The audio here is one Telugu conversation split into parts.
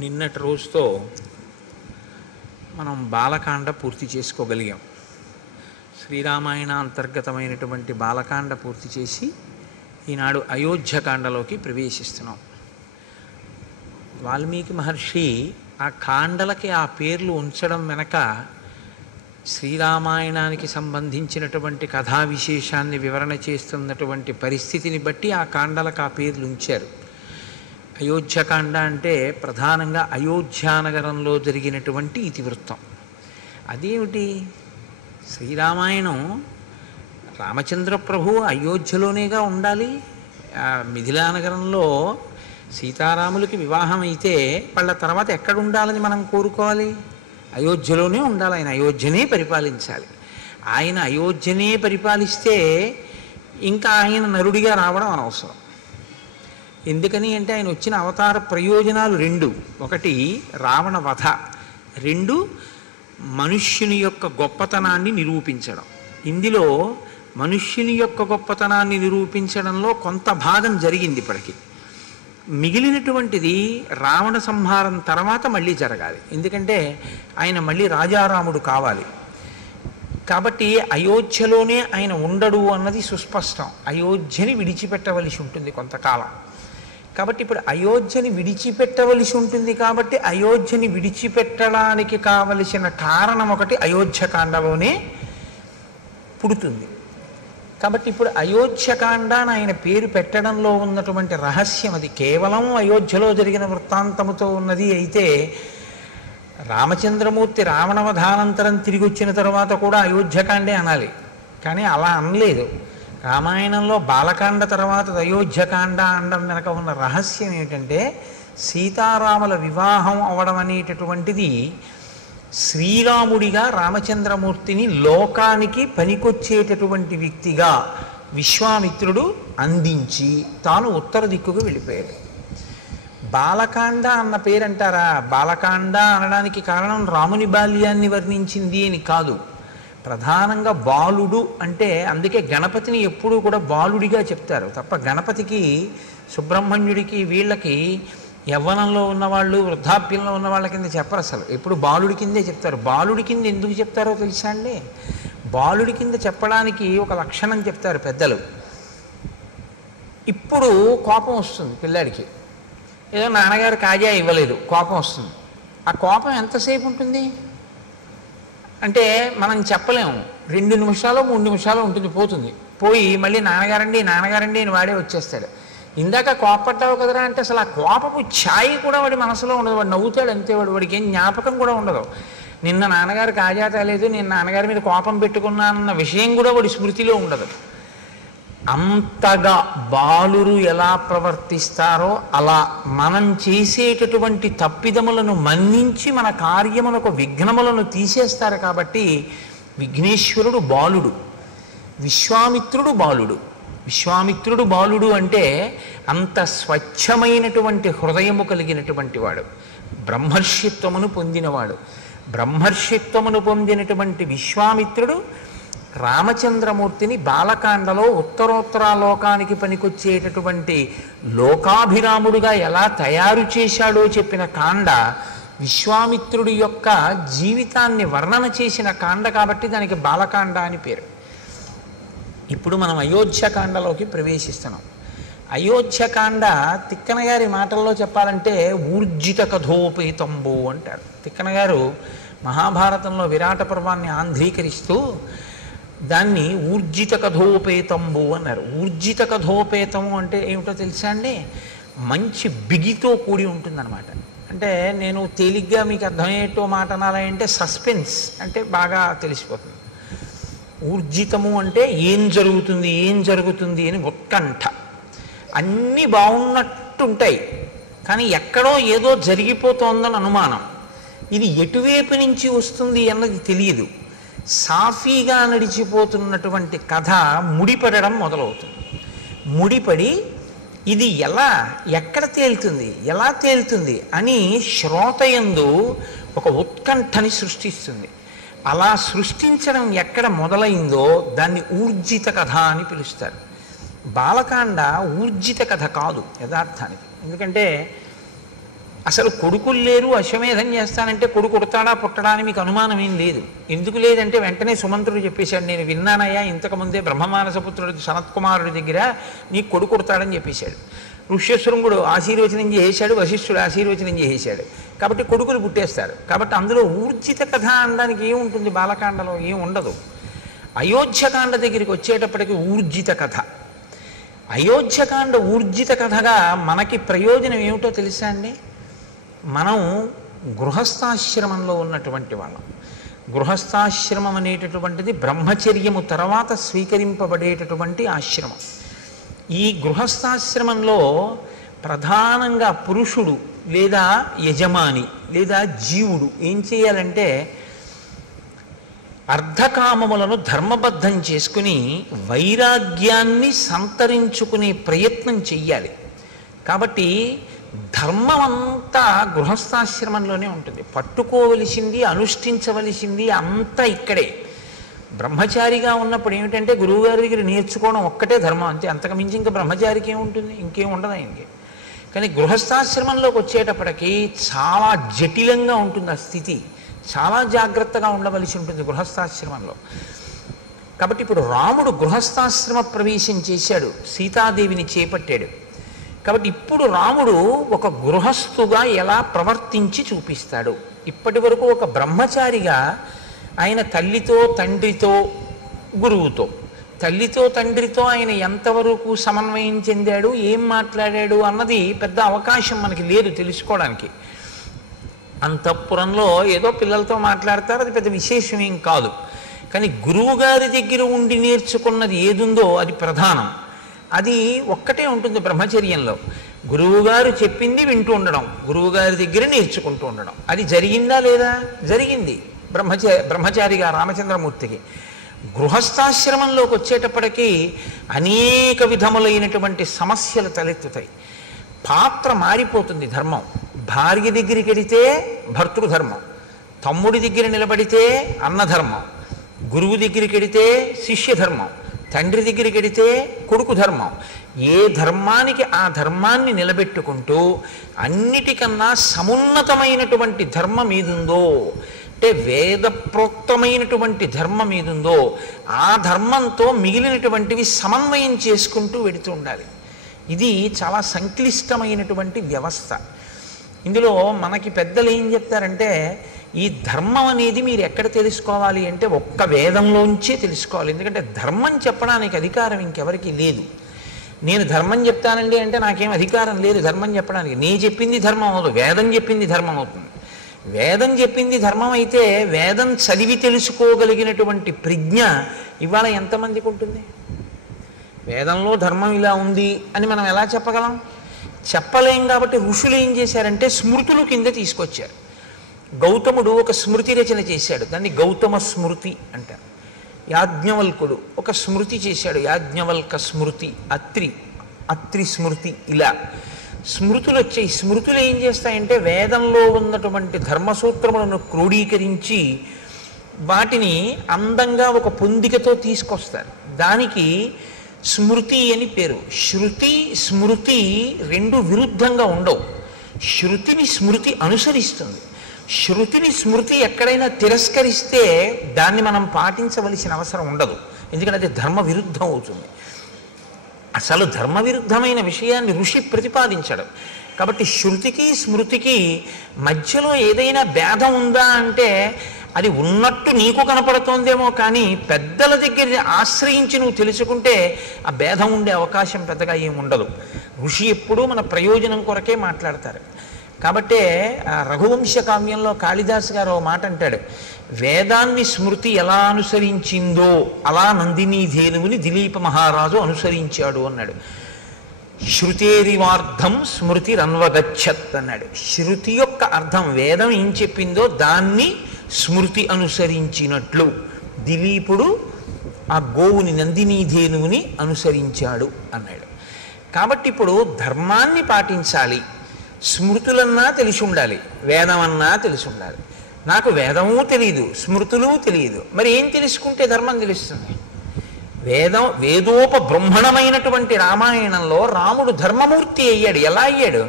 నిన్నటి రోజుతో మనం బాలకాండ పూర్తి చేసుకోగలిగాం. శ్రీరామాయణ అంతర్గతమైనటువంటి బాలకాండ పూర్తి చేసి ఈనాడు అయోధ్యకాండలోకి ప్రవేశిస్తున్నాం. వాల్మీకి మహర్షి ఆ కాండలకి ఆ పేర్లు ఉంచడం వెనక శ్రీరామాయణానికి సంబంధించినటువంటి కథా విశేషాన్ని వివరణ చేస్తున్నటువంటి పరిస్థితిని బట్టి ఆ కాండలకు ఆ పేర్లు ఉంచారు. అయోధ్యకాండ అంటే ప్రధానంగా అయోధ్యానగరంలో జరిగినటువంటి ఇతివృత్తం. అదేమిటి? శ్రీరామాయణం రామచంద్ర ప్రభు అయోధ్యలోనేగా ఉండాలి. మిథిలానగరంలో సీతారాములకి వివాహం అయితే వాళ్ళ తర్వాత ఎక్కడ ఉండాలని మనం కోరుకోవాలి? అయోధ్యలోనే ఉండాలి. ఆయన అయోధ్యనే పరిపాలించాలి. ఆయన అయోధ్యనే పరిపాలిస్తే ఇంకా ఆయన నరుడిగా రావడం అనవసరం. ఎందుకని అంటే ఆయన వచ్చిన అవతార ప్రయోజనాలు రెండు: ఒకటి రావణ వధ, రెండు మనుష్యుని యొక్క గొప్పతనాన్ని నిరూపించడం. ఇందులో మనుష్యుని యొక్క గొప్పతనాన్ని నిరూపించడంలో కొంత భాగం జరిగింది ఇప్పటికీ. మిగిలినటువంటిది రావణ సంహారం తర్వాత మళ్ళీ జరగాలి. ఎందుకంటే ఆయన మళ్ళీ రాజారాముడు కావాలి. కాబట్టి అయోధ్యలోనే ఆయన ఉండడు అన్నది సుస్పష్టం. అయోధ్యని విడిచిపెట్టవలసి ఉంటుంది కొంతకాలం. కాబట్టి ఇప్పుడు అయోధ్యని విడిచిపెట్టవలసి ఉంటుంది. కాబట్టి అయోధ్యని విడిచిపెట్టడానికి కావలసిన కారణం ఒకటి అయోధ్యకాండలోనే పుడుతుంది. కాబట్టి ఇప్పుడు అయోధ్యకాండ అని ఆయన పేరు పెట్టడంలో ఉన్నటువంటి రహస్యం అది. కేవలం అయోధ్యలో జరిగిన వృత్తాంతముతో ఉన్నది అయితే రామచంద్రమూర్తి రావణవధానంతరం తిరిగి వచ్చిన తర్వాత కూడా అయోధ్యకాండే అనాలి. కానీ అలా అనలేదు. రామాయణంలో బాలకాండ తర్వాత అయోధ్యకాండ అనడం వెనక ఉన్న రహస్యం ఏమిటంటే సీతారాముల వివాహం అవడం అనేటటువంటిది శ్రీరాముడిగా రామచంద్రమూర్తిని లోకానికి పనికొచ్చేటటువంటి వ్యక్తిగా విశ్వామిత్రుడు అందించి తాను ఉత్తర దిక్కుకు వెళ్ళిపోయాడు. బాలకాండ అన్న పేరంటారా? బాలకాండ అనడానికి కారణం రాముని బాల్యాన్ని వర్ణించింది అని కాదు. ప్రధానంగా బాలుడు అంటే అందుకే గణపతిని ఎప్పుడూ కూడా బాలుడిగా చెప్తారు తప్ప గణపతికి, సుబ్రహ్మణ్యుడికి, వీళ్ళకి యవ్వనంలో ఉన్నవాళ్ళు, వృద్ధాప్యంలో ఉన్న వాళ్ళ కింద చెప్పరు. అసలు ఎప్పుడు బాలుడి కిందే చెప్తారు. బాలుడి కింద ఎందుకు చెప్తారో తెలుసా అండి? బాలుడి కింద చెప్పడానికి ఒక లక్షణం చెప్తారు పెద్దలు. ఇప్పుడు కోపం వస్తుంది పిల్లాడికి, ఏదో నాన్నగారు కాజా ఇవ్వలేదు, కోపం వస్తుంది. ఆ కోపం ఎంతసేపు ఉంటుంది అంటే మనం చెప్పలేము. 2 నిమిషాలు 3 నిమిషాలు ఉంటుంది, పోతుంది. పోయి మళ్ళీ నాన్నగారండి నాన్నగారండి అని వాడే వచ్చేస్తాడు. ఇందాక కోపపడ్డావు కదరా అంటే అసలు ఆ కోపపు ఛాయి కూడా వాడి మనసులో ఉండదు. వాడు నవ్వుతాడు అంతే. వాడికి ఏం జ్ఞాపకం కూడా ఉండదు. నిన్న నాన్నగారు కాజా తేలేదు, నేను నాన్నగారి మీద కోపం పెట్టుకున్నానన్న విషయం కూడా వాడి స్మృతిలో ఉండదు. అంతగా బాలురు ఎలా ప్రవర్తిస్తారో అలా మనం చేసేటటువంటి తప్పిదములను మన్నించి మన కార్యములకు విఘ్నములను తీసేస్తారు. కాబట్టి విఘ్నేశ్వరుడు బాలుడు, విశ్వామిత్రుడు బాలుడు. విశ్వామిత్రుడు బాలుడు అంటే అంత స్వచ్ఛమైనటువంటి హృదయము కలిగినటువంటి వాడు, బ్రహ్మర్షిత్వమును పొందినవాడు. బ్రహ్మర్షిత్వమును పొందినటువంటి విశ్వామిత్రుడు రామచంద్రమూర్తిని బాలకాండలో ఉత్తరోత్తరాలోకానికి పనికొచ్చేటటువంటి లోకాభిరాముడుగా ఎలా తయారు చేశాడో చెప్పిన కాండ విశ్వామిత్రుడి యొక్క జీవితాన్ని వర్ణన చేసిన కాండ. కాబట్టి దానికి బాలకాండ అని పేరు. ఇప్పుడు మనం అయోధ్యకాండలోకి ప్రవేశిస్తున్నాం. అయోధ్యకాండ తిక్కన గారి మాటల్లో చెప్పాలంటే ఊర్జిత కథోపేతంబు అంటారు. తిక్కన గారు మహాభారతంలో విరాట పర్వాన్ని ఆంధ్రీకరిస్తూ దాన్ని ఊర్జిత కథోపేతంబు అన్నారు. ఊర్జిత కథోపేతము అంటే ఏమిటో తెలుసా అండి? మంచి బిగితో కూడి ఉంటుందన్నమాట. అంటే నేను తేలిగ్గా మీకు అర్థమయ్యేటో మాట అనాలంటే సస్పెన్స్ అంటే బాగా తెలిసిపోతుంది. ఊర్జితము అంటే ఏం జరుగుతుంది ఏం జరుగుతుంది అని ఉత్కంఠ. అన్నీ బాగున్నట్టుంటాయి కానీ ఎక్కడో ఏదో జరిగిపోతోందని అనుమానం. ఇది ఎటువైపు నుంచి వస్తుంది అన్నది తెలియదు. సాఫీగా నడిచిపోతున్నటువంటి కథ ముడిపడడం మొదలవుతుంది. ముడిపడి ఇది ఎక్కడ తేలుతుంది ఎలా తేలుతుంది అని శ్రోతయందు ఒక ఉత్కంఠని సృష్టిస్తుంది. అలా సృష్టించడం ఎక్కడ మొదలైందో దాన్ని ఊర్జిత కథ అని పిలుస్తారు. బాలకాండ ఊర్జిత కథ కాదు యథార్థానికి. ఎందుకంటే అసలు కొడుకులు లేరు, అశ్వమేధం చేస్తానంటే కొడుకు ఉడతాడా పుట్టడా అని మీకు అనుమానం ఏం లేదు. ఎందుకు లేదంటే వెంటనే సుమంత్రుడు చెప్పేశాడు, నేను విన్నానయ్యా ఇంతకుముందే బ్రహ్మమానసపుత్రుడు సనత్కుమారుడి దగ్గర నీ కొడుకు ఉడతాడని చెప్పేశాడు. ఋష్యశృంగుడు ఆశీర్వచనం చేసేశాడు, వశిష్ఠుడు ఆశీర్వచనం చేసేశాడు. కాబట్టి కొడుకులు పుట్టేస్తారు. కాబట్టి అందులో ఊర్జిత కథ అనడానికి ఏముంటుంది? బాలకాండలో ఏం ఉండదు. అయోధ్యకాండ దగ్గరికి వచ్చేటప్పటికి ఊర్జిత కథ. అయోధ్యకాండ ఊర్జిత కథగా మనకి ప్రయోజనం ఏమిటో తెలుసా అండి? మనం గృహస్థాశ్రమంలో ఉన్నటువంటి వాళ్ళం. గృహస్థాశ్రమం అనేటటువంటిది బ్రహ్మచర్యము తర్వాత స్వీకరింపబడేటటువంటి ఆశ్రమం. ఈ గృహస్థాశ్రమంలో ప్రధానంగా పురుషుడు లేదా యజమాని లేదా జీవుడు ఏం చేయాలంటే అర్ధకామములను ధర్మబద్ధం చేసుకుని వైరాగ్యాన్ని సంతరించుకునే ప్రయత్నం చెయ్యాలి. కాబట్టి ధర్మం అంతా గృహస్థాశ్రమంలోనే ఉంటుంది. పట్టుకోవలసింది, అనుష్ఠించవలసింది అంతా ఇక్కడే. బ్రహ్మచారిగా ఉన్నప్పుడు ఏమిటంటే గురువుగారి దగ్గర నేర్చుకోవడం ఒక్కటే ధర్మం, అంతే. అంతకు మించి ఇంకా బ్రహ్మచారికి ఏముంటుంది? ఇంకేం ఉండదు ఆయనకి. కానీ గృహస్థాశ్రమంలోకి వచ్చేటప్పటికి చాలా జటిలంగా ఉంటుంది ఆ స్థితి. చాలా జాగ్రత్తగా ఉండవలసి ఉంటుంది గృహస్థాశ్రమంలో. కాబట్టి ఇప్పుడు రాముడు గృహస్థాశ్రమ ప్రవేశం చేశాడు, సీతాదేవిని చేపట్టాడు. కాబట్టి ఇప్పుడు రాముడు ఒక గృహస్థుగా ఎలా ప్రవర్తించి చూపిస్తాడు. ఇప్పటి వరకు ఒక బ్రహ్మచారిగా ఆయన తల్లితో తండ్రితో గురువుతో, తల్లితో తండ్రితో ఆయన ఎంతవరకు సమన్వయం చెందాడు, ఏం మాట్లాడాడు అన్నది పెద్ద అవకాశం మనకి లేదు తెలుసుకోవడానికి. అంతఃపురంలో ఏదో పిల్లలతో మాట్లాడతారు, అది పెద్ద విశేషం ఏం కాదు. కానీ గురువుగారి దగ్గర ఉండి నేర్చుకున్నది ఏదుందో అది ప్రధానం. అది ఒక్కటే ఉంటుంది బ్రహ్మచర్యంలో. గురువుగారు చెప్పింది వింటూ ఉండడం, గురువుగారి దగ్గర నేర్చుకుంటూ ఉండడం. అది జరిగిందా లేదా? జరిగింది బ్రహ్మచారిగా రామచంద్రమూర్తికి. గృహస్థాశ్రమంలోకి వచ్చేటప్పటికీ అనేక విధములైనటువంటి సమస్యలు తలెత్తుతాయి. పాత్ర మారిపోతుంది. ధర్మం భార్య దగ్గరికి వెడితే భర్తృధర్మం, తమ్ముడి దగ్గర నిలబడితే అన్నధర్మం, గురువు దగ్గరికి వెడితే శిష్యధర్మం, తండ్రి దగ్గరికి వెడితే కొడుకు ధర్మం. ఏ ధర్మానికి ఆ ధర్మాన్ని నిలబెట్టుకుంటూ అన్నిటికన్నా సమున్నతమైనటువంటి ధర్మం ఏదుందో, అంటే వేద ప్రోక్తమైనటువంటి ధర్మం ఏదుందో ఆ ధర్మంతో మిగిలినటువంటివి సమన్వయం చేసుకుంటూ వెడుతూ ఉండాలి. ఇది చాలా సంక్లిష్టమైనటువంటి వ్యవస్థ. ఇందులో మనకి పెద్దలు ఏం చెప్తారంటే, ఈ ధర్మం అనేది మీరు ఎక్కడ తెలుసుకోవాలి అంటే ఒక్క వేదంలోంచే తెలుసుకోవాలి. ఎందుకంటే ధర్మం చెప్పడానికి అధికారం ఇంకెవరికి లేదు. నేను ధర్మం చెప్తానండి అంటే నాకేం అధికారం లేదు ధర్మం చెప్పడానికి. నేను చెప్పింది ధర్మం అవదు, వేదం చెప్పింది ధర్మం అవుతుంది. వేదం చెప్పింది ధర్మం అయితే వేదం చదివి తెలుసుకోగలిగినటువంటి ప్రజ్ఞ ఇవాళ ఎంతమందికి ఉంటుంది? వేదంలో ధర్మం ఇలా ఉంది అని మనం ఎలా చెప్పగలం? చెప్పలేం. కాబట్టి ఋషులు ఏం చేశారంటే స్మృతులు కింద తీసుకొచ్చారు. గౌతముడు ఒక స్మృతి రచన చేశాడు, దాన్ని గౌతమ స్మృతి అంటారు. యాజ్ఞవల్కుడు ఒక స్మృతి చేశాడు, యాజ్ఞవల్క స్మృతి, అత్రి స్మృతి. ఇలా స్మృతులు వచ్చాయి. స్మృతులు ఏం చేస్తాయంటే వేదంలో ఉన్నటువంటి ధర్మసూత్రములను క్రోడీకరించి వాటిని అందంగా ఒక పొందికతో తీసుకొస్తారు. దానికి స్మృతి అని పేరు. శృతి స్మృతి రెండు విరుద్ధంగా ఉండవు. శృతిని స్మృతి అనుసరిస్తుంది. శృతిని స్మృతి ఎక్కడైనా తిరస్కరిస్తే దాన్ని మనం పాటించవలసిన అవసరం ఉండదు, ఎందుకంటే అది ధర్మ విరుద్ధం అవుతుంది. అసలు ధర్మ విరుద్ధమైన విషయాన్ని ఋషి ప్రతిపాదించడం. కాబట్టి శృతికి స్మృతికి మధ్యలో ఏదైనా భేదం ఉందా అంటే అది ఉన్నట్టు నీకు కనపడుతోందేమో, కానీ పెద్దల దగ్గర ఆశ్రయించి నువ్వు తెలుసుకుంటే ఆ భేదం ఉండే అవకాశం పెద్దగా ఏముండదు. ఋషి ఎప్పుడూ మన ప్రయోజనం కొరకే మాట్లాడతారు. కాబట్టే రఘువంశ కావ్యంలో కాళిదాసు గారు ఓ మాట అంటాడు, వేదాన్ని స్మృతి ఎలా అనుసరించిందో అలా నందినీ ధేనువుని దిలీప మహారాజు అనుసరించాడు అన్నాడు. శృతేరివార్థం స్మృతి రన్వగచ్చత్ అన్నాడు. శృతి యొక్క అర్థం వేదం ఏం చెప్పిందో దాన్ని స్మృతి అనుసరించినట్లు దిలీపుడు ఆ గోవుని నందినీ ధేనువుని అనుసరించాడు అన్నాడు. కాబట్టి ఇప్పుడు ధర్మాన్ని పాటించాలి, స్మృతులన్నా తెలిసి ఉండాలి, వేదమన్నా తెలిసి ఉండాలి. నాకు వేదము తెలియదు, స్మృతులు తెలియదు, మరి ఏం తెలుసుకుంటే ధర్మం తెలుస్తుంది? వేదోపబ్రహ్మణమైనటువంటి రామాయణంలో రాముడు ధర్మమూర్తి అయ్యాడు. ఎలా అయ్యాడు?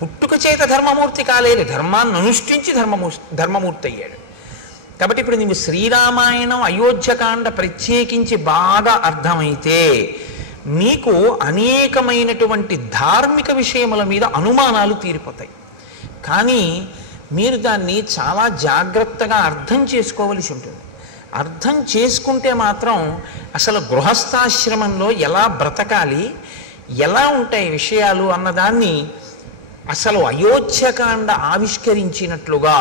పుట్టుక చేత ధర్మమూర్తి కాలేదు, ధర్మాన్ని అనుష్ఠించి ధర్మమూర్తి అయ్యాడు. కాబట్టి ఇప్పుడు నీవు శ్రీరామాయణం అయోధ్యకాండ ప్రత్యేకించి బాగా అర్థమైతే నీకు అనేకమైనటువంటి ధార్మిక విషయముల మీద అనుమానాలు తీరిపోతాయి. కానీ మీరు దాన్ని చాలా జాగ్రత్తగా అర్థం చేసుకోవలసి ఉంటుంది. అర్థం చేసుకుంటే మాత్రం అసలు గృహస్థాశ్రమంలో ఎలా బ్రతకాలి, ఎలా ఉంటాయి విషయాలు అన్నదాన్ని అసలు అయోధ్యకాండ ఆవిష్కరించినట్లుగా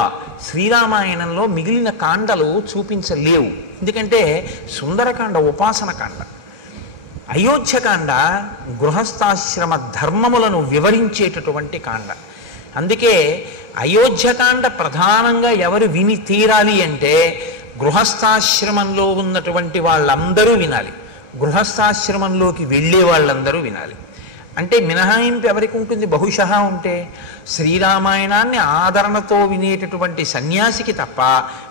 శ్రీరామాయణంలో మిగిలిన కాండలు చూపించలేవు. ఎందుకంటే సుందరకాండ ఉపాసన కాండ, అయోధ్యకాండ గృహస్థాశ్రమ ధర్మములను వివరించేటటువంటి కాండ. అందుకే అయోధ్యకాండ ప్రధానంగా ఎవరు విని తీరాలి అంటే గృహస్థాశ్రమంలో ఉన్నటువంటి వాళ్ళందరూ వినాలి, గృహస్థాశ్రమంలోకి వెళ్ళే వాళ్ళందరూ వినాలి. అంటే మినహాయింపు ఎవరికి ఉంటుంది? బహుశः ఉంటే శ్రీరామాయణాన్ని ఆదరణతో వినేటటువంటి సన్యాసికి తప్ప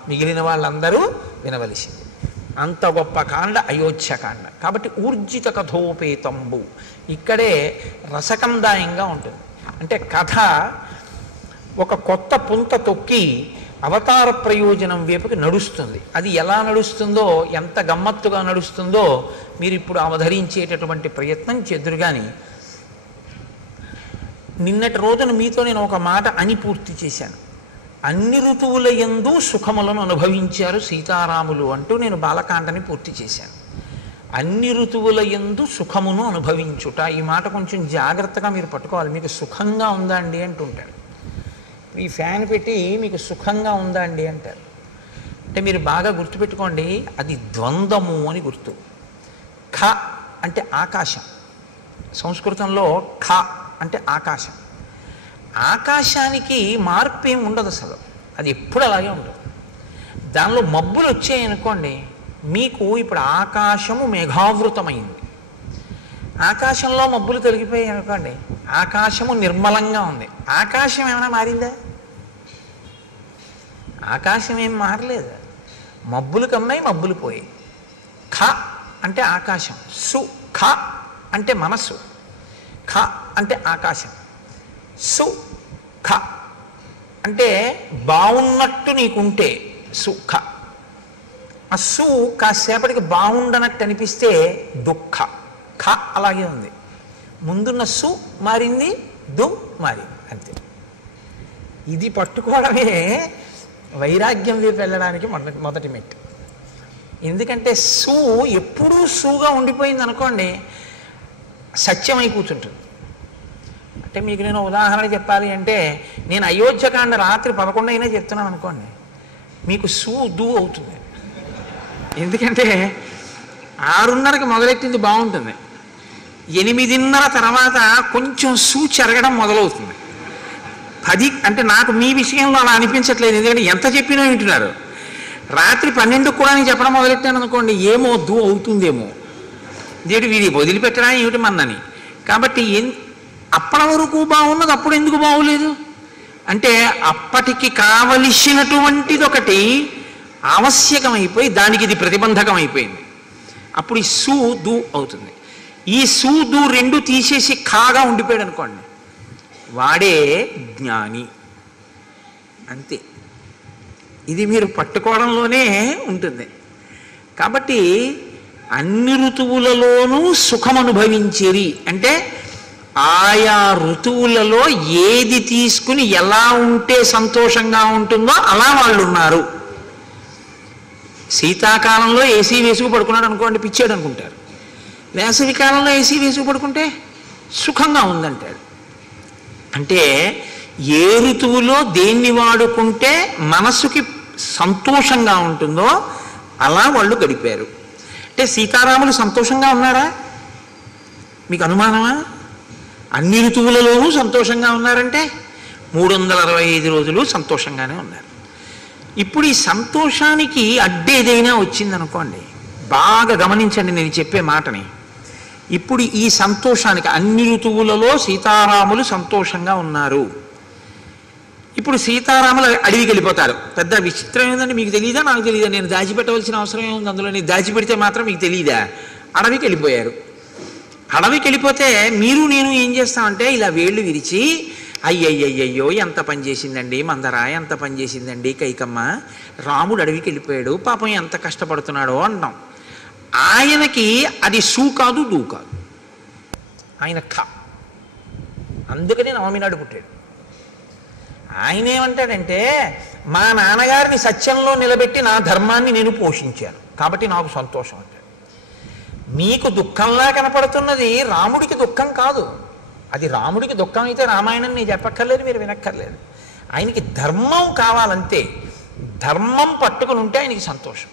మిగిలిన వాళ్ళందరూ వినవలసింది. అంత గొప్ప కాండ అయోధ్యకాండ. కాబట్టి ఊర్జిత కథోపేతంబు ఇక్కడే రసకందాయంగా ఉంటుంది. అంటే కథ ఒక కొత్త పుంత తొక్కి అవతార ప్రయోజనం వైపుకి నడుస్తుంది. అది ఎలా నడుస్తుందో, ఎంత గమ్మత్తుగా నడుస్తుందో మీరు ఇప్పుడు అవధరించేటటువంటి ప్రయత్నం చేద్దురు. కానీ నిన్నటి రోజున మీతో నేను ఒక మాట అని పూర్తి చేశాను. అన్ని ఋతువుల యందు సుఖములను అనుభవించారు సీతారాములు అంటూ నేను బాలకాండని పూర్తి చేశాను. అన్ని ఋతువుల యందు సుఖమును అనుభవించుట, ఈ మాట కొంచెం జాగ్రత్తగా మీరు పట్టుకోవాలి. మీకు సుఖంగా ఉందా అండి అంటుంటాడు. ఈ ఫ్యాన్ పెట్టి మీకు సుఖంగా ఉందా అండి అంటారు. అంటే మీరు బాగా గుర్తుపెట్టుకోండి, అది ద్వంద్వము అని గుర్తు. ఖ అంటే ఆకాశం, సంస్కృతంలో ఖ అంటే ఆకాశం. ఆకాశానికి మార్పు ఏమి ఉండదు అసలు, అది ఎప్పుడు అలాగే ఉండదు. దానిలో మబ్బులు వచ్చాయనుకోండి, మీకు ఇప్పుడు ఆకాశము మేఘావృతమైంది, ఆకాశంలో మబ్బులు తొలగిపోయాయి అనుకోండి, ఆకాశము నిర్మలంగా ఉంది. ఆకాశం ఏమైనా మారిందా? ఆకాశం ఏం మారలేదు. మబ్బులు కమ్మాయి, మబ్బులు పోయాయి. ఖ అంటే ఆకాశం, సు ఖ అంటే మనస్సు, ఖ అంటే ఆకాశం, సు ఖ అంటే బాగున్నట్టు నీకుంటే సుఖ. ఆ సు కాసేపటికి బాగుండనట్టు అనిపిస్తే దుఃఖ. ఖ అలాగే ఉంది, ముందున్న సు మారింది, దు మారింది, అంతే. ఇది పట్టుకోవడమే వైరాగ్యం వైపు వెళ్ళడానికి మొదటి మెట్టు. ఎందుకంటే సు ఎప్పుడూ సుగా ఉండిపోయింది అనుకోండి, సత్యమై కూర్చుంటుంది. అంటే మీకు నేను ఉదాహరణ చెప్పాలి అంటే, నేను అయోధ్యకాండ రాత్రి 11 అయినా చెప్తున్నాను అనుకోండి, మీకు సు దు అవుతుంది. ఎందుకంటే 6:30కి మొదలెట్టింది బాగుంటుంది, 8:30 తర్వాత కొంచెం సు చెరగడం మొదలవుతుంది. 10 అంటే నాకు మీ విషయంలో అలా అనిపించట్లేదు, ఎందుకంటే ఎంత చెప్పినా వింటున్నారు. రాత్రి 12కు కూడా నేను చెప్పడం మొదలెట్టాను అనుకోండి, ఏమో దు అవుతుందేమో, దేడు వీడి వదిలిపెట్టడా ఏమిటి మన్నని. కాబట్టి అప్పటి వరకు బాగున్నది అప్పుడు ఎందుకు బాగోలేదు అంటే, అప్పటికి కావలసినటువంటిది ఒకటి ఆవశ్యకమైపోయి దానికి ఇది ప్రతిబంధకం అయిపోయింది. అప్పుడు ఈ సు దు అవుతుంది. ఈ సు దు రెండు తీసేసి ఖాగా ఉండిపోయాడు అనుకోండి, వాడే జ్ఞాని, అంతే. ఇది మీరు పట్టుకోవడంలోనే ఉంటుంది. కాబట్టి అన్ని ఋతువులలోనూ సుఖం అనుభవించేది అంటే, ఆయా ఋతువులలో ఏది తీసుకుని ఎలా ఉంటే సంతోషంగా ఉంటుందో అలా వాళ్ళు ఉన్నారు. శీతాకాలంలో ఏసీ వేసుకు పడుకున్నాడు అనుకోండి, పిచ్చాడు అనుకుంటారు. వేసవి కాలంలో ఏసీ వేసుకు పడుకుంటే సుఖంగా ఉందంటాడు. అంటే ఏ ఋతువులో దేన్ని వాడుకుంటే మనసుకి సంతోషంగా ఉంటుందో అలా వాళ్ళు గడిపారు. అంటే సీతారాములు సంతోషంగా ఉన్నారా? మీకు అనుమానమా? అన్ని ఋతువులలోనూ సంతోషంగా ఉన్నారంటే 365 రోజులు సంతోషంగానే ఉన్నారు. ఇప్పుడు ఈ సంతోషానికి అడ్డేదైనా వచ్చిందనుకోండి, బాగా గమనించండి నేను చెప్పే మాటని. ఇప్పుడు ఈ సంతోషానికి అన్ని ఋతువులలో సీతారాములు సంతోషంగా ఉన్నారు. ఇప్పుడు సీతారాములు అడవికి వెళ్ళిపోతారు. పెద్ద విచిత్రం ఏంటంటే, మీకు తెలియదా నాకు తెలియదా, నేను దాచిపెట్టవలసిన అవసరం ఏముంది అందులో, నేను దాచిపెడితే మాత్రం మీకు తెలియదా? అడవికి వెళ్ళిపోయారు. అడవికి వెళ్ళిపోతే మీరు నేను ఏం చేస్తామంటే ఇలా వేళ్ళు విరిచి అయ్యయ్యయ్యో ఎంత పని చేసిందండి మందర, ఎంత పని చేసిందండి కైకమ్మ, రాముడు అడవికి వెళ్ళిపోయాడు, పాపం ఎంత కష్టపడుతున్నాడో అంటాం. ఆయనకి అది సూ కాదు, దూ కాదు, ఆయన అందుకని నవమి నాడు పుట్టాడు. ఆయన ఏమంటాడంటే, మా నాన్నగారిని సత్యంలో నిలబెట్టి నా ధర్మాన్ని నేను పోషించాను కాబట్టి నాకు సంతోషం అంటాడు. మీకు దుఃఖంలా కనపడుతున్నది రాముడికి దుఃఖం కాదు. అది రాముడికి దుఃఖం అయితే రామాయణం నేను చెప్పక్కర్లేదు, మీరు వినక్కర్లేదు. ఆయనకి ధర్మం కావాలంతే. ధర్మం పట్టుకుని ఉంటే ఆయనకి సంతోషం.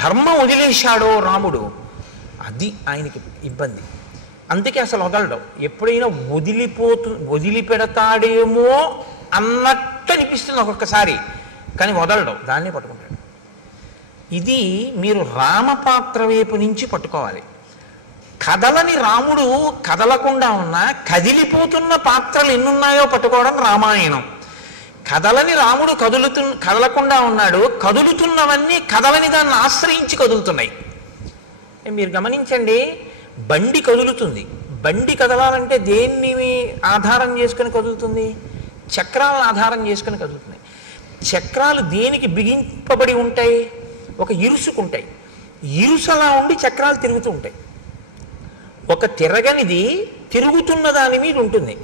ధర్మం వదిలేశాడో రాముడు, అది ఆయనకి ఇబ్బంది. అందుకే అసలు వదలడం. ఎప్పుడైనా వదిలిపెడతాడేమో అన్నట్టు అనిపిస్తుంది ఒక్కొక్కసారి, కానీ వదలడం, దాన్ని పట్టుకుంటాడు. ఇది మీరు రామపాత్ర వైపు నుంచి పట్టుకోవాలి. కదలని రాముడు కదలకుండా ఉన్నా కదిలిపోతున్న పాత్రలు ఎన్నున్నాయో పట్టుకోవడం రామాయణం. కదలని రాముడు కదలకుండా ఉన్నాడు, కదులుతున్నవన్నీ కదలని దాన్ని ఆశ్రయించి కదులుతున్నాయి. మీరు గమనించండి, బండి కదులుతుంది. బండి కదలాలంటే దేన్ని ఆధారం చేసుకుని కదులుతుంది? చక్రాలను ఆధారం చేసుకుని కదులుతుంది. చక్రాలు దేనికి బిగింపబడి ఉంటాయి? ఒక ఇరుసుకుంటాయి. ఇరుసలా ఉండి చక్రాలు తిరుగుతూ ఉంటాయి. ఒక తిరగనిది తిరుగుతున్న దాని మీద ఉంటుంది.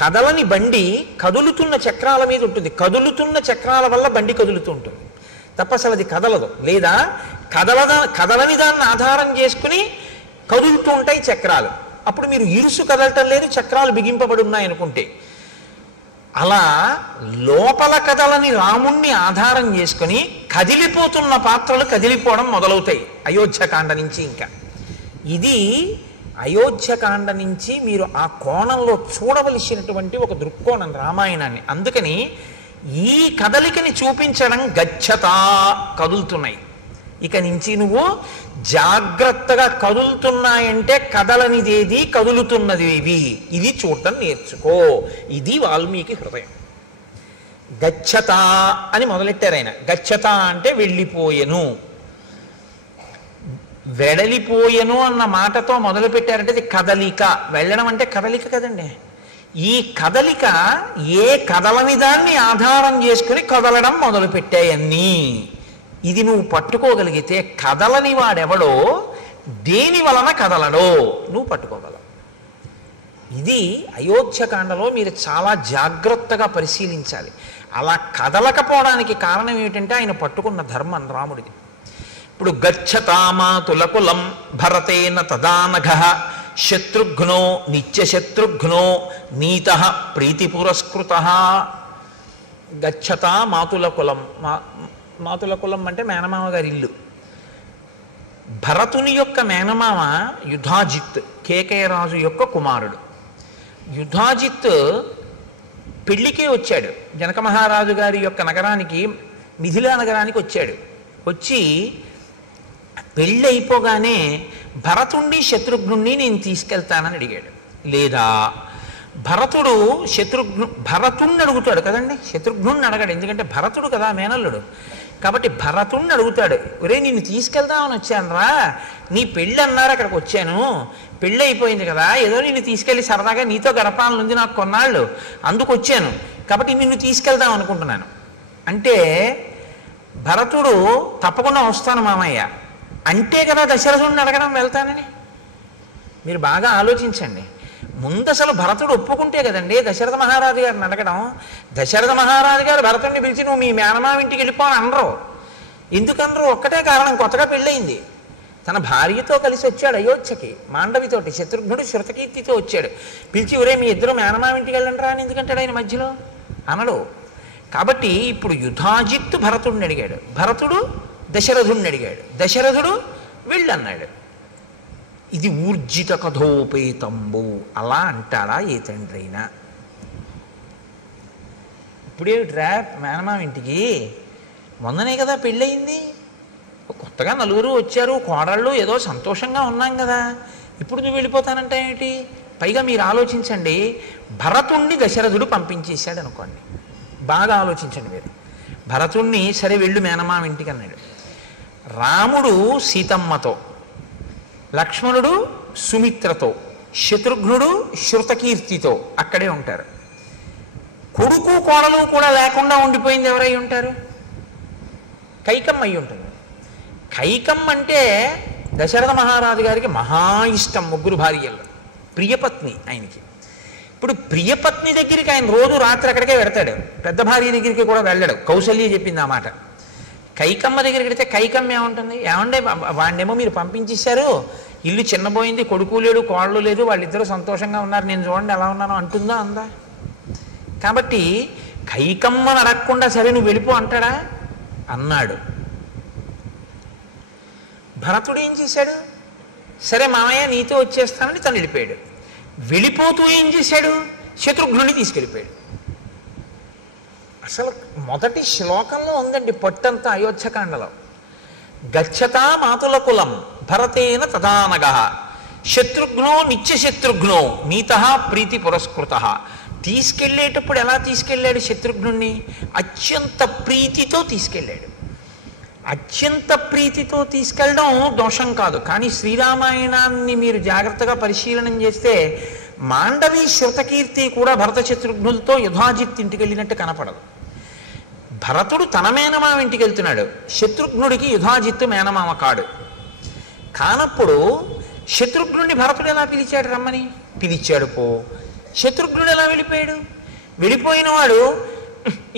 కదలని బండి కదులుతున్న చక్రాల మీద ఉంటుంది. కదులుతున్న చక్రాల వల్ల బండి కదులుతూ ఉంటుంది తప్ప అసలు అది కదలదు. లేదా కదలని దాన్ని ఆధారం చేసుకుని కదులుతూ ఉంటాయి చక్రాలు. అప్పుడు మీరు ఇరుసు కదలటం లేదు, చక్రాలు బిగింపబడి ఉన్నాయనుకుంటే. అలా లోపల కదలని రాముణ్ణి ఆధారం చేసుకుని కదిలిపోతున్న పాత్రలు కదిలిపోవడం మొదలవుతాయి అయోధ్యకాండ నుంచి. ఇంకా ఇది అయోధ్యకాండ నుంచి మీరు ఆ కోణంలో చూడవలసినటువంటి ఒక దృక్కోణం రామాయణాన్ని. అందుకని ఈ కదలికని చూపించడం, గచ్చతా కదులుతున్నాయి, ఇక నుంచి నువ్వు జాగ్రత్తగా కదులుతున్నాయంటే కదలనిదేది, కదులుతున్నదేవి, ఇది చూడటం నేర్చుకో. ఇది వాల్మీకి హృదయం. గచ్చత అని మొదలెట్టారు ఆయన. గచ్చత అంటే వెళ్ళిపోయెను, వెడలిపోయెను అన్న మాటతో మొదలు పెట్టారంటే ఇది కదలిక. వెళ్ళడం అంటే కదలిక కదండి. ఈ కదలిక ఏ కదలని దాన్ని ఆధారం చేసుకుని కదలడం మొదలు పెట్టాయన్నీ. ఇది నువ్వు పట్టుకోగలిగితే కదలని వాడెవడో, దేని వలన కదలడో నువ్వు పట్టుకోగలవు. ఇది అయోధ్యకాండలో మీరు చాలా జాగ్రత్తగా పరిశీలించాలి. అలా కదలకపోవడానికి కారణం ఏమిటంటే ఆయన పట్టుకున్న ధర్మం రాముడిది. ఇప్పుడు గచ్చతామాతులకులం భరతేన తదానఘ శత్రుఘ్నో నిత్యశత్రుఘ్నో నీత ప్రీతి పురస్కృత. గచ్చతా మాతుల కులం. మాతుల కులం అంటే మేనమామ గారి ఇల్లు. భరతుని యొక్క మేనమామ యుధాజిత్, కేకయరాజు యొక్క కుమారుడు. యుధాజిత్ పెళ్లికే వచ్చాడు. జనక మహారాజు గారి యొక్క నగరానికి, మిథిలా నగరానికి వచ్చాడు. వచ్చి పెళ్ళి అయిపోగానే భరతుణ్ణి శత్రుఘ్నుణ్ణి నేను తీసుకెళ్తానని అడిగాడు. లేదా భరతుడు భరతుణ్ణి అడుగుతాడు కదండి, శత్రుఘ్నుణ్ణి అడగాడు. ఎందుకంటే భరతుడు కదా మేనల్లుడు. కాబట్టి భరతుణ్ణి అడుగుతాడు, ఒరే నిన్ను తీసుకెళ్దామని వచ్చాను రా, నీ పెళ్ళి అన్నారు అక్కడికి వచ్చాను, పెళ్ళి అయిపోయింది కదా, ఏదో నిన్ను తీసుకెళ్ళి సరదాగా నీతో గడపాలని ఉంది నాకు కొన్నాళ్ళు, అందుకు వచ్చాను, కాబట్టి నిన్ను తీసుకెళ్దాం అనుకుంటున్నాను అంటే భరతుడు తప్పకుండా వస్తాను మామయ్య అంటే కదా దశరథుడిని అడగడం వెళ్తానని. మీరు బాగా ఆలోచించండి. ముందు అసలు భరతుడు ఒప్పుకుంటే కదండి దశరథ మహారాజు గారిని అడగడం. దశరథ మహారాజు గారు భరతుడిని పిలిచి నువ్వు మీ మేనమామ ఇంటికి వెళ్ళిపోని అనరు. ఎందుకనరు? ఒక్కటే కారణం, కొత్తగా పెళ్ళయింది. తన భార్యతో కలిసి వచ్చాడు అయోధ్యకి, మాండవితోటి. శత్రుఘ్నుడు శృతకీర్తితో వచ్చాడు. పిలిచి ఒరే మీ ఇద్దరు మేనమామ ఇంటికి వెళ్ళండి రా అని ఎందుకంటాడు ఆయన మధ్యలో? అనడు. కాబట్టి ఇప్పుడు యుధాజిత్తు భరతుడిని అడిగాడు, భరతుడు దశరథుడిని అడిగాడు, దశరథుడు వెళ్ళన్నాడు. ఇది ఊర్జిత కథోపేతంబు. అలా అంటాడా ఏ తండ్రి అయినా? ఇప్పుడేమిట్రా మేనమామ ఇంటికి, మొన్ననే కదా పెళ్ళయింది, కొత్తగా నలుగురు వచ్చారు, కోడళ్ళు, ఏదో సంతోషంగా ఉన్నాం కదా, ఇప్పుడు నువ్వు వెళ్ళిపోతానంటే ఏమిటి? పైగా మీరు ఆలోచించండి, భరతుణ్ణి దశరథుడు పంపించేశాడు అనుకోండి. బాగా ఆలోచించండి మీరు. భరతుణ్ణి సరే వెళ్ళు మేనమామ ఇంటికి అన్నాడు. రాముడు సీతమ్మతో, లక్ష్మణుడు సుమిత్రతో, శత్రుఘ్నుడు శృతకీర్తితో అక్కడే ఉంటారు. కొడుకు కోడలు కూడా లేకుండా ఉండిపోయింది ఎవరై ఉంటారు? కైకమ్మ అయి ఉంటుంది. కైకమ్మ అంటే దశరథ మహారాజు గారికి మహా ఇష్టం, ముగ్గురు భార్యల్లో ప్రియపత్ని ఆయనకి. ఇప్పుడు ప్రియపత్ని దగ్గరికి ఆయన రోజు రాత్రి అక్కడికే వెడతాడు, పెద్ద భార్య దగ్గరికి కూడా వెళ్ళాడు. కౌసల్య చెప్పింది ఆ మాట. కైకమ్మ దగ్గరికి వెడితే కైకమ్మ ఏముంటుంది, ఏమండే వాడినేమో మీరు పంపించేశారు, ఇల్లు చిన్నపోయింది, కొడుకు లేడు కోళ్ళు లేదు, వాళ్ళిద్దరూ సంతోషంగా ఉన్నారు, నేను చూడండి ఎలా ఉన్నానో అంటుందా? అందా? కాబట్టి కైకమ్మను అడగకుండా సరే నువ్వు వెళ్ళిపో అంటాడా? అన్నాడు. భరతుడు ఏం చేశాడు? సరే మామయ్య నీతో వచ్చేస్తానని తను వెళ్ళిపోయాడు. వెళ్ళిపోతూ ఏం చేశాడు? శత్రుఘ్నుని తీసుకెళ్ళిపోయాడు. అసలు మొదటి శ్లోకంలో ఉందండి పట్టంతా అయోధ్యకాండలో. గచ్చతా మాతుల కులం భరతేన తదానగ శత్రుఘ్నో నిత్యశత్రుఘ్నో నీత ప్రీతి పురస్కృత. తీసుకెళ్ళేటప్పుడు ఎలా తీసుకెళ్ళాడు శత్రుఘ్నుణ్ణి? అత్యంత ప్రీతితో తీసుకెళ్ళాడు. అత్యంత ప్రీతితో తీసుకెళ్ళడం దోషం కాదు, కానీ శ్రీరామాయణాన్ని మీరు జాగ్రత్తగా పరిశీలనం చేస్తే మాండవి శృతకీర్తి కూడా భరత శత్రుఘ్నులతో యుధాజిత్ ఇంటికి వెళ్ళినట్టు కనపడదు. భరతుడు తన మేనమామ ఇంటికి వెళ్తున్నాడు, శత్రుఘ్నుడికి యుధాజిత్తు మేనమామ కాడు. కానప్పుడు శత్రుఘ్నుడిని భరతుడు ఎలా పిలిచాడు? రమ్మని పిలిచాడు. పో. శత్రుఘ్నుడు ఎలా వెళ్ళిపోయాడు? వెళ్ళిపోయిన వాడు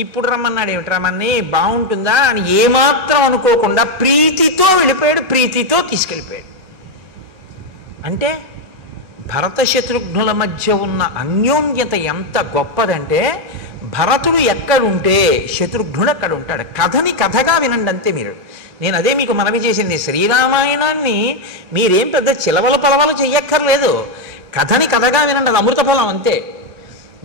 ఇప్పుడు రమ్మన్నాడు, ఏమిటి రమ్మని బాగుంటుందా అని ఏమాత్రం అనుకోకుండా ప్రీతితో వెళ్ళిపోయాడు, ప్రీతితో తీసుకెళ్ళిపోయాడు. అంటే భరత శత్రుఘ్నుల మధ్య ఉన్న అన్యోన్యత ఎంత గొప్పదంటే, భరతుడు ఎక్కడుంటే శత్రుఘ్నుడు అక్కడ ఉంటాడు. కథని కథగా వినండి అంతే మీరు. నేను అదే మీకు మనవి చేసింది, శ్రీరామాయణాన్ని మీరేం పెద్ద చిలవల పలవలు చెయ్యక్కర్లేదు, కథని కథగా వినండి, అది అమృత ఫలం అంతే.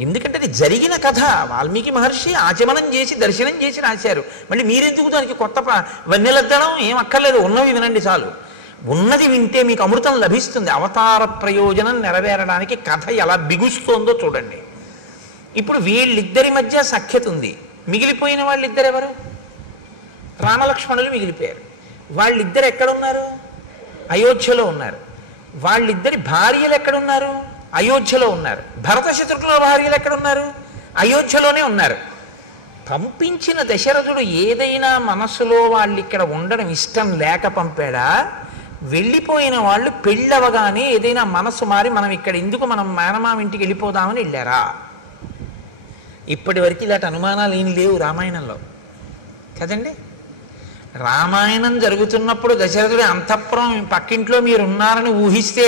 ఎందుకంటే అది జరిగిన కథ, వాల్మీకి మహర్షి ఆచమనం చేసి దర్శనం చేసి రాశారు. మళ్ళీ మీరెందుకు దానికి కొత్త వన్నెలద్దడం ఏం అక్కర్లేదు, ఉన్నవి వినండి చాలు. ఉన్నది వింటే మీకు అమృతం లభిస్తుంది. అవతార ప్రయోజనం నెరవేరడానికి కథ ఎలా బిగుస్తోందో చూడండి. ఇప్పుడు వీళ్ళిద్దరి మధ్య సఖ్యత ఉంది. మిగిలిపోయిన వాళ్ళిద్దరు ఎవరు? రామలక్ష్మణులు మిగిలిపోయారు. వాళ్ళిద్దరు ఎక్కడున్నారు? అయోధ్యలో ఉన్నారు. వాళ్ళిద్దరి భార్యలు ఎక్కడున్నారు? అయోధ్యలో ఉన్నారు. భరత శత్రుఘ్నుల భార్యలు ఎక్కడున్నారు? అయోధ్యలోనే ఉన్నారు. పంపించిన దశరథుడు ఏదైనా మనస్సులో వాళ్ళు ఇక్కడ ఉండడం ఇష్టం లేక పంపాడా? వెళ్ళిపోయిన వాళ్ళు పెళ్ళవగానే ఏదైనా మనస్సు మారి మనం ఇక్కడ ఎందుకు, మనం మేనమామ ఇంటికి వెళ్ళిపోదామని వెళ్ళారా? ఇప్పటి వరకు ఇలాంటి అనుమానాలు ఏం లేవు రామాయణంలో కదండి. రామాయణం జరుగుతున్నప్పుడు దశరథుడి అంతఃపురం పక్కింట్లో మీరు ఉన్నారని ఊహిస్తే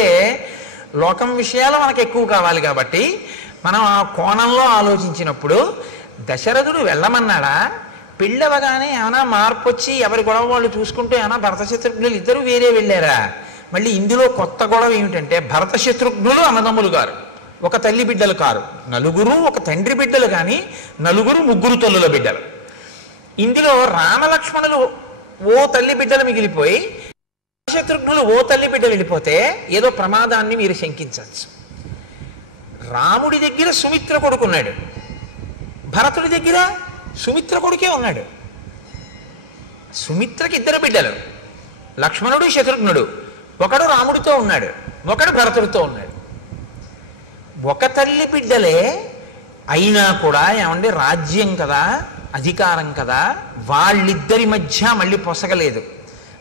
లోకం విషయాలు మనకు ఎక్కువ కావాలి కాబట్టి మనం ఆ కోణంలో ఆలోచించినప్పుడు దశరథుడు వెళ్ళమన్నాడా? పెళ్ళవగానే ఏమైనా మార్పు వచ్చి ఎవరి గొడవ వాళ్ళు చూసుకుంటూ ఏమైనా భరత శత్రుఘ్నులు ఇద్దరు వేరే వెళ్ళారా? మళ్ళీ ఇందులో కొత్త గొడవ ఏమిటంటే, భరత శత్రుఘ్నులు అన్నదమ్ములు గారు, ఒక తల్లి బిడ్డలు కారు, నలుగురు ఒక తండ్రి బిడ్డలు, కానీ నలుగురు ముగ్గురు తల్లుల బిడ్డలు. ఇందులో రామలక్ష్మణులు ఓ తల్లి బిడ్డలు మిగిలిపోయి శత్రుఘ్నులు ఓ తల్లి బిడ్డ వెళ్ళిపోతే ఏదో ప్రమాదాన్ని మీరు శంకించవచ్చు. రాముడి దగ్గర సుమిత్ర కొడుకున్నాడు, భరతుడి దగ్గర సుమిత్ర కొడుకే ఉన్నాడు. సుమిత్రకి ఇద్దరు బిడ్డలు, లక్ష్మణుడు శత్రుఘ్నుడు. ఒకడు రాముడితో ఉన్నాడు, ఒకడు భరతుడితో ఉన్నాడు. ఒక తల్లి బిడ్డలే అయినా కూడా ఏమంటే రాజ్యం కదా, అధికారం కదా, వాళ్ళిద్దరి మధ్య మళ్ళీ పొసగలేదు.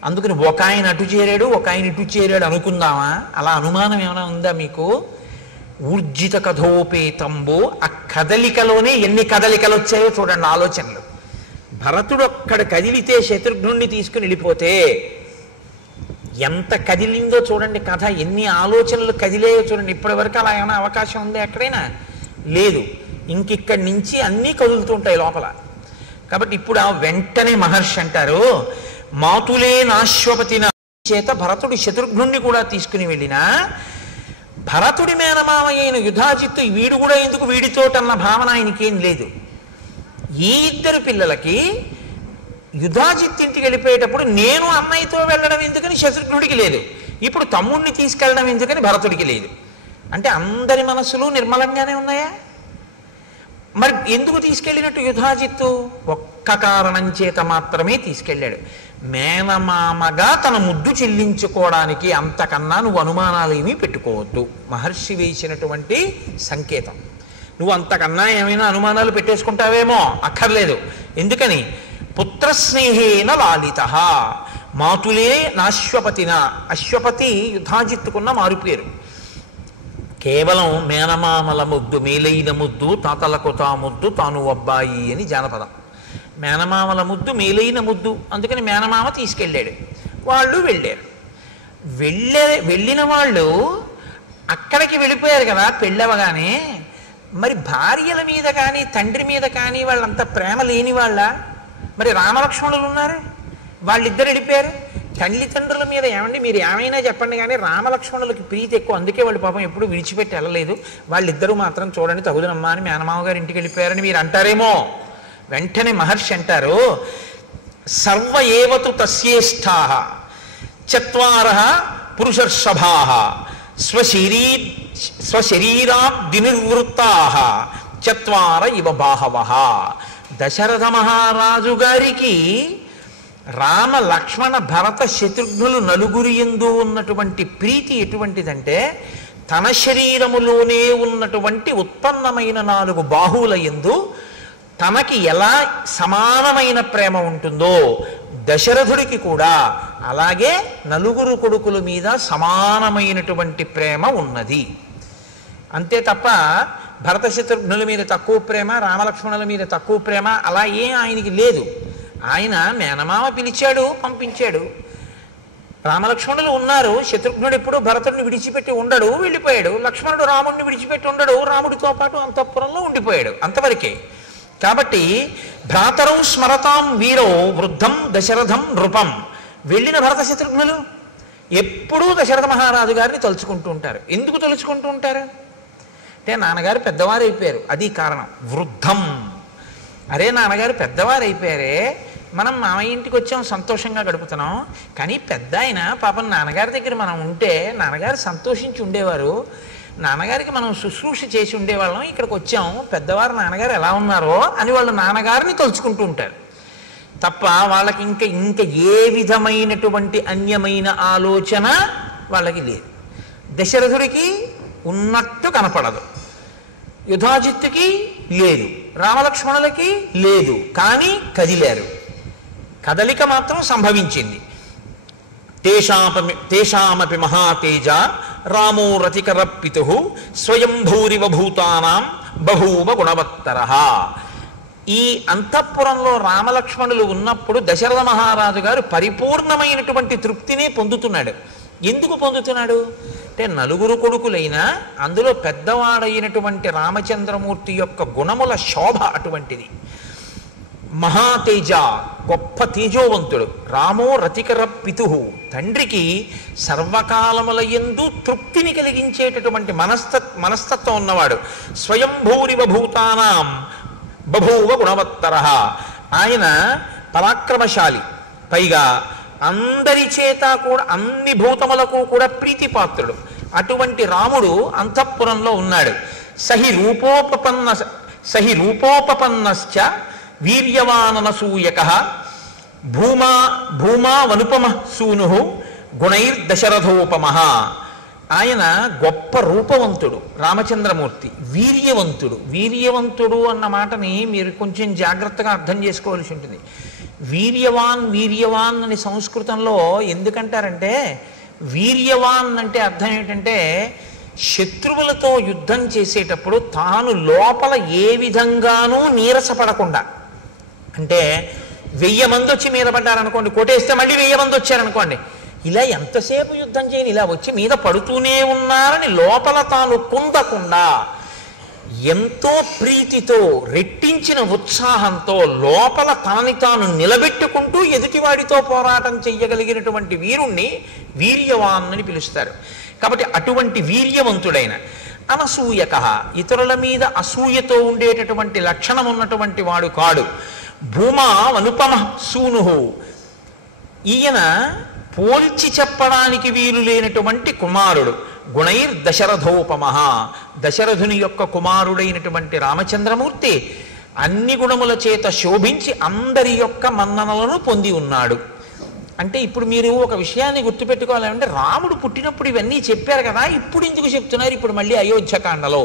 అందుకని ఒక ఆయన అటు చేరాడు, ఒక ఆయన ఇటు చేరాడు అనుకుందామా? అలా అనుమానం ఏమైనా ఉందా మీకు? ఊర్జిత కథోపేతంబో, ఆ కదలికలోనే ఎన్ని కదలికలు వచ్చాయో చూడండి, ఆలోచనలు. భరతుడు అక్కడ కదిలితే శత్రుఘ్నుణ్ణి తీసుకుని వెళ్ళిపోతే ఎంత కదిలిందో చూడండి కథ, ఎన్ని ఆలోచనలు కదిలేయో చూడండి. ఇప్పటి వరకు అలా ఏమైనా అవకాశం ఉందా ఎక్కడైనా? లేదు. ఇంకిక్కడి నుంచి అన్నీ కదులుతుంటాయి లోపల. కాబట్టి ఇప్పుడు ఆ వెంటనే మహర్షి అంటారు, మాతులే నాశ్వపతిన చేత భరతుడు శత్రుఘ్నుణ్ణి కూడా తీసుకుని వెళ్ళినా భరతుడి మేనమామ అయిన యుధాజిత్తు వీడు కూడా ఎందుకు వీడితోటన్న భావన ఆయనకేం లేదు. ఈ ఇద్దరు పిల్లలకి యుధాజిత్ ఇంటికి వెళ్ళిపోయేటప్పుడు నేను అన్నయ్యతో వెళ్ళడం ఎందుకని శత్రుఘ్నుడికి లేదు, ఇప్పుడు తమ్ముడిని తీసుకెళ్ళడం ఎందుకని భరతుడికి లేదు. అంటే అందరి మనసులు నిర్మలంగానే ఉన్నాయా? మరి ఎందుకు తీసుకెళ్ళినట్టు యుధాజిత్తు? ఒక్క కారణం చేత మాత్రమే తీసుకెళ్ళాడు, మేనమామగా తన ముద్దు చెల్లించుకోవడానికి. అంతకన్నా నువ్వు అనుమానాలు ఏమీ పెట్టుకోవద్దు. మహర్షి వేసినటువంటి సంకేతం. నువ్వు అంతకన్నా ఏమైనా అనుమానాలు పెట్టేసుకుంటావేమో, అక్కర్లేదు. ఎందుకని? పుత్రస్నేహేన లాలిత, మాతులే నాశ్వపతిన. అశ్వపతి యుధాజిత్తుకున్న మారుపేరు. కేవలం మేనమామల ముద్దు, మేలైన ముద్దు, తాతలకు తా ముద్దు, తాను అబ్బాయి అని జానపదం. మేనమామల ముద్దు మేలైన ముద్దు, అందుకని మేనమామ తీసుకెళ్ళాడు. వాళ్ళు వెళ్ళారు. వెళ్ళిన వాళ్ళు అక్కడికి వెళ్ళిపోయారు కదా పెళ్ళవగానే. మరి భార్యల మీద కానీ తండ్రి మీద కానీ వాళ్ళంతా ప్రేమ లేని వాళ్ళ? మరి రామలక్ష్మణులు ఉన్నారు, వాళ్ళిద్దరు వెళ్ళిపోయారు. తల్లిదండ్రుల మీద ఏమండి మీరు ఏమైనా చెప్పండి కానీ రామలక్ష్మణులకి ప్రీతి ఎక్కువ, అందుకే వాళ్ళు పాపం ఎప్పుడు విడిచిపెట్టి వెళ్ళలేదు. వాళ్ళిద్దరూ మాత్రం చూడండి తగుదనమ్మా అని మేనమామ గారు ఇంటికి వెళ్ళిపోయారని మీరు అంటారేమో. వెంటనే మహర్షి అంటారు, సర్వ ఏవతు తస్యేష్ఠా చత్వారః పురుషర్షభాః స్వశరీరాబ్దినిర్వృత్తాః చత్వార ఇవ బాహవః. దశరథ మహారాజు గారికి రామ లక్ష్మణ భరత శత్రుఘ్నులు నలుగురి యందు ఉన్నటువంటి ప్రీతి ఎటువంటిదంటే, తన శరీరములోనే ఉన్నటువంటి ఉత్పన్నమైన 4 బాహువుల యందు తనకి ఎలా సమానమైన ప్రేమ ఉంటుందో దశరథుడికి కూడా అలాగే నలుగురు కొడుకుల మీద సమానమైనటువంటి ప్రేమ ఉన్నది. అంతే తప్ప భరత శత్రుఘ్నుల మీద తక్కువ ప్రేమ, రామలక్ష్మణుల మీద తక్కువ ప్రేమ అలా ఏం ఆయనకి లేదు. ఆయన మేనమామ పిలిచాడు, పంపించాడు. రామలక్ష్మణులు ఉన్నారు. శత్రుఘ్నుడు ఎప్పుడు భరతుడిని విడిచిపెట్టి ఉండడు, వెళ్ళిపోయాడు. లక్ష్మణుడు రాముడిని విడిచిపెట్టి ఉండడు, రాముడితో పాటు అంతఃపురంలో ఉండిపోయాడు. అంతవరకే. కాబట్టి భ్రాతరౌ స్మరతాం వీరో వృద్ధం దశరథం నృపం. వెళ్ళిన భరత శత్రుఘ్నులు ఎప్పుడూ దశరథ మహారాజు గారిని తలుచుకుంటూ ఉంటారు. ఎందుకు తలుచుకుంటూ ఉంటారు అంటే, నాన్నగారు పెద్దవారు అయిపోయారు, అది కారణం. వృద్ధం, అరే నాన్నగారు పెద్దవారు అయిపోయారే, మనం మామయ్య ఇంటికి వచ్చాం, సంతోషంగా గడుపుతున్నాం. కానీ పెద్ద ఆయన పాపం నాన్నగారి దగ్గర మనం ఉంటే నాన్నగారు సంతోషించి ఉండేవారు, నాన్నగారికి మనం శుశ్రూష చేసి ఉండేవాళ్ళం, ఇక్కడికి వచ్చాం, పెద్దవారు నాన్నగారు ఎలా ఉన్నారో అని వాళ్ళు నాన్నగారిని తలుచుకుంటూ ఉంటారు తప్ప వాళ్ళకి ఇంకా ఏ విధమైనటువంటి అన్యమైన ఆలోచన వాళ్ళకి లేదు. దశరథుడికి ఉన్నట్టు కనపడదు, యుధాజిత్తుకి లేదు, రామలక్ష్మణులకి లేదు, కానీ కదిలారు. కదలిక మాత్రం సంభవించింది. తేషామపి మహాతేజ రామో రతికర పితుః స్వయం భూరివ భూతానాం బభూవ గుణవత్తరః. ఈ అంతఃపురంలో రామలక్ష్మణులు ఉన్నప్పుడు దశరథ మహారాజు గారు పరిపూర్ణమైనటువంటి తృప్తినే పొందుతున్నాడు. ఎందుకు పొందుతున్నాడు అంటే, నలుగురు కొడుకులైనా అందులో పెద్దవాడైనటువంటి రామచంద్రమూర్తి యొక్క గుణముల శోభ అటువంటిది. మహాతేజ, గొప్ప తేజోవంతుడు. రామో రతికర పితుః, తండ్రికి సర్వకాలముల యందు తృప్తిని కలిగించేటటువంటి మనస్తత్వం ఉన్నవాడు. స్వయంభూరివ భూతానాం బభూవ గుణవత్తరః, ఆయన పరాక్రమశాలి, పైగా అందరి చేత కూడా అన్ని భూతములకు కూడా ప్రీతిపాత్రుడు. అటువంటి రాముడు అంతఃపురంలో ఉన్నాడు. సహి రూపోపపన్నశ్చ వీర్యవాననసూయకః భూమా వనుపమః సూనుః గుణైర్దశరథోపమః. ఆయన గొప్ప రూపవంతుడు రామచంద్రమూర్తి, వీర్యవంతుడు అన్న మాటని మీరు కొంచెం జాగ్రత్తగా అర్థం చేసుకోవాల్సి ఉంటుంది. వీర్యవాన్ అని సంస్కృతంలో ఎందుకంటారంటే, వీర్యవాన్ అంటే అర్థం ఏంటంటే, శత్రువులతో యుద్ధం చేసేటప్పుడు తాను లోపల ఏ విధంగానూ నీరసపడకుండా, అంటే 1000 మంది వచ్చి మీద పడ్డారనుకోండి, కొట్టేస్తే మళ్ళీ 1000 మంది వచ్చారనుకోండి, ఇలా ఎంతసేపు యుద్ధం చేయని, ఇలా వచ్చి మీద పడుతూనే ఉన్నారని లోపల తాను కుందకుండా ఎంతో ప్రీతితో రెట్టించిన ఉత్సాహంతో లోపల తనని తాను నిలబెట్టుకుంటూ ఎదుటివాడితో పోరాటం చెయ్యగలిగినటువంటి వీరుణ్ణి వీర్యవాన్ అని పిలుస్తారు. కాబట్టి అటువంటి వీర్యవంతుడైన, అనసూయకః, ఇతరుల మీద అసూయతో ఉండేటటువంటి లక్షణం ఉన్నటువంటి వాడు కాడు. భూమా అనుపమః సూనుః, ఈయన పోల్చి చెప్పడానికి వీలు లేనటువంటి కుమారుడు. గుణైర్ దశరథోపమః, దశరథుని యొక్క కుమారుడైనటువంటి రామచంద్రమూర్తి అన్ని గుణముల చేత శోభించి అందరి యొక్క మన్ననలను పొంది ఉన్నాడు. అంటే ఇప్పుడు మీరు ఒక విషయాన్ని గుర్తుపెట్టుకోవాలంటే, రాముడు పుట్టినప్పుడు ఇవన్నీ చెప్పారు కదా, ఇప్పుడు ఎందుకు చెప్తున్నారు ఇప్పుడు మళ్ళీ అయోధ్యకాండలో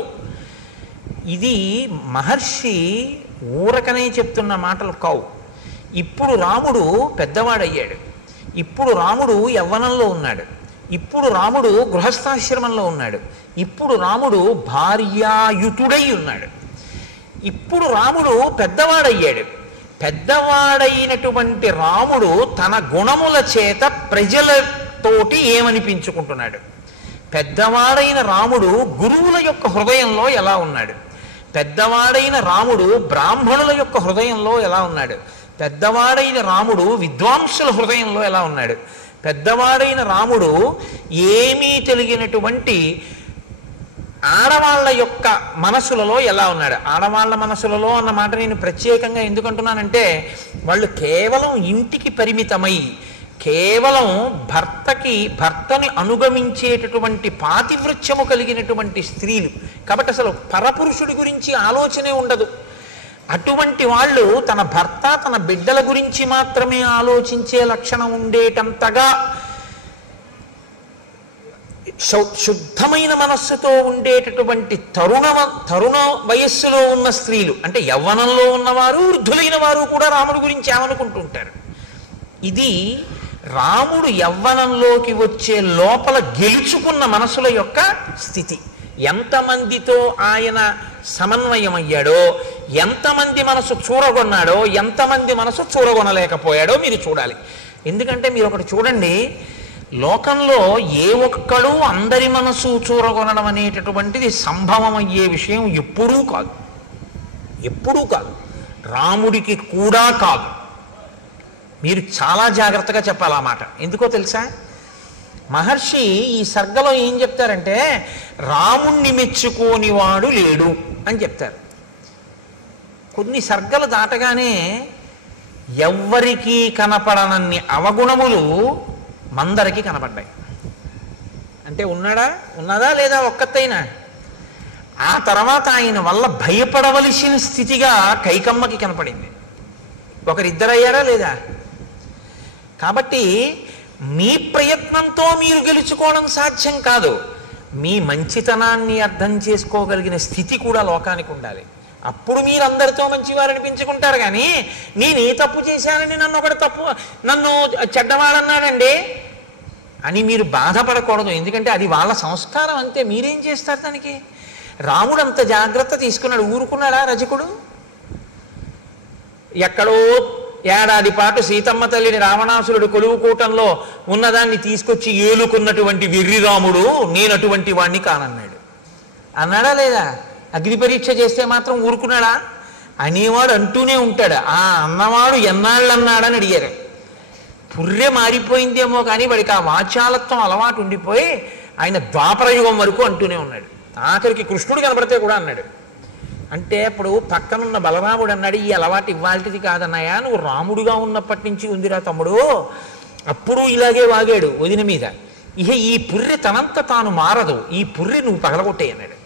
ఇది మహర్షి ఊరకనే చెప్తున్న మాటలు కావు. ఇప్పుడు రాముడు పెద్దవాడయ్యాడు, ఇప్పుడు రాముడు యవ్వనంలో ఉన్నాడు, ఇప్పుడు రాముడు గృహస్థాశ్రమంలో ఉన్నాడు, ఇప్పుడు రాముడు భార్యాయుతుడై ఉన్నాడు, ఇప్పుడు రాముడు పెద్దవాడయ్యాడు. పెద్దవాడైనటువంటి రాముడు తన గుణముల చేత ప్రజలతోటి ఏమనిపించుకుంటున్నాడు? పెద్దవాడైన రాముడు గురువుల యొక్క హృదయంలో ఎలా ఉన్నాడు? పెద్దవాడైన రాముడు బ్రాహ్మణుల యొక్క హృదయంలో ఎలా ఉన్నాడు? పెద్దవాడైన రాముడు విద్వాంసుల హృదయంలో ఎలా ఉన్నాడు? పెద్దవాడైన రాముడు ఏమీ తెలియనటువంటి ఆడవాళ్ళ యొక్క మనసులలో ఎలా ఉన్నాడు? ఆడవాళ్ళ మనసులలో అన్న మాట నేను ప్రత్యేకంగా ఎందుకంటున్నానంటే, వాళ్ళు కేవలం ఇంటికి పరిమితమై కేవలం భర్తని అనుగమించేటటువంటి పాతివృత్యము కలిగినటువంటి స్త్రీలు కాబట్టి అసలు పరపురుషుడి గురించి ఆలోచనే ఉండదు. అటువంటి వాళ్ళు తన భర్త తన బిడ్డల గురించి మాత్రమే ఆలోచించే లక్షణం ఉండేటంతగా శుద్ధమైన మనస్సుతో ఉండేటటువంటి తరుణ వయస్సులో ఉన్న స్త్రీలు, అంటే యవ్వనంలో ఉన్నవారు వృద్ధులైన వారు కూడా రాముడి గురించి ఏమనుకుంటుంటారు. ఇది రాముడు యవ్వనంలోకి వచ్చే లోపల గెలుచుకున్న మనసుల యొక్క స్థితి. ఎంతమందితో ఆయన సమన్వయమయ్యాడో, ఎంతమంది మనసు చూరగొన్నాడో, ఎంతమంది మనసు చూరగొనలేకపోయాడో మీరు చూడాలి. ఎందుకంటే మీరు ఒకటి చూడండి, లోకంలో ఏ ఒక్కడు అందరి మనసు చూరగొనడం అనేటటువంటిది సంభవం అయ్యే విషయం ఎప్పుడూ కాదు, ఎప్పుడూ కాదు, రాముడికి కూడా కాదు. మీరు చాలా జాగ్రత్తగా చెప్పాలి ఆ మాట. ఎందుకో తెలుసా? మహర్షి ఈ సర్గలో ఏం చెప్తారంటే, రాముణ్ణి మెచ్చుకోని వాడు లేడు అని చెప్తారు. కొన్ని సర్గలు దాటగానే ఎవ్వరికీ కనపడనన్ని అవగుణములు మందరికి కనపడ్డాయి. అంటే ఉన్నదా లేదా ఒక్కతైనా? ఆ తర్వాత ఆయన వల్ల భయపడవలసిన స్థితిగా కైకమ్మకి కనపడింది. ఒకరిద్దరయ్యారా లేదా? కాబట్టి మీ ప్రయత్నంతో మీరు గెలుచుకోవడం సాధ్యం కాదు. మీ మంచితనాన్ని అర్థం చేసుకోగలిగిన స్థితి కూడా లోకానికి ఉండాలి. అప్పుడు మీరు అందరితో మంచివారు అనిపించుకుంటారు. కానీ నేను ఏ తప్పు చేశానని నన్ను చెడ్డవాడన్నాడండి అని మీరు బాధపడకూడదు. ఎందుకంటే అది వాళ్ళ సంస్కారం, అంతే. మీరేం చేస్తారు దానికి? రాముడు అంత జాగ్రత్త తీసుకున్నాడు. ఊరుకున్నాడా రజకుడు? ఎక్కడో ఏడాది పాటు సీతమ్మ తల్లిని రావణాసురుడు కొలువుకూటంలో ఉన్నదాన్ని తీసుకొచ్చి ఏలుకున్నటువంటి వెర్రి రాముడు నేను అటువంటి వాణ్ణి కానన్నాడు. అన్నాడా లేదా? అగ్ని పరీక్ష చేస్తే మాత్రం ఊరుకున్నాడా? అనేవాడు అంటూనే ఉంటాడు. ఆ అన్నవాడు ఎన్నాళ్ళు అన్నాడని అడిగారు. పుర్రె మారిపోయిందేమో కానీ వాడికి ఆ వాచాలత్వం అలవాటు ఉండిపోయి ఆయన ద్వాపరయుగం వరకు అంటూనే ఉన్నాడు. ఆఖరికి కృష్ణుడు కనబడితే కూడా అన్నాడు. అంటే అప్పుడు పక్కనున్న బలరాముడు అన్నాడు, ఈ అలవాటు ఇవ్వాల్టిది కాదన్నాయా, నువ్వు రాముడుగా ఉన్నప్పటి నుంచి ఉందిరా తమ్ముడు. అప్పుడు ఇలాగే వాగాడు వదిన మీద. ఇహ ఈ పుర్రె తనంత తాను మారదు, ఈ పుర్రె నువ్వు పగలగొట్టే అన్నాడు.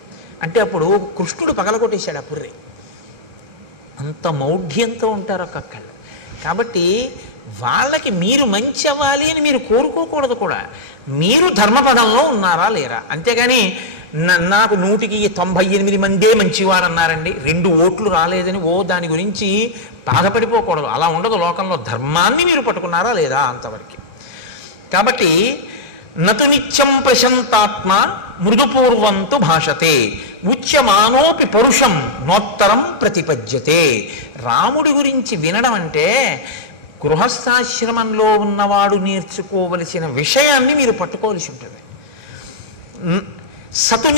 అంటే అప్పుడు కృష్ణుడు పగలగొట్టేశాడు ఆ పుర్రె. అంత మౌఢ్యంతో ఉంటారు ఒక్కొక్కళ్ళు. కాబట్టి వాళ్ళకి మీరు మంచి అవ్వాలి అని మీరు కోరుకోకూడదు కూడా. మీరు ధర్మపదంలో ఉన్నారా లేరా? అంతేగాని నాకు 198 మందే మంచివారు అన్నారండి, 2 ఓట్లు రాలేదని దాని గురించి బాధపడిపోకూడదు. అలా ఉండదు లోకంలో. ధర్మాన్ని మీరు పట్టుకున్నారా లేదా అంతవరకు. కాబట్టి నతు నిత్యం ప్రశంతాత్మ మృదుపూర్వంతు భాషతే ఉచ్యమానోపి పరుషం నోత్తరం ప్రతిపద్యతే. రాముడి గురించి వినడం అంటే గృహస్థాశ్రమంలో ఉన్నవాడు నేర్చుకోవలసిన విషయాన్ని మీరు పట్టుకోవలసి ఉంటుంది. సతు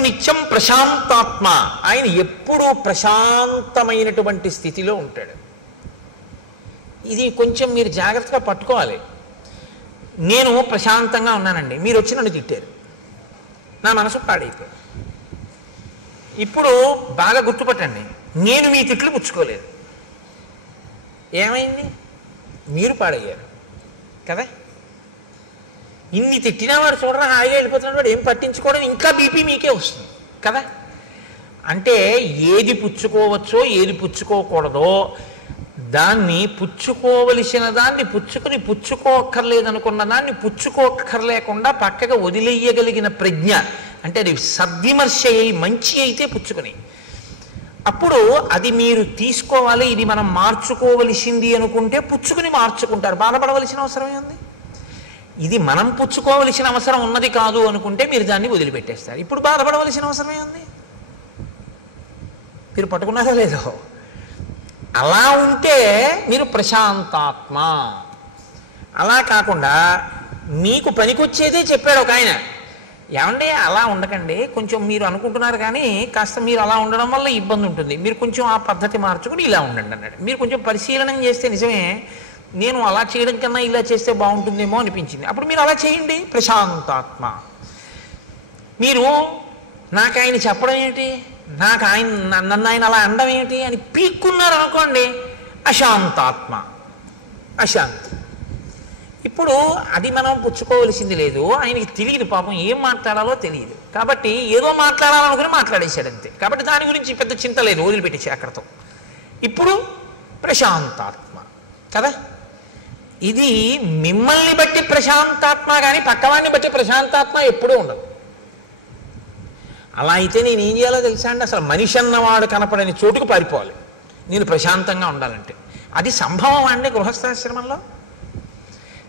నిత్యం ప్రశాంతాత్మ, ఆయన ఎప్పుడూ ప్రశాంతమైనటువంటి స్థితిలో ఉంటాడు. ఇది కొంచెం మీరు జాగ్రత్తగా పట్టుకోవాలి. నేను ప్రశాంతంగా ఉన్నానండి, మీరు వచ్చి నన్ను తిట్టారు, నా మనసు పాడైపోయింది. ఇప్పుడు బాగా గుర్తుపట్టండి, నేను మీ తిట్లు పుచ్చుకోలేదు. ఏమైంది? మీరు పాడయ్యారు కదా. ఇన్ని తిట్టినా వాడు చూడరా హాయిగా వెళ్ళిపోతున్నాడు, వాడు ఏం పట్టించుకోవడం, ఇంకా బీపీ మీకే వస్తుంది కదా. అంటే ఏది పుచ్చుకోవచ్చో ఏది పుచ్చుకోకూడదో దాన్ని పుచ్చుకోవలసిన దాన్ని పుచ్చుకోక్కర్లేదనుకున్న దాన్ని పుచ్చుకోక్కర్లేకుండా పక్కగా వదిలేయగలిగిన ప్రజ్ఞ అంటే అది సద్విమర్శ అయి మంచి అయితే పుచ్చుకుని, అప్పుడు అది మీరు తీసుకోవాలి, ఇది మనం మార్చుకోవలసింది అనుకుంటే పుచ్చుకుని మార్చుకుంటారు, బాధపడవలసిన అవసరం ఉంది. ఇది మనం పుచ్చుకోవలసిన అవసరం ఉన్నది కాదు అనుకుంటే మీరు దాన్ని వదిలిపెట్టేస్తారు. ఇప్పుడు బాధపడవలసిన అవసరమే ఉంది. మీరు పట్టుకున్నారో లేదో. అలా ఉంటే మీరు ప్రశాంతాత్మ. అలా కాకుండా మీకు పనికొచ్చేదే చెప్పాడు ఒక ఆయన, ఏమంటే అలా ఉండకండి, కొంచెం మీరు అనుకుంటున్నారు కానీ కాస్త మీరు అలా ఉండడం వల్ల ఇబ్బంది ఉంటుంది, మీరు కొంచెం ఆ పద్ధతి మార్చుకుని ఇలా ఉండండి అన్నాడు. మీరు కొంచెం పరిశీలన చేస్తే నిజమే, నేను అలా చేయడం కన్నా ఇలా చేస్తే బాగుంటుందేమో అనిపించింది, అప్పుడు మీరు అలా చేయండి, ప్రశాంతాత్మ. మీరు నాకు ఆయన చెప్పడం ఏంటి, నాకు నన్ను ఆయన అలా అనడం ఏంటి అని పీక్కున్నారు అనుకోండి, అశాంతాత్మ, అశాంతి. ఇప్పుడు అది మనం పుచ్చుకోవలసింది లేదు, ఆయనకి తెలియదు పాపం, ఏం మాట్లాడాలో తెలియదు, కాబట్టి ఏదో మాట్లాడాలనుకుని మాట్లాడేశాడు అంతే. కాబట్టి దాని గురించి పెద్ద చింత లేదు, వదిలిపెట్టేసి అక్కడతో. ఇప్పుడు ప్రశాంతాత్మ కదా. ఇది మిమ్మల్ని బట్టి ప్రశాంతాత్మ కానీ పక్కవాడిని బట్టి ప్రశాంతాత్మ ఎప్పుడూ ఉండదు. అలా అయితే నేను ఏం చేయాలో తెలుసా అండి, అసలు మనిషి అన్నవాడు కనపడని చోటుకు పారిపోవాలి నేను ప్రశాంతంగా ఉండాలంటే. అది సంభవం అండి గృహస్థాశ్రమంలో.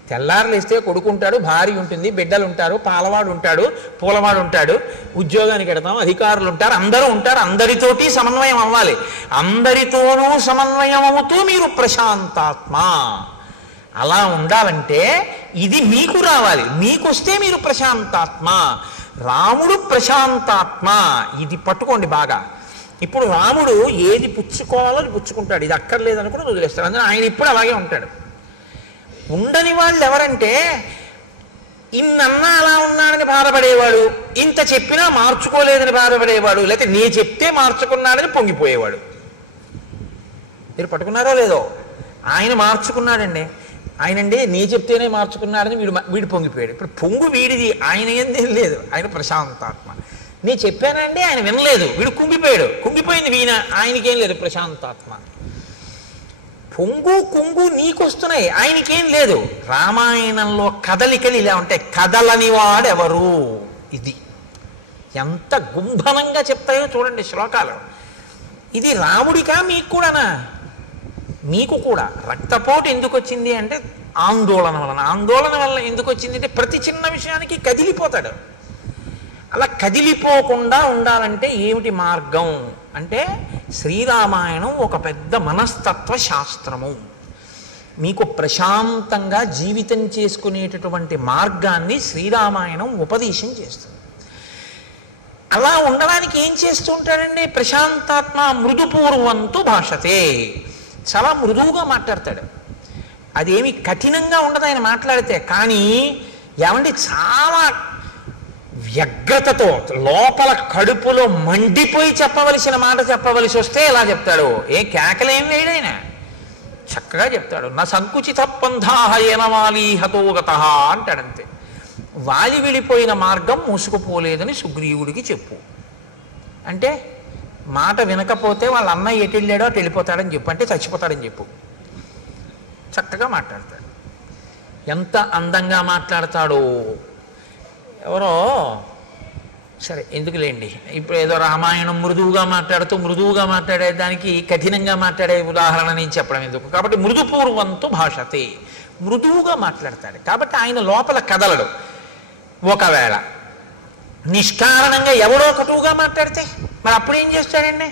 తెల్లారులేస్తే కొడుకుంటాడు, భార్య ఉంటుంది, బిడ్డలు ఉంటారు, పాలవాడు ఉంటాడు, పూలవాడు ఉంటాడు, ఉద్యోగానికి వెడతాం, అధికారులు ఉంటారు, అందరూ ఉంటారు, అందరితోటి సమన్వయం అవ్వాలి. అందరితోనూ సమన్వయం అవుతూ మీరు ప్రశాంతాత్మ. అలా ఉండాలంటే ఇది మీకు రావాలి, మీకు వస్తే మీరు ప్రశాంతాత్మ. రాముడు ప్రశాంతాత్మ, ఇది పట్టుకోండి బాగా. ఇప్పుడు రాముడు ఏది పుచ్చుకోవాలో అది పుచ్చుకుంటాడు, ఇది అక్కర్లేదనుకుని వదిలేస్తాడు. అందులో ఆయన ఇప్పుడు అలాగే ఉంటాడు. ఉండని వాళ్ళు ఎవరంటే ఇన్నన్నా అలా ఉన్నాడని బాధపడేవాడు, ఇంత చెప్పినా మార్చుకోలేదని బాధపడేవాడు, లేకపోతే నీ చెప్తే మార్చుకున్నాడని పొంగిపోయేవాడు. మీరు పట్టుకున్నారో లేదో. ఆయన మార్చుకున్నాడండి, ఆయనండి నీ చెప్తేనే మార్చుకున్నాడని వీడు పొంగిపోయాడు. ఇప్పుడు పొంగు వీడిది, ఆయన ఏందేం లేదు, ఆయన ప్రశాంతాత్మ. నీ చెప్పానండి, ఆయన వినలేదు, వీడు కుంగిపోయాడు, కుంగిపోయింది వీణ, ఆయనకేం లేదు, ప్రశాంతాత్మ. పొంగు కుంగు నీకొస్తున్నాయి, ఆయనకేం లేదు. రామాయణంలో కదలికలు ఇలా ఉంటాయి, కదలని వాడెవరు, ఇది ఎంత గుంభనంగా చెప్తాయో చూడండి శ్లోకాలు. ఇది రాముడికా మీకు కూడానా? మీకు కూడా. రక్తపోటు ఎందుకు వచ్చింది అంటే ఆందోళన వలన. ఆందోళన వలన ఎందుకు వచ్చింది అంటే ప్రతి చిన్న విషయానికి కదిలిపోతాడు. అలా కదిలిపోకుండా ఉండాలంటే ఏమిటి మార్గం అంటే శ్రీరామాయణం ఒక పెద్ద మనస్తత్వ శాస్త్రము. మీకు ప్రశాంతంగా జీవితం చేసుకునేటటువంటి మార్గాన్ని శ్రీరామాయణం ఉపదేశం చేస్తుంది. అలా ఉండడానికి ఏం చేస్తూ ఉంటాడండి ప్రశాంతాత్మ? మృదుపూర్వంతు భాషతే, చాలా మృదువుగా మాట్లాడతాడు. అదేమి కఠినంగా ఉండదు ఆయన మాట్లాడితే, కానీ ఏమండి చాలా వ్యగ్రతతో లోపల కడుపులో మండిపోయి చెప్పవలసిన మాట చెప్పవలసి వస్తే ఎలా చెప్తాడు, ఏ కేకలేం వేయడైన చక్కగా చెప్తాడు. నా సంకుచిత పంథాహ ఏనవాలి హతోగత అంటాడంతే. వాలి విడిపోయిన మార్గం మూసుకుపోలేదని సుగ్రీవుడికి చెప్పు అంటే, మాట వినకపోతే వాళ్ళ అన్నయ్య ఎటు వెళ్ళాడో అటు వెళ్ళిపోతాడని చెప్పు, అంటే చచ్చిపోతాడని చెప్పు. చక్కగా మాట్లాడతాడు. ఎంత అందంగా మాట్లాడతాడో. ఎవరో సరే ఎందుకులేండి, ఇప్పుడు ఏదో రామాయణం మృదువుగా మాట్లాడుతూ మృదువుగా మాట్లాడేదానికి కఠినంగా మాట్లాడే ఉదాహరణ నేను చెప్పడం ఎందుకు. కాబట్టి మృదుపూర్వంతు భాషతే, మృదువుగా మాట్లాడతాడు కాబట్టి ఆయన లోపల కదలడు. ఒకవేళ నిష్కారణంగా ఎవడో కటువుగా మాట్లాడితే మరి అప్పుడు ఏం చేస్తాడండి?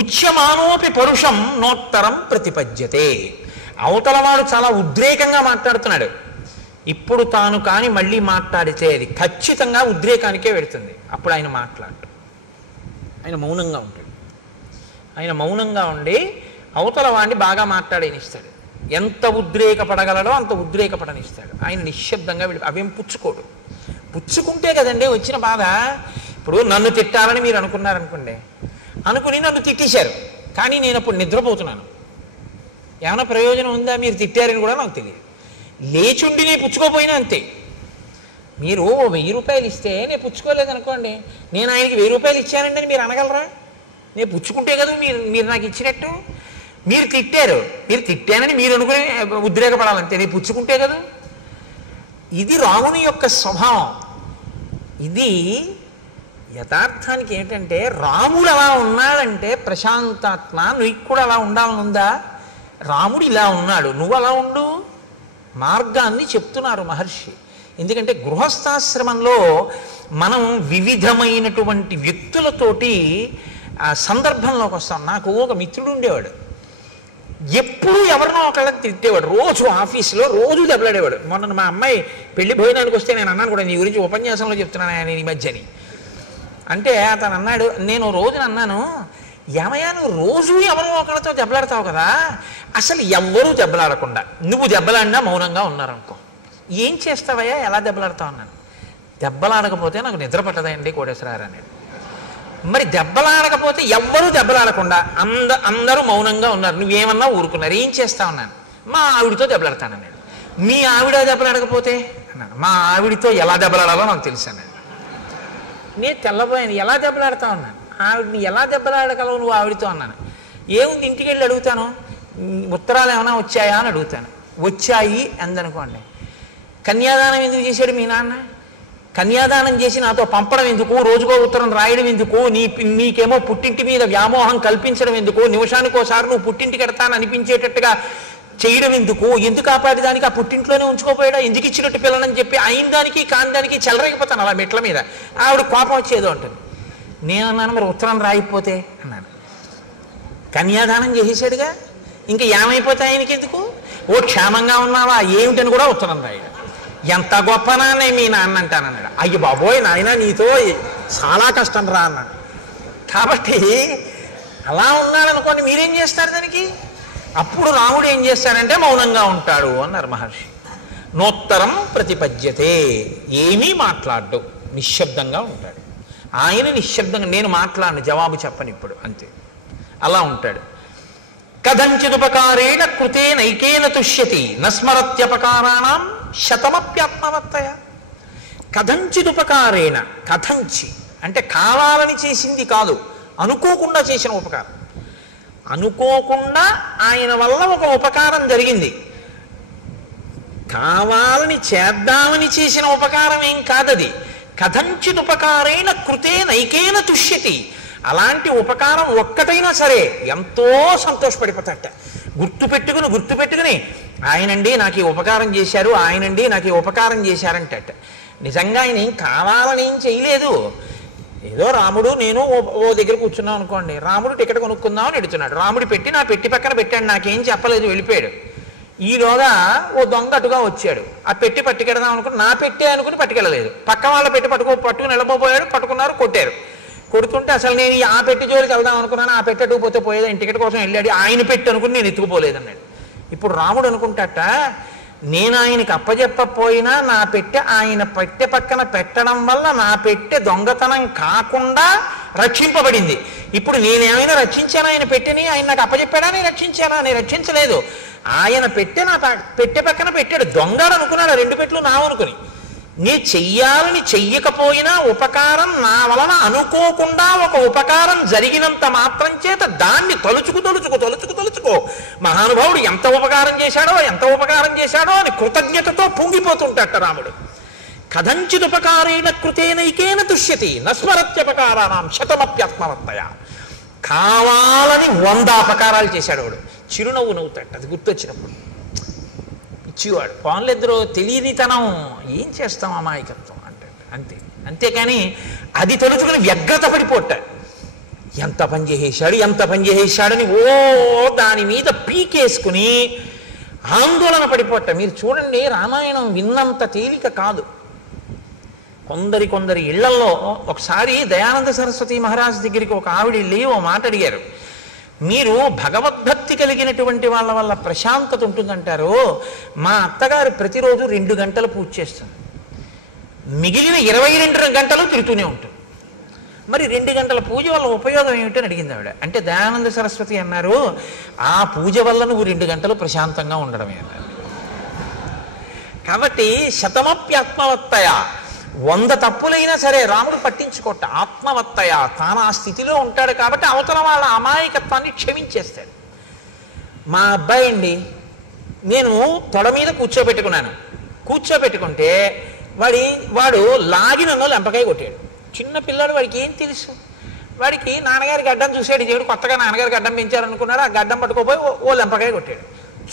ఉచ్యమానోపి పరుషం నోత్తరం ప్రతిపద్యతే. అవతలవాడు చాలా ఉద్రేకంగా మాట్లాడుతున్నాడు, ఇప్పుడు తాను కానీ మళ్ళీ మాట్లాడితే అది ఖచ్చితంగా ఉద్రేకానికే పెడుతుంది. అప్పుడు ఆయన మాట్లాడు, ఆయన మౌనంగా ఉంటాడు. ఆయన మౌనంగా ఉండి అవతల వాడిని బాగా మాట్లాడనిస్తాడు. ఎంత ఉద్రేకపడగలడో అంత ఉద్రేకపడనిస్తాడు. ఆయన నిశ్శబ్దంగా అవేం పుచ్చుకోడు. పుచ్చుకుంటే కదండి వచ్చిన బాధ. ఇప్పుడు నన్ను తిట్టాలని మీరు అనుకున్నారనుకోండి, అనుకుని నన్ను తిట్టేశారు, కానీ నేను అప్పుడు నిద్రపోతున్నాను, ఏమైనా ప్రయోజనం ఉందా? మీరు తిట్టారని కూడా నాకు తెలియదు. లేచుండి నేను పుచ్చుకోపోయినా అంతే. మీరు 1000 రూపాయలు ఇస్తే నేను పుచ్చుకోలేదనుకోండి, నేను ఆయనకి 1000 రూపాయలు ఇచ్చానండి అని మీరు అనగలరా? నేను పుచ్చుకుంటే కదా మీరు నాకు ఇచ్చినట్టు. మీరు తిట్టారు, మీరు తిట్టానని మీరు అనుకుని ఉద్రేకపడాలంతే, నేను పుచ్చుకుంటే కదా. ఇది రాముని యొక్క స్వభావం. ఇది యథార్థానికి ఏంటంటే రాముడు అలా ఉన్నాడంటే ప్రశాంతాత్మ, నీకు కూడా అలా ఉండాలని ఉందా? రాముడు ఇలా ఉన్నాడు, నువ్వు అలా ఉండు. మార్గాన్ని చెప్తున్నారు మహర్షి. ఎందుకంటే గృహస్థాశ్రమంలో మనం వివిధమైనటువంటి వ్యక్తులతోటి సందర్భంలోకి వస్తాం. నాకు ఒక మిత్రుడు ఉండేవాడు, ఎప్పుడు ఎవరినో ఒకళ్ళని తిట్టేవాడు, రోజు ఆఫీసులో రోజు దెబ్బలాడేవాడు. మొన్న మా అమ్మాయి పెళ్లి భోజనానికి వస్తే నేను అన్నాను కూడా, నీ గురించి ఉపన్యాసంలో చెప్తున్నాను ఆయన ఈ మధ్యని. అంటే అతను అన్నాడు, నేను రోజున అన్నాను, ఏమయ్యా నువ్వు రోజు ఎవరో ఒకరితో దెబ్బలాడతావు కదా, అసలు ఎవ్వరూ దెబ్బలాడకుండా నువ్వు దెబ్బలాడినా మౌనంగా ఉన్నారనుకో, ఏం చేస్తావయ్యా, ఎలా దెబ్బలాడతావు అన్నాను. దెబ్బలాడకపోతే నాకు నిద్ర పట్టదండి కోటేశ్వరారు అన్నాడు. మరి దెబ్బలాడకపోతే ఎవ్వరూ దెబ్బలాడకుండా అందరూ మౌనంగా ఉన్నారు, నువ్వేమన్నా ఊరుకున్నారు, ఏం చేస్తావు అన్నాను. మా ఆవిడితో దెబ్బలాడతానన్నాడు. మీ ఆవిడ దెబ్బలాడకపోతే అన్నాను. మా ఆవిడితో ఎలా దెబ్బలాడాలో నాకు తెలుసు అన్నాడు. నేను తెల్లబోయాను, ఎలా దెబ్బలాడతావు అన్నాను. ఆవిడని ఎలా దెబ్బలాడగలవు నువ్వు ఆవిడితో అన్నాను. ఏముంది, ఇంటికి వెళ్ళి అడుగుతాను, ఉత్తరాలు ఏమైనా వచ్చాయా అని అడుగుతాను. వచ్చాయి అందనుకోండి. కన్యాదానం ఎందుకు చేశాడు మీ నాన్న? కన్యాదానం చేసి నాతో పంపడం ఎందుకు, రోజుకో ఉత్తరం రాయడం ఎందుకు, నీకేమో పుట్టింటి మీద వ్యామోహం కల్పించడం ఎందుకు, నిమిషానికి ఒకసారి నువ్వు పుట్టింటికి ఎడతాను అనిపించేటట్టుగా చేయడం ఎందుకు, ఎందుకు ఆపాటి దానికి ఆ పుట్టింట్లోనే ఉంచుకోపోయాడా, ఎందుకు ఇచ్చినట్టు పిల్లనని చెప్పి అయిన దానికి కాని దానికి చెలరేగిపోతాను అలా మెట్ల మీద. ఆవిడ కోపం వచ్చేదో ఉంటుంది. నేను అన్నాను, మరి ఉత్తరం రాయిపోతే అన్నాను. కన్యాదానం చేసేసాడుగా, ఇంకా ఏమైపోతే ఆయనకి ఎందుకు, ఓ క్షేమంగా ఉన్నావా ఏమిటని కూడా ఉత్తరం రాయడు. ఎంత గొప్ప నాన్నే మీ నాన్న అంటానన్నాడు. అయ్య బాబోయ్ నాయన నీతో చాలా కష్టం రా అన్నాడు. కాబట్టి అలా ఉన్నాడనుకోండి, మీరేం చేస్తారు దానికి? అప్పుడు రాముడు ఏం చేస్తాడంటే మౌనంగా ఉంటాడు అన్నారు మహర్షి. నోత్తరం ప్రతిపద్యతే, ఏమీ మాట్లాడ్డు, నిశ్శబ్దంగా ఉంటాడు. ఆయన నిశ్శబ్దంగా, నేను మాట్లాడను, జవాబు చెప్పను ఇప్పుడు, అంతే, అలా ఉంటాడు. కథంచిదుపకారేణ కృతే నైకేన తుష్యతి నస్మరత్యపకారాణం శతమప్యాత్మవత్తయ. కథంచిదుపకారేణ, కథంచి అంటే కావాలని చేసింది కాదు, అనుకోకుండా చేసిన ఉపకారం. అనుకోకుండా ఆయన వల్ల ఒక ఉపకారం జరిగింది, కావాలని చేద్దామని చేసిన ఉపకారం ఏం కాదది. కథంచిదుపకారేణ కృతే నైకేన తుష్యతి, అలాంటి ఉపకారం ఒక్కటైనా సరే ఎంతో సంతోషపడిపోతాట. గుర్తుపెట్టుకుని ఆయనండి నాకు ఈ ఉపకారం చేశారు, ఆయనండి నాకు ఈ ఉపకారం చేశారంటట. నిజంగా ఆయన ఏం కావాలని ఏం చేయలేదు. ఏదో రాముడు నేను ఓ దగ్గర కూర్చున్నాం అనుకోండి, రాముడు టికెట్ కొనుక్కుందామని ఎడుతున్నాడు, రాముడు పెట్టి నా పెట్టి పక్కన పెట్టాడు, నాకేం చెప్పలేదు, వెళ్ళిపోయాడు. ఈలోగా ఓ దొంగ అటుగా వచ్చాడు, ఆ పెట్టి పట్టుకెడదాం అనుకుని నా పెట్టే అనుకుని పట్టుకెళ్ళలేదు, పక్క వాళ్ళ పెట్టి పట్టుకుని వెళ్ళబోయాడు, పట్టుకున్నారు, కొట్టారు. కొడుతుంటే అసలు నేను ఆ పెట్టి జోలికి వెళ్దాం అనుకున్నాను, ఆ పెట్టి అటుకుపోతే పోయేది, ఆయన టికెట్ కోసం వెళ్ళాడు, ఆయన పెట్టి అనుకుని నేను ఎత్తుకుపోలేదన్నాడు. ఇప్పుడు రాముడు అనుకుంటాట, నేను ఆయనకి అప్పజెప్పపోయినా నా పెట్టె ఆయన పెట్టె పక్కన పెట్టడం వల్ల నా పెట్టె దొంగతనం కాకుండా రక్షింపబడింది. ఇప్పుడు నేనేమైనా రక్షించానా ఆయన పెట్టెని? ఆయన నాకు అప్పజెప్పాడా, నేను రక్షించానా? నేను రక్షించలేదు. ఆయన పెట్టె నా పెట్టె పక్కన పెట్టాడు, దొంగడు అనుకున్నాడు, రెండు పెట్లు నావనుకుని. నీ చెయ్యాలని చెయ్యకపోయినా ఉపకారం నా వలన అనుకోకుండా ఒక ఉపకారం జరిగినంత మాత్రం చేత దాన్ని తలుచుకో మహానుభావుడు ఎంత ఉపకారం చేశాడో అని కృతజ్ఞతతో పొంగిపోతుంటాట రాముడు. కథంచిదుపకారేణ కృతేనైకేన తుష్యతి నస్మరత్యపకారాణం శతమప్యాత్మవత్తయ. కావాలని 100 అపకారాలు చేశాడు వాడు, చిరునవ్వు నవ్వుతాడు అది గుర్తొచ్చినప్పుడు. ఇచ్చివాడు పాన్లిద్దరూ తెలియనితనం, ఏం చేస్తాం అమాయకత్వం అంటే అంతే. అంతేకాని అది తలుచుకుని వ్యగ్రత పడిపోతాడు, ఎంత పని చేసేశాడని ఓ దాని మీద పీకేసుకుని ఆందోళన పడిపోతా. మీరు చూడండి, రామాయణం విన్నంత తేలిక కాదు. కొందరి ఇళ్లలో ఒకసారి దయానంద సరస్వతి మహారాజ్ దగ్గరికి ఒక ఆవిడ వెళ్ళి ఓ మాట అడిగారు, మీరు భగవద్భక్తి కలిగినటువంటి వాళ్ళ వల్ల ప్రశాంతత ఉంటుందంటారు, మా అత్తగారు ప్రతిరోజు 2 గంటలు పూజ చేస్తుంది, మిగిలిన 22 గంటలు తిరుగుతూనే ఉంటుంది, మరి 2 గంటల పూజ వల్ల ఉపయోగం ఏమిటని అడిగింది ఆవిడ. అంటే దయానంద సరస్వతి అన్నారు, ఆ పూజ వల్ల నువ్వు 2 గంటలు ప్రశాంతంగా ఉండడమే అన్నారు. కాబట్టి శతమప్యాత్మవత్తయ, 100 తప్పులైనా సరే రాముడు పట్టించుకోట, ఆత్మవత్తయ, తాను ఆ స్థితిలో ఉంటాడు కాబట్టి అవతల వాళ్ళ అమాయకత్వాన్ని క్షమించేస్తాడు. మా అబ్బాయి అండి, నేను తొడ మీద కూర్చోబెట్టుకుంటే వాడు లాగి నన్ను లెంపకాయ కొట్టాడు. చిన్న పిల్లాడు, వాడికి ఏం తెలుసు? వాడికి నాన్నగారి గడ్డం చూసాడు, దేవుడు కొత్తగా నాన్నగారి గడ్డం పెంచారనుకున్నాడు, ఆ గడ్డం పట్టుకోపోయి ఓ లెంపకాయ కొట్టాడు.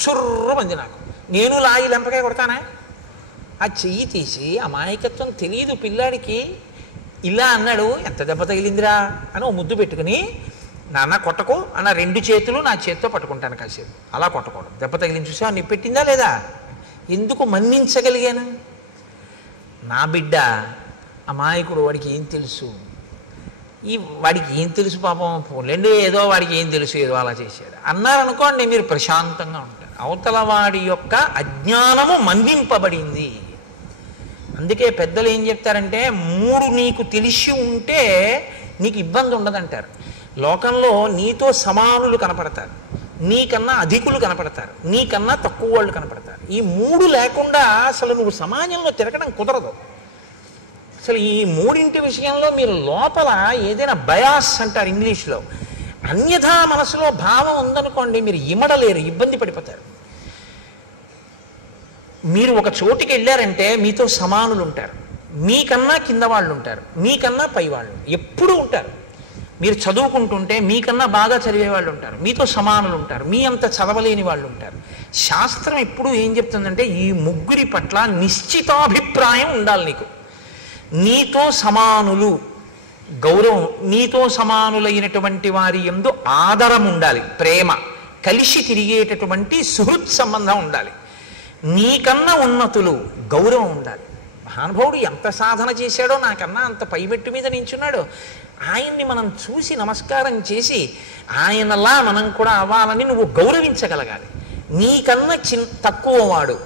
చుర్రు మంది నాకు, నేను లాగి లెంపకాయ కొడతానా? ఆ చెయ్యి తీసి, అమాయకత్వం తెలియదు పిల్లాడికి, ఇలా అన్నాడు, ఎంత దెబ్బ తగిలిందిరా అని ఓ ముద్దు పెట్టుకుని, నాన్న కొట్టకు అన్న 2 చేతులు నా చేతితో పట్టుకుంటాను కాసేపు, అలా కొట్టకూడదు, దెబ్బ తగిలింది చూసా, నీ పెట్టిందా లేదా? ఎందుకు మన్నించగలిగాను? నా బిడ్డ అమాయకుడు, వాడికి ఏం తెలుసు? వాడికి ఏం తెలుసు పాపం, పోలేండి ఏదో వాడికి ఏం తెలుసు, ఏదో అలా చేశాడు అన్నారనుకోండి, మీరు ప్రశాంతంగా ఉంటారు. అవతల వాడి యొక్క అజ్ఞానము మన్నింపబడింది. అందుకే పెద్దలు ఏం చెప్తారంటే, 3 నీకు తెలిసి ఉంటే నీకు ఇబ్బంది ఉండదంటారు. లోకంలో నీతో సమానులు కనపడతారు, నీకన్నా అధికులు కనపడతారు, నీకన్నా తక్కువ వాళ్ళు కనపడతారు. ఈ 3 లేకుండా అసలు నువ్వు సమాజంలో తిరగడం కుదరదు. అసలు ఈ 3 విషయంలో మీరు లోపల ఏదైనా బయాస్ అంటారు ఇంగ్లీష్లో, అన్యథా మనసులో భావం ఉందనుకోండి, మీరు ఇమడలేరు, ఇబ్బంది పడిపోతారు. మీరు ఒక చోటికి వెళ్ళారంటే మీతో సమానులు ఉంటారు, మీకన్నా కింద వాళ్ళు ఉంటారు, మీకన్నా పై వాళ్ళు ఎప్పుడూ ఉంటారు. మీరు చదువుకుంటుంటే మీకన్నా బాగా చదివే వాళ్ళు ఉంటారు, మీతో సమానులు ఉంటారు, మీ అంత చదవలేని వాళ్ళు ఉంటారు. శాస్త్రం ఎప్పుడూ ఏం చెప్తుందంటే, ఈ 3 పట్ల నిశ్చితాభిప్రాయం ఉండాలి నీకు. నీతో సమానులు గౌరవం, నీతో సమానులైనటువంటి వారి యందు ఆదరం ఉండాలి, ప్రేమ, కలిసి తిరిగేటటువంటి సుహృత్ సంబంధం ఉండాలి. నీకన్నా ఉన్నతులు గౌరవం ఉండాలి. మహానుభావుడు ఎంత సాధన చేశాడో, నాకన్నా అంత పైమెట్టు మీద నించున్నాడు, ఆయన్ని మనం చూసి నమస్కారం చేసి ఆయనలా మనం కూడా అవ్వాలని నువ్వు గౌరవించగలగాలి. నీకన్నా తక్కువ వాడు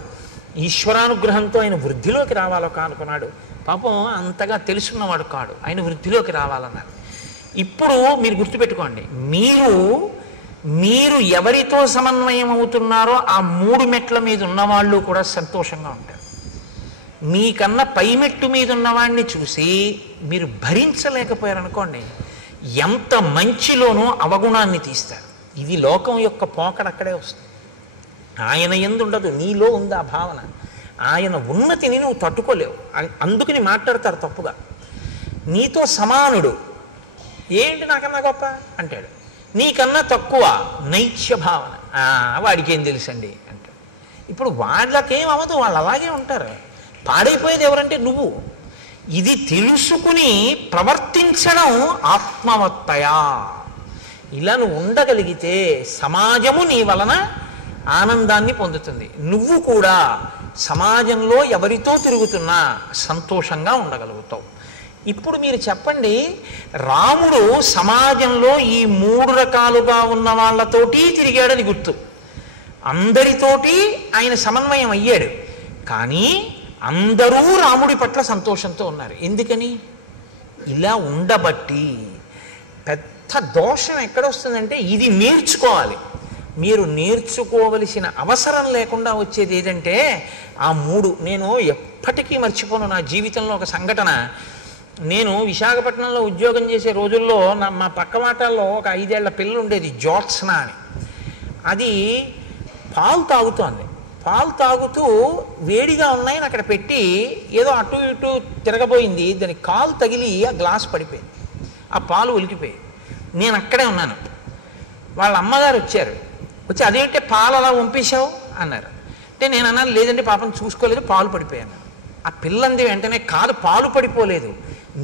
ఈశ్వరానుగ్రహంతో ఆయన వృద్ధిలోకి రావాలో కానుకున్నాడు, పాపం అంతగా తెలుసున్నవాడు కాడు, ఆయన వృద్ధిలోకి రావాలన్నారు. ఇప్పుడు మీరు గుర్తుపెట్టుకోండి, మీరు ఎవరితో సమన్వయం అవుతున్నారో ఆ 3 మెట్ల మీద ఉన్నవాళ్ళు కూడా సంతోషంగా ఉంటారు. మీకన్నా పైమెట్టు మీద ఉన్నవాడిని చూసి మీరు భరించలేకపోయారనుకోండి, ఎంత మంచిలోనూ అవగుణాన్ని తీస్తారు. ఇది లోకం యొక్క పోకడ అక్కడే వస్తుంది. ఆయన యందు ఉండదు, నీలో ఉంది ఆ భావన. ఆయన ఉన్నతిని నువ్వు తట్టుకోలేవు, అందుకని మాట్లాడతారు తప్పుగా. నీతో సమానుడు, ఏంటి నాకన్నా గొప్ప అంటాడు, నీకన్నా తక్కువ నైత్య భావన, వాడికి ఏం తెలుసండి అంటాడు. ఇప్పుడు వాళ్ళకేం అవ్వదు, వాళ్ళు అలాగే ఉంటారు. పాడైపోయేది ఎవరంటే నువ్వు. ఇది తెలుసుకుని ప్రవర్తించడం ఆత్మవత్తయా. ఇలా నువ్వు ఉండగలిగితే సమాజము నీ వలన ఆనందాన్ని పొందుతుంది, నువ్వు కూడా సమాజంలో ఎవరితో తిరుగుతున్నా సంతోషంగా ఉండగలుగుతావు. ఇప్పుడు మీరు చెప్పండి, రాముడు సమాజంలో ఈ 3 రకాలుగా ఉన్న వాళ్ళతోటి తిరిగాడని గుర్తు, అందరితోటి ఆయన సమన్వయం అయ్యాడు, కానీ అందరూ రాముడి పట్ల సంతోషంతో ఉన్నారు. ఎందుకని? ఇలా ఉండబట్టి. పెద్ద దోషం ఎక్కడొస్తుందంటే, ఇది నేర్చుకోవాలి. మీరు నేర్చుకోవలసిన అవసరం లేకుండా వచ్చేది ఏదంటే ఆ 3. నేను ఎప్పటికీ మర్చిపోను నా జీవితంలో ఒక సంఘటన. నేను విశాఖపట్నంలో ఉద్యోగం చేసే రోజుల్లో మా పక్క వాటాల్లో ఒక 5 ఏళ్ల పిల్ల ఉండేది, జ్యోత్స్న అని. అది పాలు తాగుతోంది. పాలు తాగుతూ వేడిగా ఉన్నాయని అక్కడ పెట్టి ఏదో అటు ఇటు తిరగబోయింది, దానికి కాలు తగిలి ఆ గ్లాస్ పడిపోయింది, ఆ పాలు ఒలికిపోయి. నేను అక్కడే ఉన్నాను. వాళ్ళ అమ్మగారు వచ్చి అదేంటే పాలు అలా వంపేశావు అన్నారు. అంటే నేను అన్నాను, లేదంటే పాపం చూసుకోలేదు, పాలు పడిపోయాను. ఆ పిల్లంది వెంటనే, కాదు పాలు పడిపోలేదు,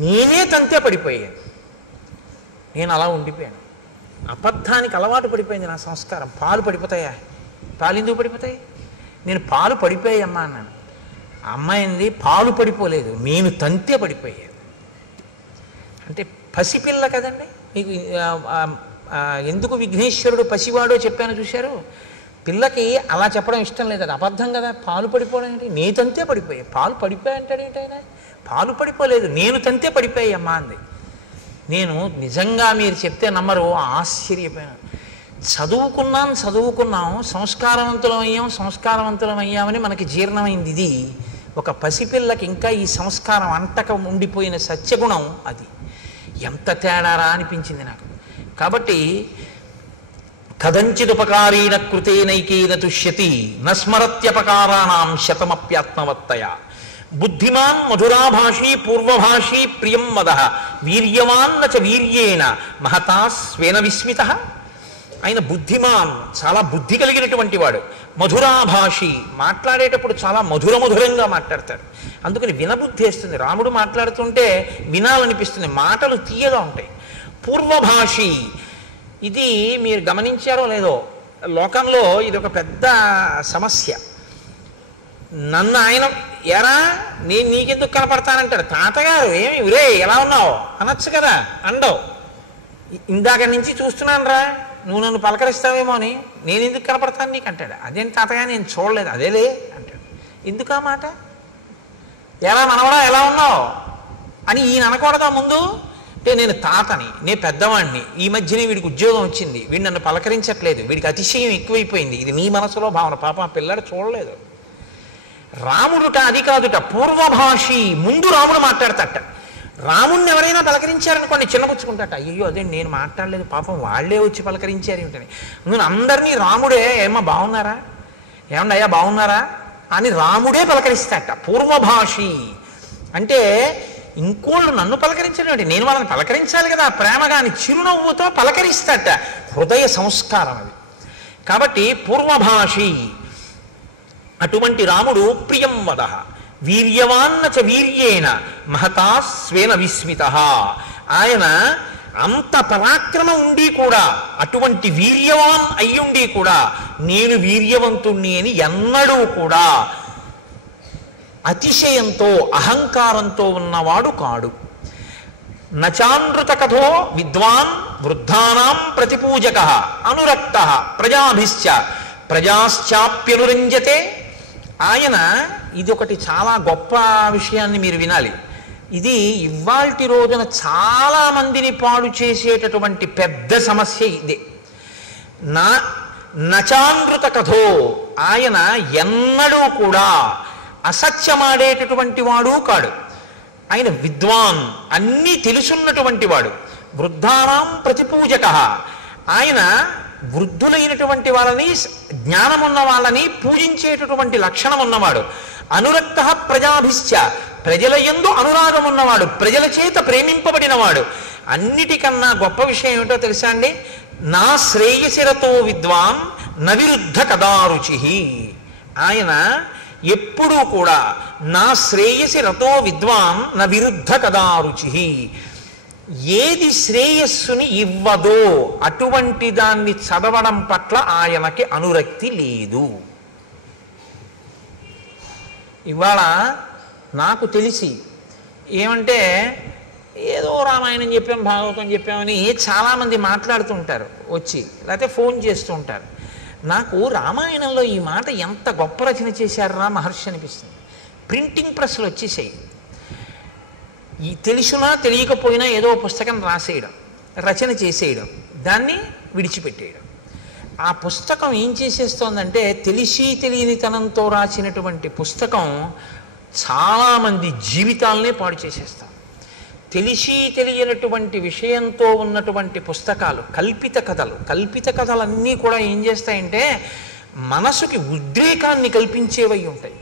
నేనే తంతే పడిపోయాను. నేను అలా ఉండిపోయాను. అబద్ధానికి అలవాటు పడిపోయింది నా సంస్కారం. పాలు పడిపోతాయా? పాలు ఎందుకు పడిపోతాయి? నేను పాలు పడిపోయామ్మా అన్నాను. అమ్మాయింది, పాలు పడిపోలేదు, నేను తంతే పడిపోయాను. అంటే పసిపిల్ల కదండి. మీకు ఎందుకు విఘ్నేశ్వరుడు పసివాడో చెప్పాను చూశారు. పిల్లకి అలా చెప్పడం ఇష్టం లేదు, అది అబద్ధం కదా. పాలు పడిపోవడం ఏంటి? నేను తంతే పడిపోయా. పాలు పడిపోయా అంటాడు ఏంటైనా? పాలు పడిపోలేదు, నేను తంతే పడిపోయామ్మా అంది. నేను నిజంగా మీరు చెప్తే నమ్మరు, ఆశ్చర్యపోయాను. చదువుకున్నాం, సంస్కారవంతులం అయ్యామని మనకి జీర్ణమైంది. ఇది ఒక పసిపిల్లకి ఇంకా ఈ సంస్కారం అంటక ఉండిపోయిన సత్యగుణం, అది ఎంత తేడారా అనిపించింది నాకు. కాబట్టి కదంచిదుపకారీణ కృతేనైకేన తుష్యతి నస్మరత్యపకారాణం శతమప్యాత్మవత్తయ. బుద్ధిమాన్ మధురాభాషీ పూర్వభాషీ ప్రియం వద వీర్యవాన్న చ వీర్యేణ మహతా స్వేన విస్మిత. ఆయన బుద్ధిమాన్, చాలా బుద్ధి కలిగినటువంటి వాడు. మధురాభాషి, మాట్లాడేటప్పుడు చాలా మధురంగా మాట్లాడతాడు. అందుకని వినబుద్ధి వేస్తుంది. రాముడు మాట్లాడుతుంటే వినాలనిపిస్తుంది, మాటలు తీయగా ఉంటాయి. పూర్వభాషి, ఇది మీరు గమనించారో లేదో, లోకంలో ఇది ఒక పెద్ద సమస్య. నన్ను ఆయన ఎరా నేను నీకెందుకు కనపడతానంటాడు. తాతగారు ఏమి ఉరే ఎలా ఉన్నావు అనొచ్చు కదా, అండవు. ఇందాక నుంచి చూస్తున్నాను రా, నువ్వు నన్ను పలకరిస్తావేమో అని, నేను ఎందుకు కనపడతాను నీకు అంటాడు. అదేంటి తాతగా నేను చూడలేదు, అదేలే అంటాడు. ఎందుకు ఆ మాట? ఎలా మనవడా ఎలా ఉన్నావు అని ఈయన అనకూడదా ముందు? అంటే నేను తాతని, నేను పెద్దవాడిని, ఈ మధ్యనే వీడికి ఉద్యోగం వచ్చింది, వీడు నన్ను పలకరించట్లేదు, వీడికి అతిశయం ఎక్కువైపోయింది, ఇది నీ మనసులో భావన. పాప ఆ పిల్లాడు చూడలేదు. రాముడుట అది కాదుట, పూర్వభాషి. ముందు రాముడు మాట్లాడతాట. రాముడిని ఎవరైనా పలకరించారనుకోండి చిన్నపుచ్చుకుంటాట. అయ్యో అదే నేను మాట్లాడలేదు, పాపం వాళ్ళే వచ్చి పలకరించారు ఏమిటని. నేను అందరినీ రాముడే ఏమో బాగున్నారా, ఏమన్నా అయ్యా బాగున్నారా అని రాముడే పలకరిస్తాట. పూర్వభాషి అంటే ఇంకోళ్ళు నన్ను పలకరించడం, నేను వాళ్ళని పలకరించాలి కదా ప్రేమగా అని చిరునవ్వుతో పలకరిస్తాట. హృదయ సంస్కారం అది. కాబట్టి పూర్వభాషి. అటువంటి రాముడు ప్రియం వద వీర్యవాన్న చ వీర్యేణ మహతా స్వేన విస్మిత. ఆయన అంత పరాక్రమం ఉండి కూడా, అటువంటి వీర్యవాన్ అయ్యుండి కూడా నేను వీర్యవంతుణ్ణి అని ఎన్నడూ కూడా అతిశయంతో అహంకారంతో ఉన్నవాడు కాడు. నచానృత కథో విద్వాన్ వృద్ధానాం ప్రతిపూజక అనురక్త ప్రజాభిశ్చ ప్రజాశ్చాప్యనురంజతే. ఆయన ఇది ఒకటి చాలా గొప్ప విషయాన్ని మీరు వినాలి. ఇది ఇవాల్టి రోజున చాలా మందిని పాడు చేసేటటువంటి పెద్ద సమస్య ఇదే. నచానృత కథో, ఆయన ఎన్నడూ కూడా అసత్యమాడేటటువంటి వాడు కాడు. ఆయన విద్వాన్, అన్నీ తెలుసున్నటువంటి వాడు. వృద్ధానాం ప్రతిపూజక, ఆయన వృద్ధులైనటువంటి వాళ్ళని, జ్ఞానమున్న వాళ్ళని పూజించేటటువంటి లక్షణం ఉన్నవాడు. అనురక్త ప్రజాభిశ్చ, ప్రజల యందు అనురాగం ఉన్నవాడు, ప్రజల చేత ప్రేమింపబడినవాడు. అన్నిటికన్నా గొప్ప విషయం ఏమిటో తెలుసా అండి? నా శ్రేయసిరతో విద్వాన్ నవిరుద్ధ కదారుచి. ఆయన ఎప్పుడూ కూడా నా శ్రేయసి రతో విద్వాన్ న విరుద్ధ కదారుచి. ఏది శ్రేయస్సుని ఇవ్వదో అటువంటి దాన్ని చదవడం పట్ల ఆయనకి అనురక్తి లేదు. ఇవాళ నాకు తెలిసి ఏమంటే ఏదో రామాయణం చెప్పాం, భాగవతం చెప్పామని చాలామంది మాట్లాడుతుంటారు వచ్చి, లేకపోతే ఫోన్ చేస్తూ ఉంటారు. నాకు రామాయణంలో ఈ మాట ఎంత గొప్ప రచన చేశారా మహర్షి అనిపిస్తుంది. ప్రింటింగ్ ప్రెస్లు వచ్చేసాయి. ఈ తెలిసినా తెలియకపోయినా ఏదో పుస్తకం రాసేయడం, రచన చేసేయడం, దాన్ని విడిచిపెట్టేయడం. ఆ పుస్తకం ఏం చేసేస్తోందంటే తెలిసి తెలియనితనంతో రాసినటువంటి పుస్తకం చాలామంది జీవితాలనే పాడు చేసేస్తాం. తెలిసి తెలియనటువంటి విషయంతో ఉన్నటువంటి పుస్తకాలు, కల్పిత కథలన్నీ కూడా ఏం చేస్తాయంటే మనసుకి ఉద్రేకాన్ని కల్పించేవై ఉంటాయి.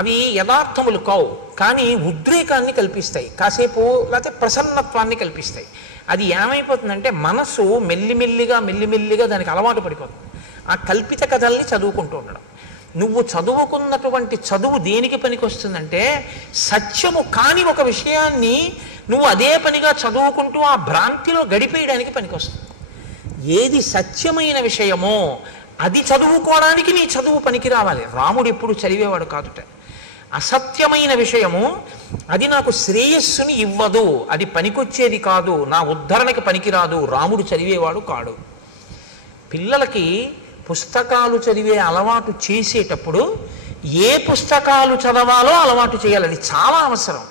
అవి యథార్థములు కావు, కానీ ఉద్రేకాన్ని కల్పిస్తాయి, కాసేపు లేకపోతే ప్రసన్నత్వాన్ని కల్పిస్తాయి. అది ఏమైపోతుందంటే మనసు మెల్లిమెల్లిగా దానికి అలవాటు పడిపోతుంది. ఆ కల్పిత కథల్ని చదువుకుంటూ ఉండడం. నువ్వు చదువుకున్నటువంటి చదువు దేనికి పనికి వస్తుందంటే సత్యము కాని ఒక విషయాన్ని నువ్వు అదే పనిగా చదువుకుంటూ ఆ భ్రాంతిలో గడిపేయడానికి పనికి వస్తుంది. ఏది సత్యమైన విషయమో అది చదువుకోవడానికి నీ చదువు పనికి రావాలి. రాముడు ఎప్పుడు చదివేవాడు కాదుట. అసత్యమైన విషయము అది నాకు శ్రేయస్సుని ఇవ్వదు, అది పనికొచ్చేది కాదు, నా ఉద్ధరణకి పనికిరాదు, రాముడు చదివేవాడు కాడు. పిల్లలకి పుస్తకాలు చదివే అలవాటు చేసేటప్పుడు ఏ పుస్తకాలు చదవాలో అలవాటు చేయాలని చాలా అవసరం.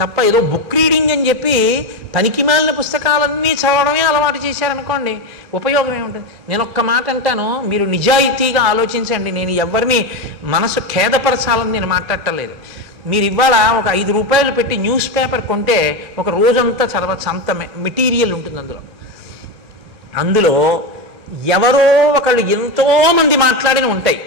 తప్ప ఏదో బుక్ రీడింగ్ అని చెప్పి పనికి మాలిన పుస్తకాలన్నీ చదవడమే అలవాటు చేశారనుకోండి, ఉపయోగం ఏముంటుంది? నేను ఒక్క మాట అంటాను, మీరు నిజాయితీగా ఆలోచించండి. నేను ఎవరిని మనసు ఖేదపరచాలని నేను మాట్లాడటలేదు. మీరు ఇవాళ ఒక 5 రూపాయలు పెట్టి న్యూస్ పేపర్ కొంటే ఒక రోజంతా చదవచ్చు, అంత మెటీరియల్ ఉంటుంది అందులో ఎవరో ఒకళ్ళు ఎంతోమంది మాట్లాడిన ఉంటాయి.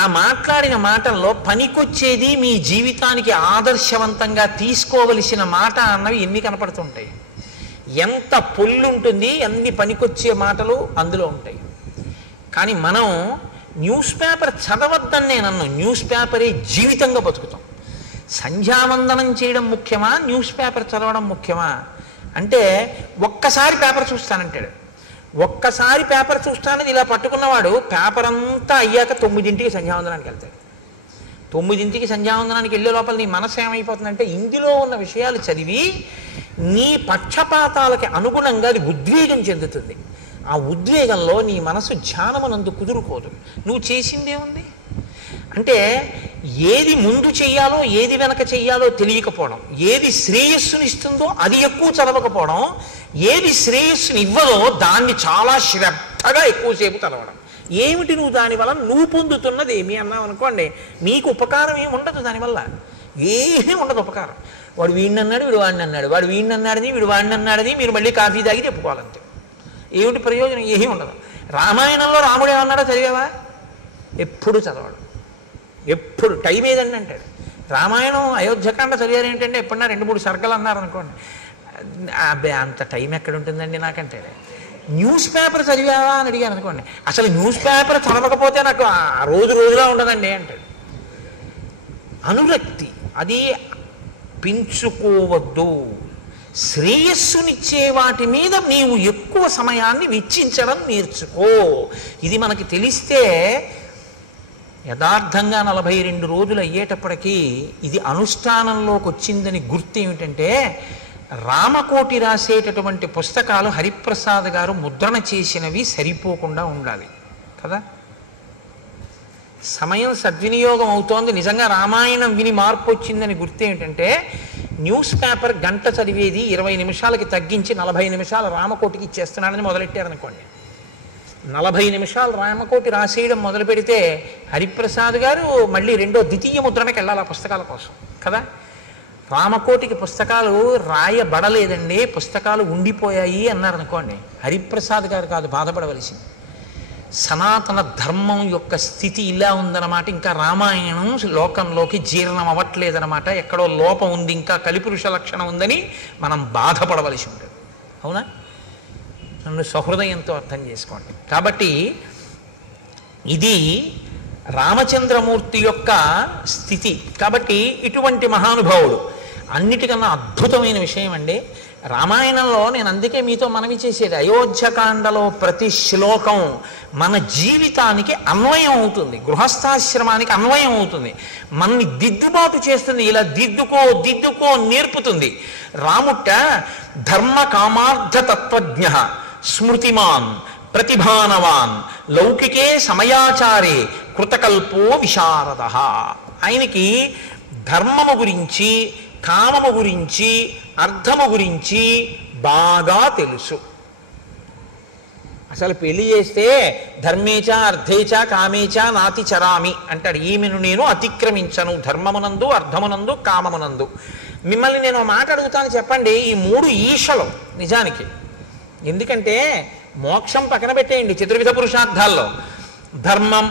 ఆ మాట్లాడిన మాటల్లో పనికొచ్చేది మీ జీవితానికి ఆదర్శవంతంగా తీసుకోవలసిన మాట అన్నవి ఎన్ని కనపడుతుంటాయి. ఎంత పొల్లుంటుంది, ఎన్ని పనికొచ్చే మాటలు అందులో ఉంటాయి. కానీ మనం న్యూస్ పేపర్ చదవద్దని నేను అన్ను, న్యూస్ పేపరే జీవితంగా బతుకుతాం. సంధ్యావందనం చేయడం ముఖ్యమా, న్యూస్ పేపర్ చదవడం ముఖ్యమా అంటే ఒక్కసారి పేపర్ చూస్తానంటాడు. ఒక్కసారి పేపర్ చూస్తానని ఇలా పట్టుకున్నవాడు పేపర్ అంతా అయ్యాక 9ంటికి సంధ్యావందనానికి వెళ్తాడు. 9ంటికి సంధ్యావందనానికి వెళ్ళే లోపల నీ మనసు ఏమైపోతుందంటే ఇందులో ఉన్న విషయాలు చదివి నీ పక్షపాతాలకి అనుగుణంగా అది ఉద్వేగం చెందుతుంది. ఆ ఉద్వేగంలో నీ మనసు ధ్యానమునందు కుదురుకోదు. నువ్వు చేసిందేముంది అంటే ఏది ముందు చెయ్యాలో ఏది వెనక చెయ్యాలో తెలియకపోవడం, ఏది శ్రేయస్సునిస్తుందో అది ఎక్కువ చదవకపోవడం, ఏది శ్రేయస్సుని ఇవ్వదో దాన్ని చాలా శ్రద్ధగా ఎక్కువసేపు చదవడం. ఏమిటి నువ్వు దానివల్ల నువ్వు పొందుతున్నది ఏమి అన్నావు అనుకోండి, నీకు ఉపకారం ఏమి ఉండదు దానివల్ల, ఏమీ ఉండదు ఉపకారం. వాడు వీడిని అన్నాడు, వీడు వాడిని అన్నాడు, వాడు వీడిని అన్నాడని వీడు వాడిని అన్నాడని మీరు మళ్ళీ కాఫీ తాగి చెప్పుకోవాలంతే. ఏమిటి ప్రయోజనం? ఏమీ ఉండదు. రామాయణంలో రాముడు ఏమన్నాడో చదివావా? ఎప్పుడు చదవడు, ఎప్పుడు టైం ఏదండి అంటాడు. రామాయణం అయోధ్యకాండ చదివారు ఏంటంటే ఎప్పుడన్నా 2-3 సర్గలు అన్నారు అనుకోండి, అబ్బే అంత టైం ఎక్కడ ఉంటుందండి నాకంటే. న్యూస్ పేపర్ చదివావా అని అడిగాను అనుకోండి, అసలు న్యూస్ పేపర్ చదవకపోతే నాకు ఆ రోజులా ఉండదండి అంటాడు. అనురక్తి అది పెంచుకోవద్దు. శ్రేయస్సునిచ్చే వాటి మీద నీవు ఎక్కువ సమయాన్ని వెచ్చించడం నేర్చుకో. ఇది మనకి తెలిస్తే యథార్థంగా 42 రోజులు అయ్యేటప్పటికీ ఇది అనుష్ఠానంలోకి వచ్చిందని గుర్తు ఏమిటంటే, రామకోటి రాసేటటువంటి పుస్తకాలు హరిప్రసాద్ గారు ముద్రణ చేసినవి సరిపోకుండా ఉండాలి కదా. సమయం సద్వినియోగం అవుతోంది. నిజంగా రామాయణం విని మార్పు వచ్చిందని గుర్తు ఏమిటంటే, న్యూస్ పేపర్ గంట చదివేది 20 నిమిషాలకి తగ్గించి 40 నిమిషాలు రామకోటికి ఇచ్చేస్తున్నాడని మొదలెట్టారనుకోండి. 40 నిమిషాలు రామకోటి రాసేయడం మొదలు పెడితే హరిప్రసాద్ గారు మళ్ళీ ద్వితీయ ముద్రణకి వెళ్ళాలి ఆ పుస్తకాల కోసం కదా. రామకోటికి పుస్తకాలు రాయబడలేదండి, పుస్తకాలు ఉండిపోయాయి అన్నారనుకోండి, హరిప్రసాద్ గారు కాదు బాధపడవలసింది. సనాతన ధర్మం యొక్క స్థితి ఇలా ఉందన్నమాట, ఇంకా రామాయణం లోకంలోకి జీర్ణం అవ్వట్లేదన్నమాట, ఎక్కడో లోపం ఉంది, ఇంకా కలిపురుష లక్షణం ఉందని మనం బాధపడవలసి ఉంటుంది. అవునా? నన్ను సహృదయంతో అర్థం చేసుకోండి. కాబట్టి ఇది రామచంద్రమూర్తి యొక్క స్థితి. కాబట్టి ఇటువంటి మహానుభావుడు. అన్నిటికన్నా అద్భుతమైన విషయం అండి రామాయణంలో, నేను అందుకే మీతో మనవి చేసేది, అయోధ్యకాండలో ప్రతి శ్లోకం మన జీవితానికి అన్వయం అవుతుంది, గృహస్థాశ్రమానికి అన్వయం అవుతుంది, మనని దిద్దుబాటు చేస్తుంది, ఇలా దిద్దుకో నేర్పుతుంది. రాముట్ట ధర్మ కామార్థ తత్వజ్ఞ స్మృతిమాన్ ప్రతిభానవాన్ లౌకికే సమయాచారే కృతకల్పో విశారద. ఆయనకి ధర్మము గురించి, కామము గురించి, అర్థము గురించి బాగా తెలుసు. అసలు పెళ్లి చేస్తే ధర్మేచ అర్థేచ కామేచ నాతి చరామి అంటాడు. ఈమెను నేను అతిక్రమించను ధర్మమునందు, అర్థమునందు, కామమునందు. మిమ్మల్ని నేను మాట అడుగుతాను, చెప్పండి ఈ 3 ఈశలు నిజానికి. ఎందుకంటే మోక్షం పక్కన పెట్టేయండి, చతుర్విధ పురుషార్థాల్లో ధర్మం,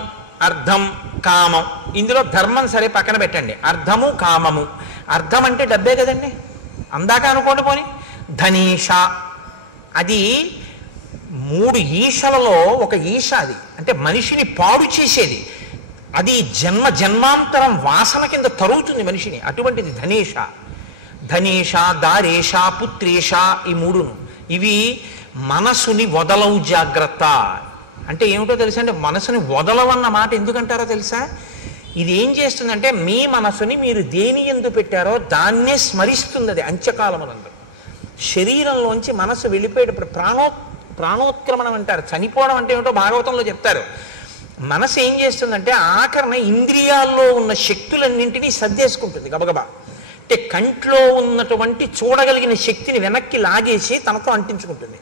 అర్థం, కామం. ఇందులో ధర్మం సరే పక్కన పెట్టండి, అర్థము, కామము. అర్థం అంటే డబ్బే కదండి, అందాక అనుకోండి. పోని ధనీష, అది 3 ఈశలలో ఒక ఈశ. అది అంటే మనిషిని పాడు చేసేది, అది జన్మాంతరం వాసన కింద తరుగుతుంది మనిషిని, అటువంటిది ధనేష. ధనేష, దారేష, పుత్రేష, ఈ 3ను ఇవి మనసుని వదలవు జాగ్రత్త. అంటే ఏమిటో తెలుసా అంటే, మనసుని వదలవన్న మాట ఎందుకంటారో తెలుసా? ఇది ఏం చేస్తుందంటే, మీ మనసుని మీరు దేని ఎందు పెట్టారో దాన్నే స్మరిస్తుంది. అది అంత్యకాలమునందు శరీరంలోంచి మనసు వెళ్ళిపోయేటప్పుడు ప్రాణోత్క్రమణం అంటారు. చనిపోవడం అంటే ఏమిటో భాగవతంలో చెప్తారు. మనసు ఏం చేస్తుందంటే ఆఖరణ ఇంద్రియాల్లో ఉన్న శక్తులన్నింటినీ సర్దేసుకుంటుంది గబగబా. అంటే కంట్లో ఉన్నటువంటి చూడగలిగిన శక్తిని వెనక్కి లాగేసి తనతో అంటించుకుంటుంది,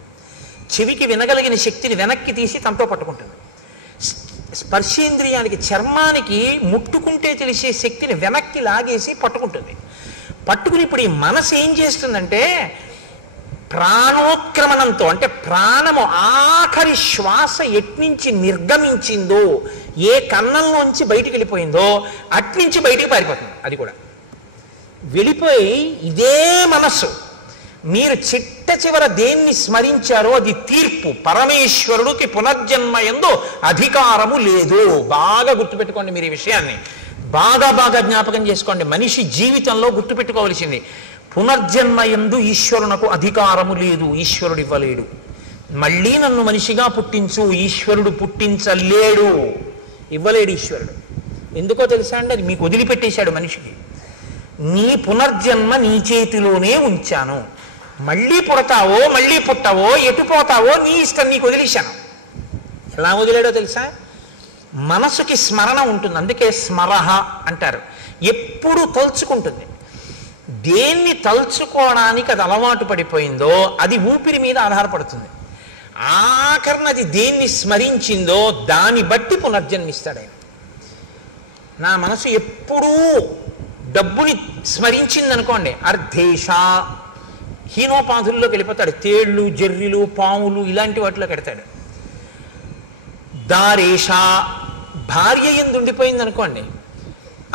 చెవికి వినగలిగిన శక్తిని వెనక్కి తీసి తనతో పట్టుకుంటుంది, స్పర్శేంద్రియానికి చర్మానికి ముట్టుకుంటే తెలిసే శక్తిని వెనక్కి లాగేసి పట్టుకుంటుంది. పట్టుకుని ఇప్పుడు ఈ మనసు ఏం చేస్తుందంటే ప్రాణోత్క్రమణంతో, అంటే ప్రాణము ఆఖరి శ్వాస ఎట్నుంచి నిర్గమించిందో ఏ కన్నంలోంచి బయటికి వెళ్ళిపోయిందో అట్నుంచి బయటికి పారిపోతుంది. అది కూడా వెళ్ళిపోయి ఇదే మనస్సు మీరు చిట్ట చివర దేన్ని స్మరించారో అది తీర్పు. పరమేశ్వరుడికి పునర్జన్మయందు అధికారము లేదు. బాగా గుర్తుపెట్టుకోండి మీరు ఈ విషయాన్ని, బాగా బాగా జ్ఞాపకం చేసుకోండి. మనిషి జీవితంలో గుర్తుపెట్టుకోవలసింది పునర్జన్మయందు ఈశ్వరునకు అధికారము లేదు. ఈశ్వరుడు ఇవ్వలేడు. మళ్ళీ నన్ను మనిషిగా పుట్టించు, ఈశ్వరుడు పుట్టించలేడు, ఇవ్వలేడు ఈశ్వరుడు. ఎందుకో తెలుసా అండి? అది మీకు వదిలిపెట్టేశాడు మనిషికి. నీ పునర్జన్మ నీ చేతిలోనే ఉంచాను. మళ్ళీ పుడతావో మళ్ళీ పుట్టవో ఎటు పోతావో నీ ఇష్టం, నీకు వదిలేశాను. ఎలా వదిలేడో తెలుసా? మనసుకి స్మరణ ఉంటుంది, అందుకే స్మరహ అంటారు. ఎప్పుడు తలుచుకుంటుంది. దేన్ని తలుచుకోవడానికి అది అలవాటు పడిపోయిందో అది ఊపిరి మీద ఆధారపడుతుంది. ఆఖరణ అది దేన్ని స్మరించిందో దాన్ని బట్టి పునర్జన్మిస్తాడు ఆయన. నా మనసు ఎప్పుడూ డబ్బుని స్మరించిందనుకోండి, అర్ధేశ హీనోపాధుల్లోకి వెళ్ళిపోతాడు. తేళ్ళు, జర్రిలు, పాములు ఇలాంటి వాటిలో పెడతాడు. దారేష భార్య ఎందుండిపోయింది అనుకోండి,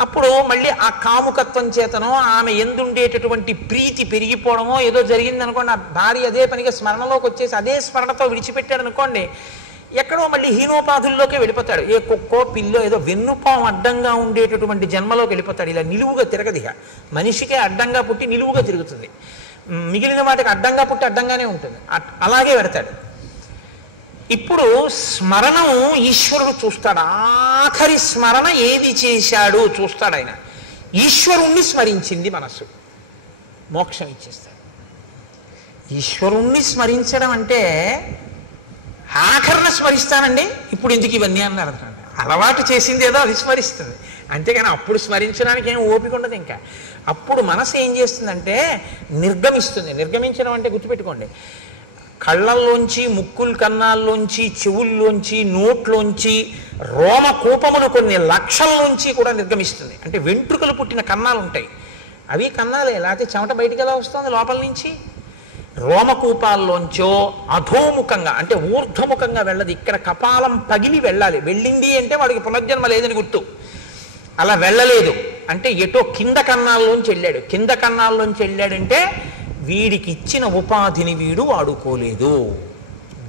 అప్పుడు మళ్ళీ ఆ కాముకత్వం చేతనో ఆమె ఎందుండేటటువంటి ప్రీతి పెరిగిపోవడమో ఏదో జరిగింది అనుకోండి, ఆ భార్య అదే పనిగా స్మరణలోకి వచ్చేసి అదే స్మరణతో విడిచిపెట్టాడు అనుకోండి, ఎక్కడో మళ్ళీ హీనోపాధుల్లోకి వెళ్ళిపోతాడు. ఏ కుక్కో పిల్లో ఏదో వెన్నుపాం అడ్డంగా ఉండేటటువంటి జన్మలోకి వెళ్ళిపోతాడు. ఇలా నిలువుగా తిరగదిగా, మనిషికే అడ్డంగా పుట్టి నిలువుగా తిరుగుతుంది, మిగిలిన వాటికి అడ్డంగా పుట్టి అడ్డంగానే ఉంటుంది. అలాగే పెడతాడు. ఇప్పుడు స్మరణం ఈశ్వరుడు చూస్తాడు. ఆఖరి స్మరణ ఏది చేశాడు చూస్తాడు ఆయన. ఈశ్వరుణ్ణి స్మరించింది మనస్సు, మోక్షం ఇచ్చేస్తాడు. ఈశ్వరుణ్ణి స్మరించడం అంటే ఆఖరణ స్మరిస్తానండి, ఇప్పుడు ఎందుకు ఇవన్నీ అన్నారు. అలవాటు చేసింది ఏదో అది స్మరిస్తుంది, అంతేగాని అప్పుడు స్మరించడానికి ఏం ఓపిక ఉండదు. ఇంకా అప్పుడు మనసు ఏం చేస్తుందంటే నిర్గమిస్తుంది. నిర్గమించడం అంటే గుర్తుపెట్టుకోండి, కళ్ళల్లోంచి, ముక్కుల కన్నాల్లోంచి, చెవుల్లోంచి, నోట్లోంచి, రోమకూపములు కొన్ని లక్షల్లోంచి కూడా నిర్గమిస్తుంది. అంటే వెంట్రుకలు పుట్టిన కన్నాలు ఉంటాయి, అవి కన్నాలే, లేకపోతే చెమట బయటికి ఎలా వస్తుంది లోపల నుంచి? రోమకూపాల్లోంచో అధోముఖంగా అంటే ఊర్ధ్వముఖంగా వెళ్ళదు. ఇక్కడ కపాలం పగిలి వెళ్ళాలి. వెళ్ళింది అంటే వాడికి పునర్జన్మ లేదని గుర్తు. అలా వెళ్ళలేదు అంటే ఎటో కింద కన్నాల్లోంచి వెళ్ళాడు. కింద కన్నాల్లోంచి వెళ్ళాడంటే వీడికి ఇచ్చిన ఉపాధిని వీడు వాడుకోలేదు.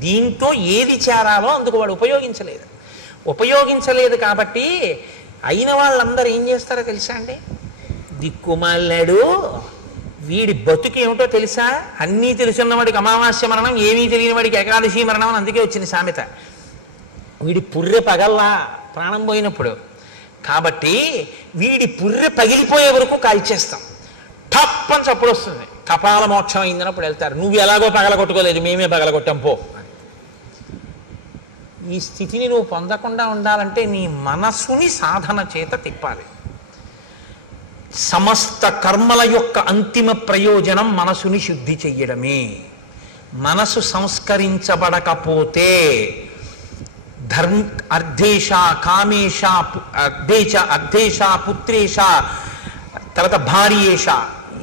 దీంతో ఏది చేరాలో అందుకు వాడు ఉపయోగించలేదు కాబట్టి అయిన వాళ్ళందరూ ఏం చేస్తారో తెలుసా అండి? దిక్కుమాలాడు, వీడి బతుకు ఏమిటో తెలుసా? అన్నీ తెలుసున్నవాడికి అమావాస్య మరణం, ఏమీ తెలియని వాడికి ఏకాదశి మరణం అని అందుకే వచ్చింది సామెత. వీడి పుర్రె పగల్లా ప్రాణం పోయినప్పుడు, కాబట్టి వీడి పుర్రె పగిలిపోయే వరకు కాల్చేస్తాం. టప్ అని చప్పుడు వస్తుంది, కపాల మోక్షం అయిందన్నప్పుడు వెళ్తారు. నువ్వు ఎలాగో పగలగొట్టుకోలేదు, మేమే పగలగొట్టాం పో. ఈ స్థితిని నువ్వు పొందకుండా ఉండాలంటే నీ మనసుని సాధన చేత తిప్పాలి. సమస్త కర్మల యొక్క అంతిమ ప్రయోజనం మనసుని శుద్ధి చెయ్యడమే. మనసు సంస్కరించబడకపోతే అర్ధేశ, కామేశ, అర్ధేశ, పుత్రేశ, తర్వాత భార్యేశ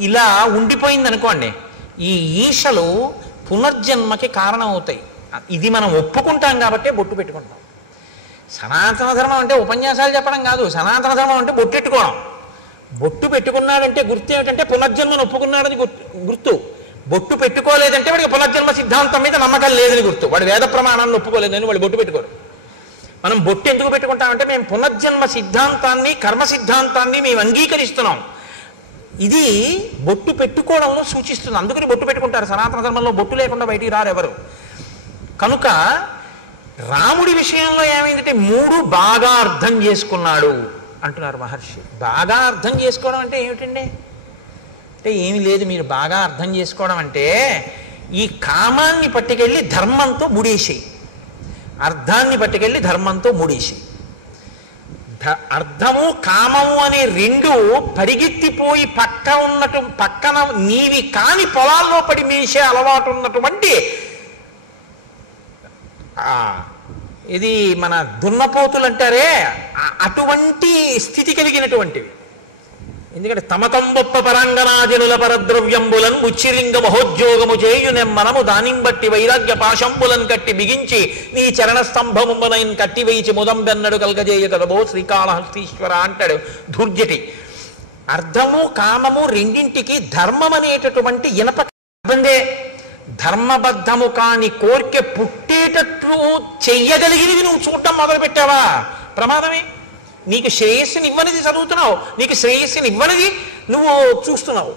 ఇలా ఉండిపోయింది అనుకోండి, ఈ ఈశలు పునర్జన్మకి కారణం అవుతాయి. ఇది మనం ఒప్పుకుంటాం కాబట్టే బొట్టు పెట్టుకుంటాం. సనాతన ధర్మం అంటే ఉపన్యాసాలు చెప్పడం కాదు, సనాతన ధర్మం అంటే బొట్టెట్టుకోవడం. బొట్టు పెట్టుకున్నాడంటే గుర్తు ఏమిటంటే పునర్జన్మను ఒప్పుకున్నాడని గుర్తు. బొట్టు పెట్టుకోలేదంటే వాడికి పునర్జన్మ సిద్ధాంతం మీద నమ్మకం లేదని గుర్తు. వాడు వేద ప్రమాణాన్ని ఒప్పుకోలేదని వాడు బొట్టు పెట్టుకోరు. మనం బొట్టు ఎందుకు పెట్టుకుంటామంటే మేము పునర్జన్మ సిద్ధాంతాన్ని, కర్మ సిద్ధాంతాన్ని మేము అంగీకరిస్తున్నాం. ఇది బొట్టు పెట్టుకోవడంలో సూచిస్తుంది. అందుకని బొట్టు పెట్టుకుంటారు. సనాతన ధర్మంలో బొట్టు లేకుండా బయటికి రారు ఎవరు. కనుక రాముడి విషయంలో ఏమైందంటే 3 బాగా అర్థం చేసుకున్నాడు అంటున్నారు మహర్షి. బాగా అర్థం చేసుకోవడం అంటే ఏమిటండి? అంటే ఏమి లేదు, మీరు బాగా అర్థం చేసుకోవడం అంటే ఈ కామాన్ని పట్టుకెళ్ళి ధర్మంతో ముడేసేయి, అర్థాన్ని పట్టుకెళ్ళి ధర్మంతో ముడేసేయి. అర్థము కామము అనే రెండు పరిగెత్తిపోయి పక్కన నీవి కాని పొలాల్లో పడి మేసే అలవాటు ఉన్నటువంటి ఇది మన దున్నపోతులు అంటారే, అటువంటి స్థితి కలిగినటువంటివి. ఎందుకంటే తమతంబొప్ప పరాంగనాజనుల పరద్రవ్యంబులన్ ముచ్చిలింగ మహోద్యోగము చేయునెమ్మనము దానిం బట్టి వైరాగ్య పాశంబులన్ కట్టి బిగించి నీ చరణ స్తంభమునైన్ కట్టి వేయిచి ముదంబెన్నడు కలగజేయ కదబో శ్రీకాళహస్తీశ్వర అంటాడు ధూర్జటి. అర్థము కామము రెండింటికి ధర్మం అనేటటువంటి ఇనప ఇబ్బందే. ధర్మబద్ధము కాని కోరిక పుట్టేటట్లు చెయ్యగలిగినవి నువ్వు చూడటం మొదలు పెట్టావా ప్రమాదమే. నీకు శ్రేయస్సుని ఇవ్వనిది చదువుతున్నావు, నీకు శ్రేయస్సుని ఇవ్వనిది నువ్వు చూస్తున్నావు.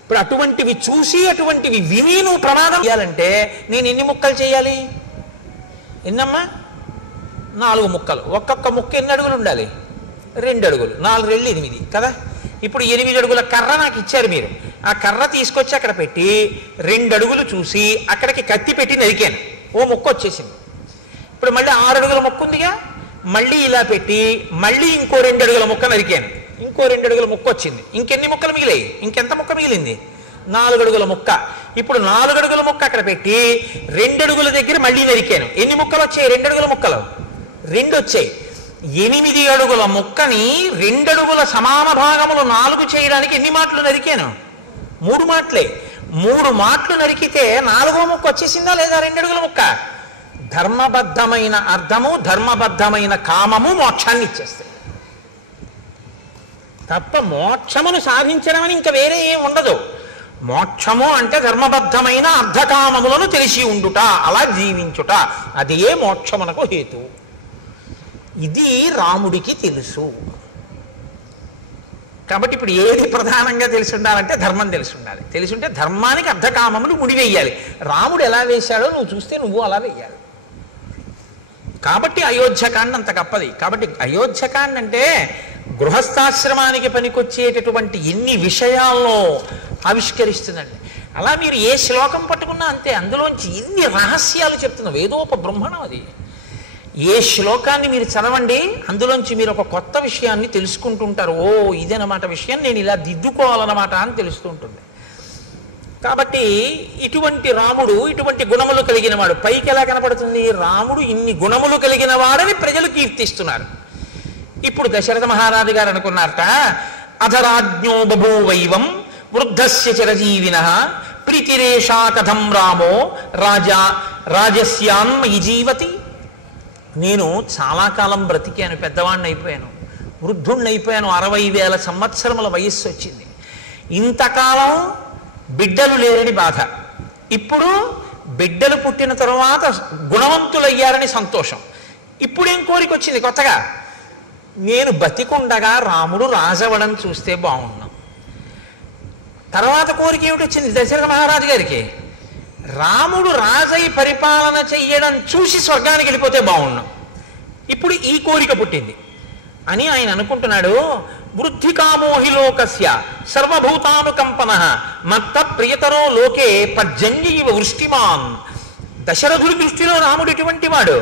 ఇప్పుడు అటువంటివి చూసి అటువంటివి విని నువ్వు ప్రమాదం చేయాలంటే నేను ఎన్ని ముక్కలు చేయాలి? ఎన్నమ్మా? 4 ముక్కలు. ఒక్కొక్క ముక్క ఎన్ని అడుగులు ఉండాలి? 2 అడుగులు. 4 రెళ్ళు 8 కదా. ఇప్పుడు 8 అడుగుల కర్ర నాకు ఇచ్చారు మీరు. ఆ కర్ర తీసుకొచ్చి అక్కడ పెట్టి 2 అడుగులు చూసి అక్కడికి కత్తి పెట్టి నరికాను, ఓ ముక్క వచ్చేసింది. ఇప్పుడు మళ్ళీ 6 అడుగుల ముక్క ఉందిగా, మళ్ళీ ఇలా పెట్టి మళ్ళీ ఇంకో 2 అడుగుల ముక్క నరికాను, ఇంకో 2 అడుగుల ముక్క వచ్చింది. ఇంకెన్ని ముక్కలు మిగిలాయి? ఇంకెంత ముక్క మిగిలింది? 4 అడుగుల ముక్క. ఇప్పుడు 4 అడుగుల ముక్క అక్కడ పెట్టి 2 అడుగుల దగ్గర మళ్ళీ నరికాను. ఎన్ని ముక్కలు వచ్చాయి? 2 అడుగుల ముక్కలు 2 వచ్చాయి. 8 అడుగుల ముక్కని 2 అడుగుల సమాన భాగములు 4 చేయడానికి ఎన్ని మాటలు నరికాను? 3 మాటలే. 3 మాటలు నరికితే 4వ ముక్క వచ్చేసిందా లేదా? 2 అడుగుల ముక్క. ధర్మబద్ధమైన అర్థము, ధర్మబద్ధమైన కామము మోక్షాన్ని ఇచ్చేస్తాయి తప్ప మోక్షమును సాధించడం అని ఇంకా వేరే ఏం ఉండదు. మోక్షము అంటే ధర్మబద్ధమైన అర్ధకామములను తెలిసి ఉండుట, అలా జీవించుట, అదే మోక్షమునకు హేతు. ఇది రాముడికి తెలుసు. కాబట్టి ఇప్పుడు ఏది ప్రధానంగా తెలిసి ఉండాలంటే ధర్మం తెలిసి ఉండాలి. తెలిసి ఉంటే ధర్మానికి అర్ధకామములు ముడివేయాలి. రాముడు ఎలా వేశాడో నువ్వు చూస్తే నువ్వు అలా వేయాలి. కాబట్టి అయోధ్యకాండ అంత గొప్పది. కాబట్టి అయోధ్యకాండ అంటే గృహస్థాశ్రమానికి పనికొచ్చేటటువంటి ఎన్ని విషయాల్లో ఆవిష్కరిస్తుందండి. అలా మీరు ఏ శ్లోకం పట్టుకున్నా అంతే, అందులోంచి ఎన్ని రహస్యాలు చెప్తున్నా. వేదోపబ్రహ్మణం అది. ఏ శ్లోకాన్ని మీరు చదవండి, అందులోంచి మీరు ఒక కొత్త విషయాన్ని తెలుసుకుంటుంటారు. ఓ ఇదన్నమాట విషయం, నేను ఇలా దిద్దుకోవాలన్నమాట అని తెలుస్తూ ఉంటుంది. కాబట్టి ఇటువంటి రాముడు ఇటువంటి గుణములు కలిగిన వాడు. పైకి ఎలా కనపడుతుంది? రాముడు ఇన్ని గుణములు కలిగిన వాడని ప్రజలు కీర్తిస్తున్నారు. ఇప్పుడు దశరథ మహారాజు గారు అనుకున్నారట, అధరాజ్ఞో బభూవైవం వృద్ధస్య చిరజీవినః ప్రీతిరేషా కథం రామో రాజా రాజస్యాన్మయి జీవతి. నేను చాలా కాలం బ్రతికాను, పెద్దవాడిని అయిపోయాను, వృద్ధుణ్ణి అయిపోయాను, 60,000 సంవత్సరముల వయస్సు వచ్చింది. ఇంతకాలం బిడ్డలు లేరని బాధ, ఇప్పుడు బిడ్డలు పుట్టిన తరువాత గుణవంతులయ్యారని సంతోషం. ఇప్పుడేం కోరిక వచ్చింది కొత్తగా? నేను బతికుండగా రాముడు రాజవడం చూస్తే బాగున్నాం. తర్వాత కోరిక ఏమిటి వచ్చింది దశరథ మహారాజు గారికి? రాముడు రాజై పరిపాలన చెయ్యడం చూసి స్వర్గానికి వెళ్ళిపోతే బాగున్నాం. ఇప్పుడు ఈ కోరిక పుట్టింది అని ఆయన అనుకుంటున్నాడు. వృద్ధికామోహి లోకస్య సర్వభూతానుకంపనః మత్త ప్రియతరో లోకే పర్జన్యైవ వృష్టిమాన్. దశరథుడి దృష్టిలో రాముడు ఎటువంటి వాడు?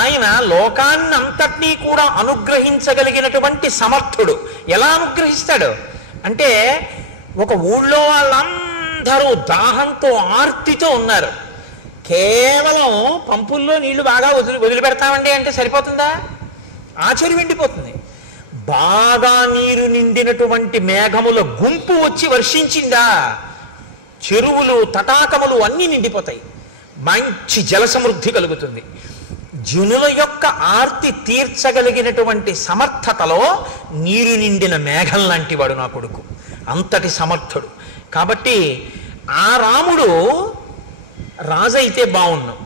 ఆయన లోకాన్నంతటినీ కూడా అనుగ్రహించగలిగినటువంటి సమర్థుడు. ఎలా అనుగ్రహిస్తాడు అంటే, ఒక ఊళ్ళో వాళ్ళందరూ దాహంతో ఆర్తితో ఉన్నారు. కేవలం పంపుల్లో నీళ్లు బాగా వదిలిపెడతామండి అంటే సరిపోతుందా? ఆచరి వెండిపోతుంది. బాగా నీరు నిండినటువంటి మేఘముల గుంపు వచ్చి వర్షించిందా, చెరువులు తటాకములు అన్నీ నిండిపోతాయి, మంచి జల సమృద్ధి కలుగుతుంది. జనుల యొక్క ఆర్తి తీర్చగలిగినటువంటి సమర్థతలో నీరు నిండిన మేఘం లాంటి వాడు నా కొడుకు, అంతటి సమర్థుడు. కాబట్టి ఆ రాముడు రాజైతే బాగున్నాం.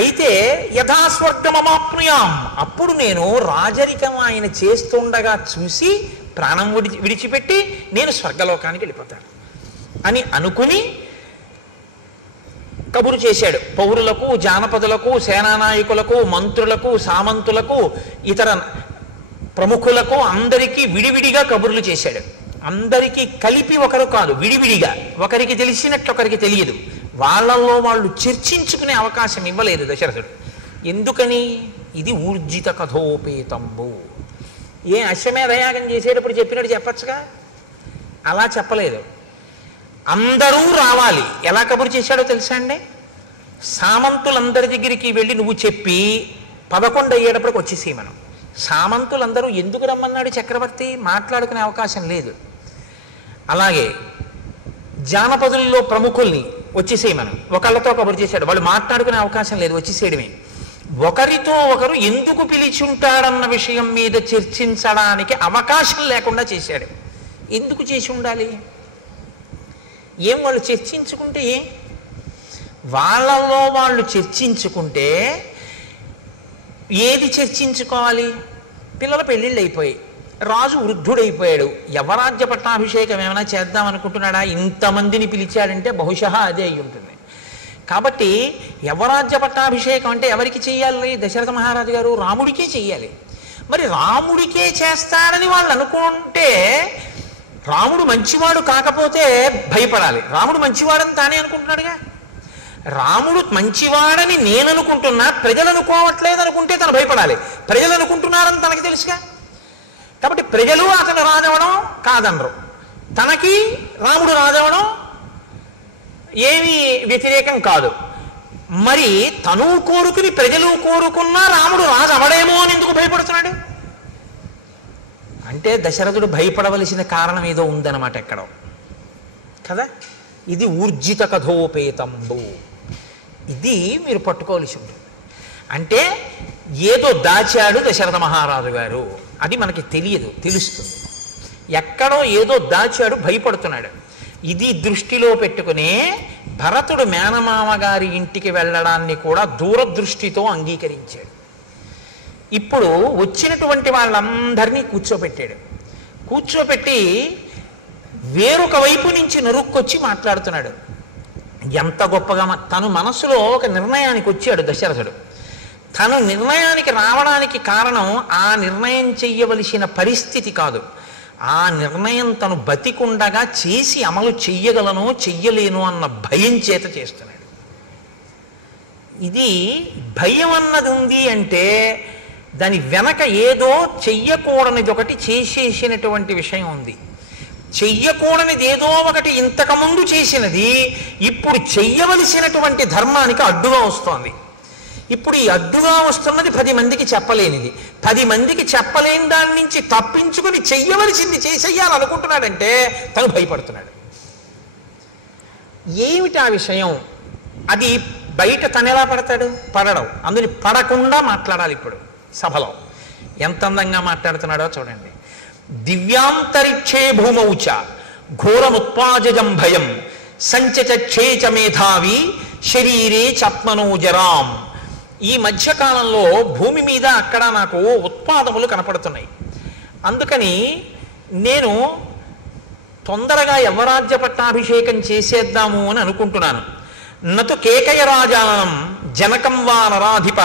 అయితే యథాస్వర్గమమాప్నుయాం, అప్పుడు నేను రాజరికం ఆయన చేస్తుండగా చూసి ప్రాణం విడిచిపెట్టి నేను స్వర్గలోకానికి వెళ్ళిపోతాను అని అనుకుని కబురు చేశాడు. పౌరులకు, జానపదులకు, సేనానాయకులకు, మంత్రులకు, సామంతులకు, ఇతర ప్రముఖులకు అందరికీ విడివిడిగా కబుర్లు చేశాడు. అందరికీ కలిపి ఒకరు కాదు, విడివిడిగా. ఒకరికి తెలిసినట్లు ఒకరికి తెలియదు. వాళ్ళల్లో వాళ్ళు చర్చించుకునే అవకాశం ఇవ్వలేదు దశరథుడు. ఎందుకని? ఇది ఊర్జిత కథోపేతంబు. ఏ అశ్వమేధయాగం చేసేటప్పుడు చెప్పినట్టు చెప్పచ్చుగా, అలా చెప్పలేదు. అందరూ రావాలి. ఎలా కబురు చేశాడో తెలుసా అండి? సామంతులందరి దగ్గరికి వెళ్ళి నువ్వు చెప్పి 11 అయ్యేటప్పటికి వచ్చేసి మనం. సామంతులందరూ ఎందుకు రమ్మన్నాడు చక్రవర్తి? మాట్లాడుకునే అవకాశం లేదు. అలాగే జానపదుల్లో ప్రముఖుల్ని వచ్చేసేయమను, ఒకళ్ళతో కబురు చేశాడు, వాళ్ళు మాట్లాడుకునే అవకాశం లేదు, వచ్చేసేయడమే. ఒకరితో ఒకరు ఎందుకు పిలిచుంటాడన్న విషయం మీద చర్చించడానికి అవకాశం లేకుండా చేశాడు. ఎందుకు చేసి ఉండాలి? ఏం వాళ్ళు చర్చించుకుంటే వాళ్ళలో వాళ్ళు చర్చించుకుంటే ఏది చర్చించుకోవాలి? పిల్లల పెళ్ళిళ్ళు అయిపోయాయి, రాజు వృద్ధుడైపోయాడు, యవరాజ్య పట్టాభిషేకం ఏమైనా చేద్దాం అనుకుంటున్నాడా? ఇంతమందిని పిలిచాడంటే బహుశా అదే అయి ఉంటుంది. కాబట్టి యవరాజ్య పట్టాభిషేకం అంటే ఎవరికి చెయ్యాలి? దశరథ మహారాజు గారు రాముడికే చెయ్యాలి. మరి రాముడికే చేస్తాడని వాళ్ళు అనుకుంటే రాముడు మంచివాడు కాకపోతే భయపడాలి. రాముడు మంచివాడని తానే అనుకుంటున్నాడుగా. రాముడు మంచివాడని నేను అనుకుంటున్నా, ప్రజలు అనుకోవట్లేదు అనుకుంటే తను భయపడాలి. ప్రజలు అనుకుంటున్నారని తనకి తెలుసుగా. కాబట్టి ప్రజలు అతను రాజవడం కాదనరు, తనకి రాముడు రాజవడం ఏమీ వ్యతిరేకం కాదు. మరి తను కోరుకుని ప్రజలు కోరుకున్నా రాముడు రాజు అవడేమో అని ఎందుకు భయపడుతున్నాడు? అంటే దశరథుడు భయపడవలసిన కారణం ఏదో ఉందన్నమాట ఎక్కడో కదా. ఇది ఊర్జిత కథోపేతంబు, ఇది మీరు పట్టుకోవలసి ఉంటుంది. అంటే ఏదో దాచాడు దశరథ మహారాజు గారు, అది మనకి తెలియదు, తెలుస్తుంది. ఎక్కడో ఏదో దాచాడు, భయపడుతున్నాడు. ఇది దృష్టిలో పెట్టుకునే భరతుడు మేనమామ గారి ఇంటికి వెళ్ళడాన్ని కూడా దూరదృష్టితో అంగీకరించాడు. ఇప్పుడు వచ్చినటువంటి వాళ్ళందరినీ కూర్చోబెట్టాడు. కూర్చోబెట్టి వేరొక వైపు నుంచి నరుక్కొచ్చి మాట్లాడుతున్నాడు. ఎంత గొప్పగా తను మనసులో ఒక నిర్ణయానికి వచ్చాడు దశరథుడు. తను నిర్ణయానికి రావడానికి కారణం ఆ నిర్ణయం చెయ్యవలసిన పరిస్థితి కాదు, ఆ నిర్ణయం తను బతికుండగా చేసి అమలు చెయ్యగలను చెయ్యలేను అన్న భయం చేత చేస్తున్నాడు. ఇది భయం అన్నది ఉంది అంటే దాని వెనక ఏదో చెయ్యకూడనిది ఒకటి చేసేసినటువంటి విషయం ఉంది. చెయ్యకూడనిది ఏదో ఒకటి ఇంతకుముందు చేసినది ఇప్పుడు చెయ్యవలసినటువంటి ధర్మానికి అడ్డుగా వస్తోంది. ఇప్పుడు ఈ అడ్డుగా వస్తున్నది 10 మందికి చెప్పలేనిది. 10 మందికి చెప్పలేని దాని నుంచి తప్పించుకుని చెయ్యవలసింది చేసేయాలనుకుంటున్నాడంటే తను భయపడుతున్నాడు. ఏమిటి ఆ విషయం? అది బయట తను ఎలా పడతాడు? పడడం. అందుని పడకుండా మాట్లాడాలి. ఇప్పుడు సభలో ఎంత అందంగా మాట్లాడుతున్నాడో చూడండి. దివ్యాంతరిక్షే భూమౌచ ఘోరముత్పాజం భయం సంచచేచ మేధావి శరీరే చాత్మనోజరాం. ఈ మధ్యకాలంలో భూమి మీద అక్కడ నాకు ఉత్పాదములు కనపడుతున్నాయి. అందుకని నేను తొందరగా యవరాజ్య పట్టాభిషేకం చేసేద్దాము అని అనుకుంటున్నాను. నతు కేకయరాజానం జనకం వా నరాధిప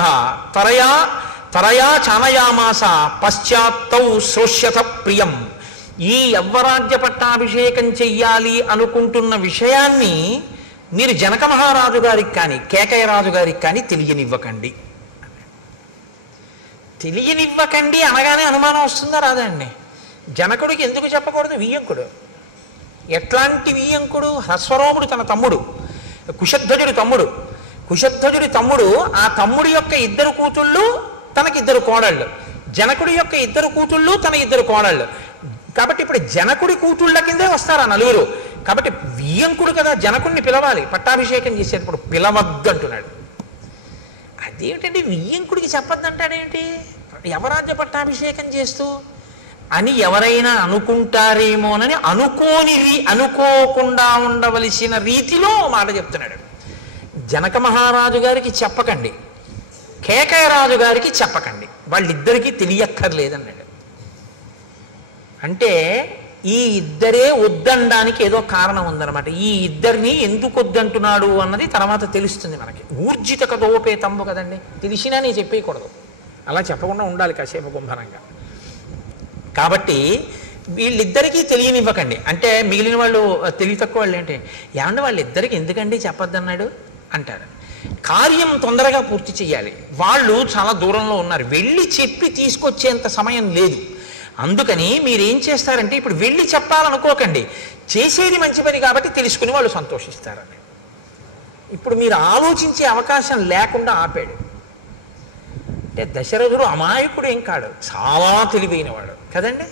తరయా చానయామాస పశ్చాత్తౌ శ్రోష్యత ప్రియం. ఈ యవ్వరాజ్య పట్టాభిషేకం చెయ్యాలి అనుకుంటున్న విషయాన్ని మీరు జనక మహారాజు గారికి కానీ కేకయ రాజు గారికి కానీ తెలియనివ్వకండి. తెలియనివ్వకండి అనగానే అనుమానం వస్తుందా రాదండి? జనకుడికి ఎందుకు చెప్పకూడదు? వియ్యంకుడు. ఎట్లాంటి వియ్యంకుడు? హ్రస్వరోముడు తన తమ్ముడు, కుశధ్వజుడి తమ్ముడు. కుశధ్వజుడి తమ్ముడు, ఆ తమ్ముడి యొక్క 2 కూతుళ్ళు తనకి 2 కోడళ్ళు, జనకుడి యొక్క 2 కూతుళ్ళు తన 2 కోడళ్ళు. కాబట్టి ఇప్పుడు జనకుడి కూతుళ్ళ కిందే వస్తారు ఆ 4. కాబట్టి వియ్యంకుడు కదా, జనకుడిని పిలవాలి. పట్టాభిషేకం చేసేటప్పుడు పిలవద్దు అంటున్నాడు. అదేమిటండి వియ్యంకుడికి చెప్పొద్దంటాడేంటి? యవరాజ్య పట్టాభిషేకం చేస్తూ అని ఎవరైనా అనుకుంటారేమోనని అనుకోకుండా ఉండవలసిన రీతిలో మాట చెప్తున్నాడు. జనక మహారాజు గారికి చెప్పకండి, కేకయ రాజు గారికి చెప్పకండి, వాళ్ళిద్దరికీ తెలియక్కర్లేదన్నాడు. అంటే ఈ ఇద్దరే వద్దనడానికి ఏదో కారణం ఉందన్నమాట. ఈ ఇద్దరిని ఎందుకు వద్దంటున్నాడు అన్నది తర్వాత తెలుస్తుంది మనకి. ఊర్జిత కథోపేతంబు కదండి, తెలిసినా నేను చెప్పేయకూడదు, అలా చెప్పకుండా ఉండాలి కాసేపు గుంభనంగా. కాబట్టి వీళ్ళిద్దరికీ తెలియనివ్వకండి. అంటే మిగిలిన వాళ్ళు తెలివి తక్కువ వాళ్ళు ఏంటి, ఏమంటే వాళ్ళిద్దరికి ఎందుకండి చెప్పొద్దన్నాడు అంటారు. కార్యం తొందరగా పూర్తి చేయాలి. వాళ్ళు చాలా దూరంలో ఉన్నారు, వెళ్ళి చెప్పి తీసుకొచ్చేంత సమయం లేదు. అందుకని మీరేం చేస్తారంటే ఇప్పుడు వెళ్ళి చెప్పాలనుకోకండి, చేసేది మంచి పని కాబట్టి తెలుసుకుని వాళ్ళు సంతోషిస్తారని. ఇప్పుడు మీరు ఆలోచించే అవకాశం లేకుండా ఆపాడు. అంటే దశరథుడు అమాయకుడు ఏం కాడు, చాలా తెలివైనవాడు కదండి.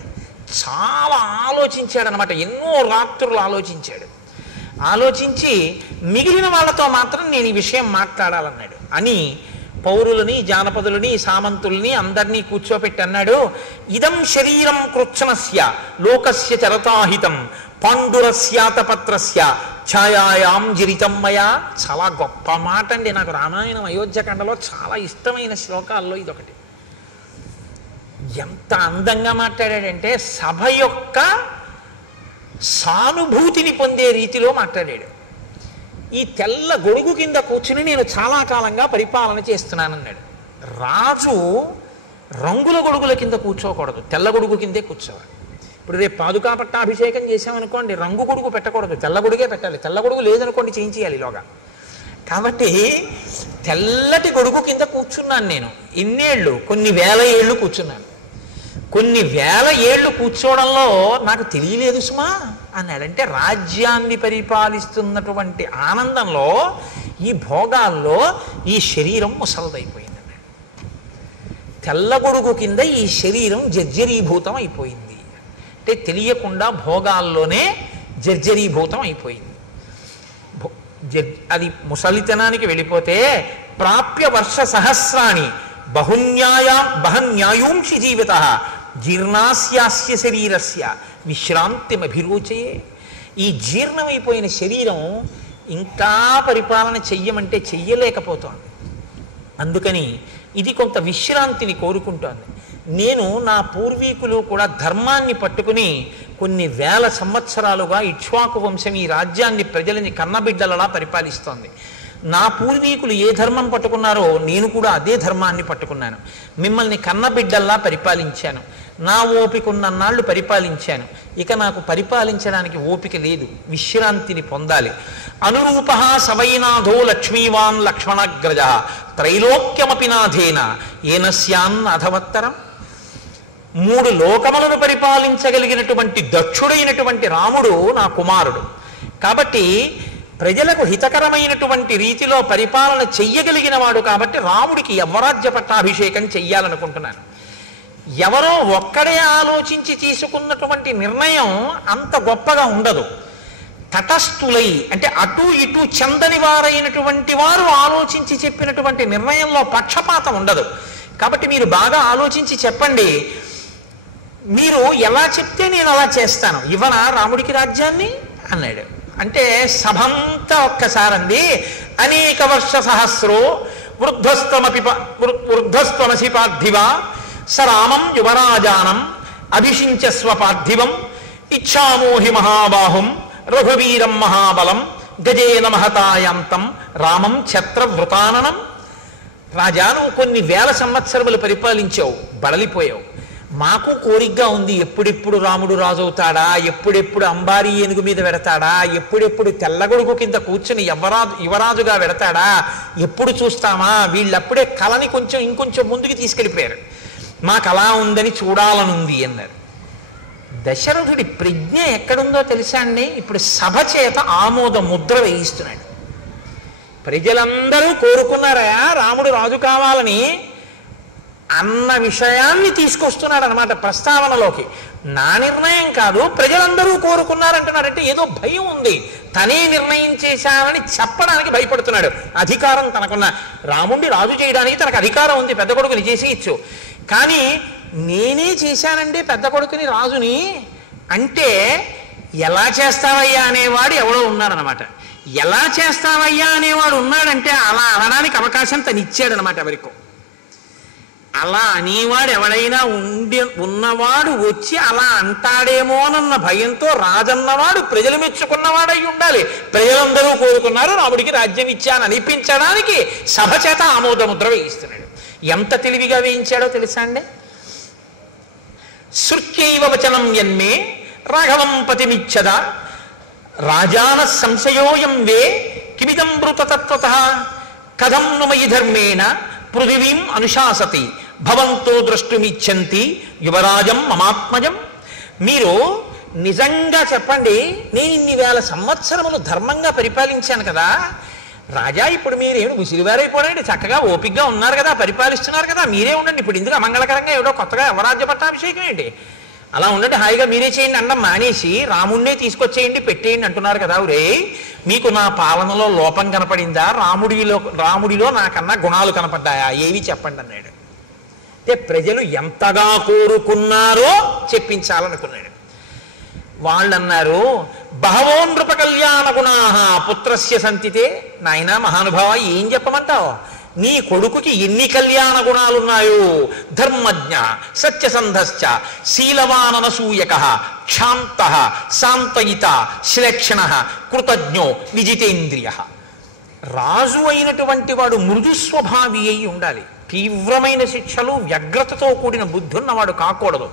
చాలా ఆలోచించాడనమాట. ఎన్నో రాత్రులు ఆలోచించాడు. ఆలోచించి మిగిలిన వాళ్ళతో మాత్రం నేను ఈ విషయం మాట్లాడాలన్నాడు. అని పౌరులని, జానపదులని, సామంతుల్ని అందరినీ కూర్చోపెట్టి అన్నాడు, ఇదం శరీరం కృత్స్నస్య లోకస్య చరతాహితం పాండురస్యాతపత్రస్య ఛాయాయాం జిరితం మయా. చాలా గొప్ప మాట అండి. నాకు రామాయణం అయోధ్యకాండలో చాలా ఇష్టమైన శ్లోకాల్లో ఇదొకటి. ఎంత అందంగా మాట్లాడాడంటే సభ యొక్క సానుభూతిని పొందే రీతిలో మాట్లాడాడు. ఈ తెల్ల గొడుగు కింద కూర్చుని నేను చాలా కాలంగా పరిపాలన చేస్తున్నానన్నాడు. రాజు రంగుల గొడుగుల కింద కూర్చోకూడదు, తెల్ల గొడుగు కిందే కూర్చోవాలి. ఇప్పుడు రేపు పాదుకా పట్టాభిషేకం చేసామనుకోండి, రంగు గొడుగు పెట్టకూడదు, తెల్ల గొడుగే పెట్టాలి. తెల్ల గొడుగు లేదనుకోండి చేయించేయాలి ఈలోగా. కాబట్టి తెల్లటి గొడుగు కింద కూర్చున్నాను నేను. ఇన్నేళ్ళు, కొన్ని వేల ఏళ్ళు కూర్చున్నాను. కొన్ని వేల ఏళ్ళు కూర్చోవడంలో నాకు తెలియలేదు సుమా అన్నాడంటే, రాజ్యాన్ని పరిపాలిస్తున్నటువంటి ఆనందంలో, ఈ భోగాల్లో ఈ శరీరం ముసలదైపోయింది అన్నాడు. తెల్ల గొడుగు కింద ఈ శరీరం జర్జరీభూతం అయిపోయింది అంటే తెలియకుండా భోగాల్లోనే జర్జరీభూతం అయిపోయింది. అది ముసలితనానికి వెళ్ళిపోతే ప్రాప్య వర్ష సహస్రాణి బహన్యాయూంషి జీవిత జీర్ణాస్యాస్య శరీరస్య విశ్రాంతిమభిరుచయే. ఈ జీర్ణమైపోయిన శరీరం ఇంకా పరిపాలన చెయ్యమంటే చెయ్యలేకపోతోంది. అందుకని ఇది కొంత విశ్రాంతిని కోరుకుంటోంది. నేను నా పూర్వీకులు కూడా ధర్మాన్ని పట్టుకుని కొన్ని వేల సంవత్సరాలుగా ఇక్ష్వాకు వంశం ఈ రాజ్యాన్ని ప్రజలని కన్నబిడ్డలలా పరిపాలిస్తోంది. నా పూర్వీకులు ఏ ధర్మం పట్టుకున్నారో నేను కూడా అదే ధర్మాన్ని పట్టుకున్నాను. మిమ్మల్ని కన్నబిడ్డల్లా పరిపాలించాను. నా ఓపిక ఉన్నన్నాళ్ళు పరిపాలించాను. ఇక నాకు పరిపాలించడానికి ఓపిక లేదు, విశ్రాంతిని పొందాలి. అనురూప సవైనాథో లక్ష్మీవాన్ లక్ష్మణాగ్రజ త్రైలోక్యమపి నాథేన ఏనస్యాన్ అధవత్తరం. 3 లోకములను పరిపాలించగలిగినటువంటి దక్షుడైనటువంటి రాముడు నా కుమారుడు. కాబట్టి ప్రజలకు హితకరమైనటువంటి రీతిలో పరిపాలన చెయ్యగలిగిన వాడు కాబట్టి రాముడికి యవ్వరాజ్య పట్టాభిషేకం చెయ్యాలనుకుంటున్నాను. ఎవరో ఒక్కడే ఆలోచించి తీసుకున్నటువంటి నిర్ణయం అంత గొప్పగా ఉండదు. తటస్థులై అంటే అటు ఇటు చెందని వారైనటువంటి వారు ఆలోచించి చెప్పినటువంటి నిర్ణయంలో పక్షపాతం ఉండదు. కాబట్టి మీరు బాగా ఆలోచించి చెప్పండి, మీరు ఎలా చెప్తే నేను అలా చేస్తాను, ఇవ్వనా రాముడికి రాజ్యాన్ని అన్నాడు. అంటే సభంతా ఒక్కసారండి, అనేక వర్ష సహస్రో వృద్ధస్త్వమసి పార్థివ సరామం యువరాజానం అభిషించస్వ పార్థివం ఇచ్ఛామోహి మహాబాహుం రఘువీరం మహాబలం గజేన మహతాయాంతం రామం ఛత్రవృతాననం. రాజా, నువ్వు కొన్ని వేల సంవత్సరములు పరిపాలించావు, బడలిపోయావు. మాకు కోరికగా ఉంది, ఎప్పుడెప్పుడు రాముడు రాజవుతాడా, ఎప్పుడెప్పుడు అంబారీ ఏనుగు మీద పెడతాడా, ఎప్పుడెప్పుడు తెల్లగొడుగు కింద కూర్చుని యువరాజుగా పెడతాడా, ఎప్పుడు చూస్తామా. వీళ్ళప్పుడే కళని ఇంకొంచెం ముందుకు తీసుకెళ్ళిపోయారు. మాకు అలా ఉందని చూడాలనుంది అన్నారు. దశరథుడి ప్రజ్ఞ ఎక్కడుందో తెలుసా అండి? ఇప్పుడు సభ చేత ఆమోద ముద్ర వేయిస్తున్నాడు. ప్రజలందరూ కోరుకున్నారా రాముడు రాజు కావాలని అన్న విషయాన్ని తీసుకొస్తున్నాడు అనమాట ప్రస్తావనలోకి. నా నిర్ణయం కాదు, ప్రజలందరూ కోరుకున్నారంటున్నాడంటే ఏదో భయం ఉంది. తనే నిర్ణయం చేశానని చెప్పడానికి భయపడుతున్నాడు. అధికారం తనకున్న, రాముడిని రాజు చేయడానికి తనకు అధికారం ఉంది, పెద్ద కొడుకుని చేసేయచ్చు. కానీ నేనే చేశానండి పెద్ద కొడుకుని రాజుని అంటే ఎలా చేస్తావయ్యా అనేవాడు ఎవడో ఉన్నాడనమాట. ఎలా చేస్తావయ్యా అనేవాడు ఉన్నాడంటే అలా అనడానికి అవకాశం తను ఇచ్చాడనమాట ఎవరికో. అలా అనేవాడు ఎవడైనా ఉన్నవాడు వచ్చి అలా అంటాడేమోనన్న భయంతో రాజన్నవాడు ప్రజలు మెచ్చుకున్నవాడై ఉండాలి. ప్రజలందరూ కోరుకున్నారు రాముడికి రాజ్యం ఇచ్చాను అనిపించడానికి సభ చేత ఆమోదముద్ర వేయిస్తున్నాడు. ఎంత తెలివిగా వేయించాడో తెలుసా అండి? శృత్యైవ వచనం యన్మే రాఘవం పతిమిచ్చద రాజాన సంశయోయం వే కిమిదం బ్రూతతత్వతః కథం ను మయి ధర్మేణ పృథివీం అనుశాసతి భవంతో ద్రష్టుమిచ్చంతి యువరాజం మమాత్మజం. మీరు నిజంగా చెప్పండి, నేను ఇన్ని వేల సంవత్సరములు ధర్మంగా పరిపాలించాను కదా రాజా, ఇప్పుడు మీరేమిటి ముసిరివారైపోవడండి, చక్కగా ఓపికగా ఉన్నారు కదా, పరిపాలిస్తున్నారు కదా, మీరే ఉండండి. ఇప్పుడు ఇందుకు అమంగళకరంగా ఏడో కొత్తగా యువరాజ్య పట్టాభిషేకం ఏంటి అలా ఉండండి, హాయిగా మీరే చేయండి అనడం మానేసి రాముణ్ణే తీసుకొచ్చేయండి పెట్టేయండి అంటున్నారు కదా. రే మీకు నా పాలనలో లోపం కనపడిందా? రాముడిలో నాకన్నా గుణాలు కనపడ్డాయా? ఏవి చెప్పండి అన్నాడు. అంటే ప్రజలు ఎంతగా కోరుకున్నారో చెప్పించాలనుకున్నాడు. వాళ్ళు అన్నారు, బహవో నృప కళ్యాణ గుణా పుత్రస్య సంతితే. నాయన మహానుభావ, ఏం చెప్పమంటావు? నీ కొడుకుకి ఎన్ని కళ్యాణ గుణాలున్నాయో! ధర్మజ్ఞ, సత్యసంధశ్చ, శీలవాననసూయక, క్షాంత, శాంతయిత, శ్లేక్షణ, కృతజ్ఞో, విజితేంద్రియ. రాజు అయినటువంటి వాడు మృదు స్వభావి అయి ఉండాలి. తీవ్రమైన శిక్షలు, వ్యగ్రతతో కూడిన బుద్ధి ఉన్నవాడు కాకూడదు.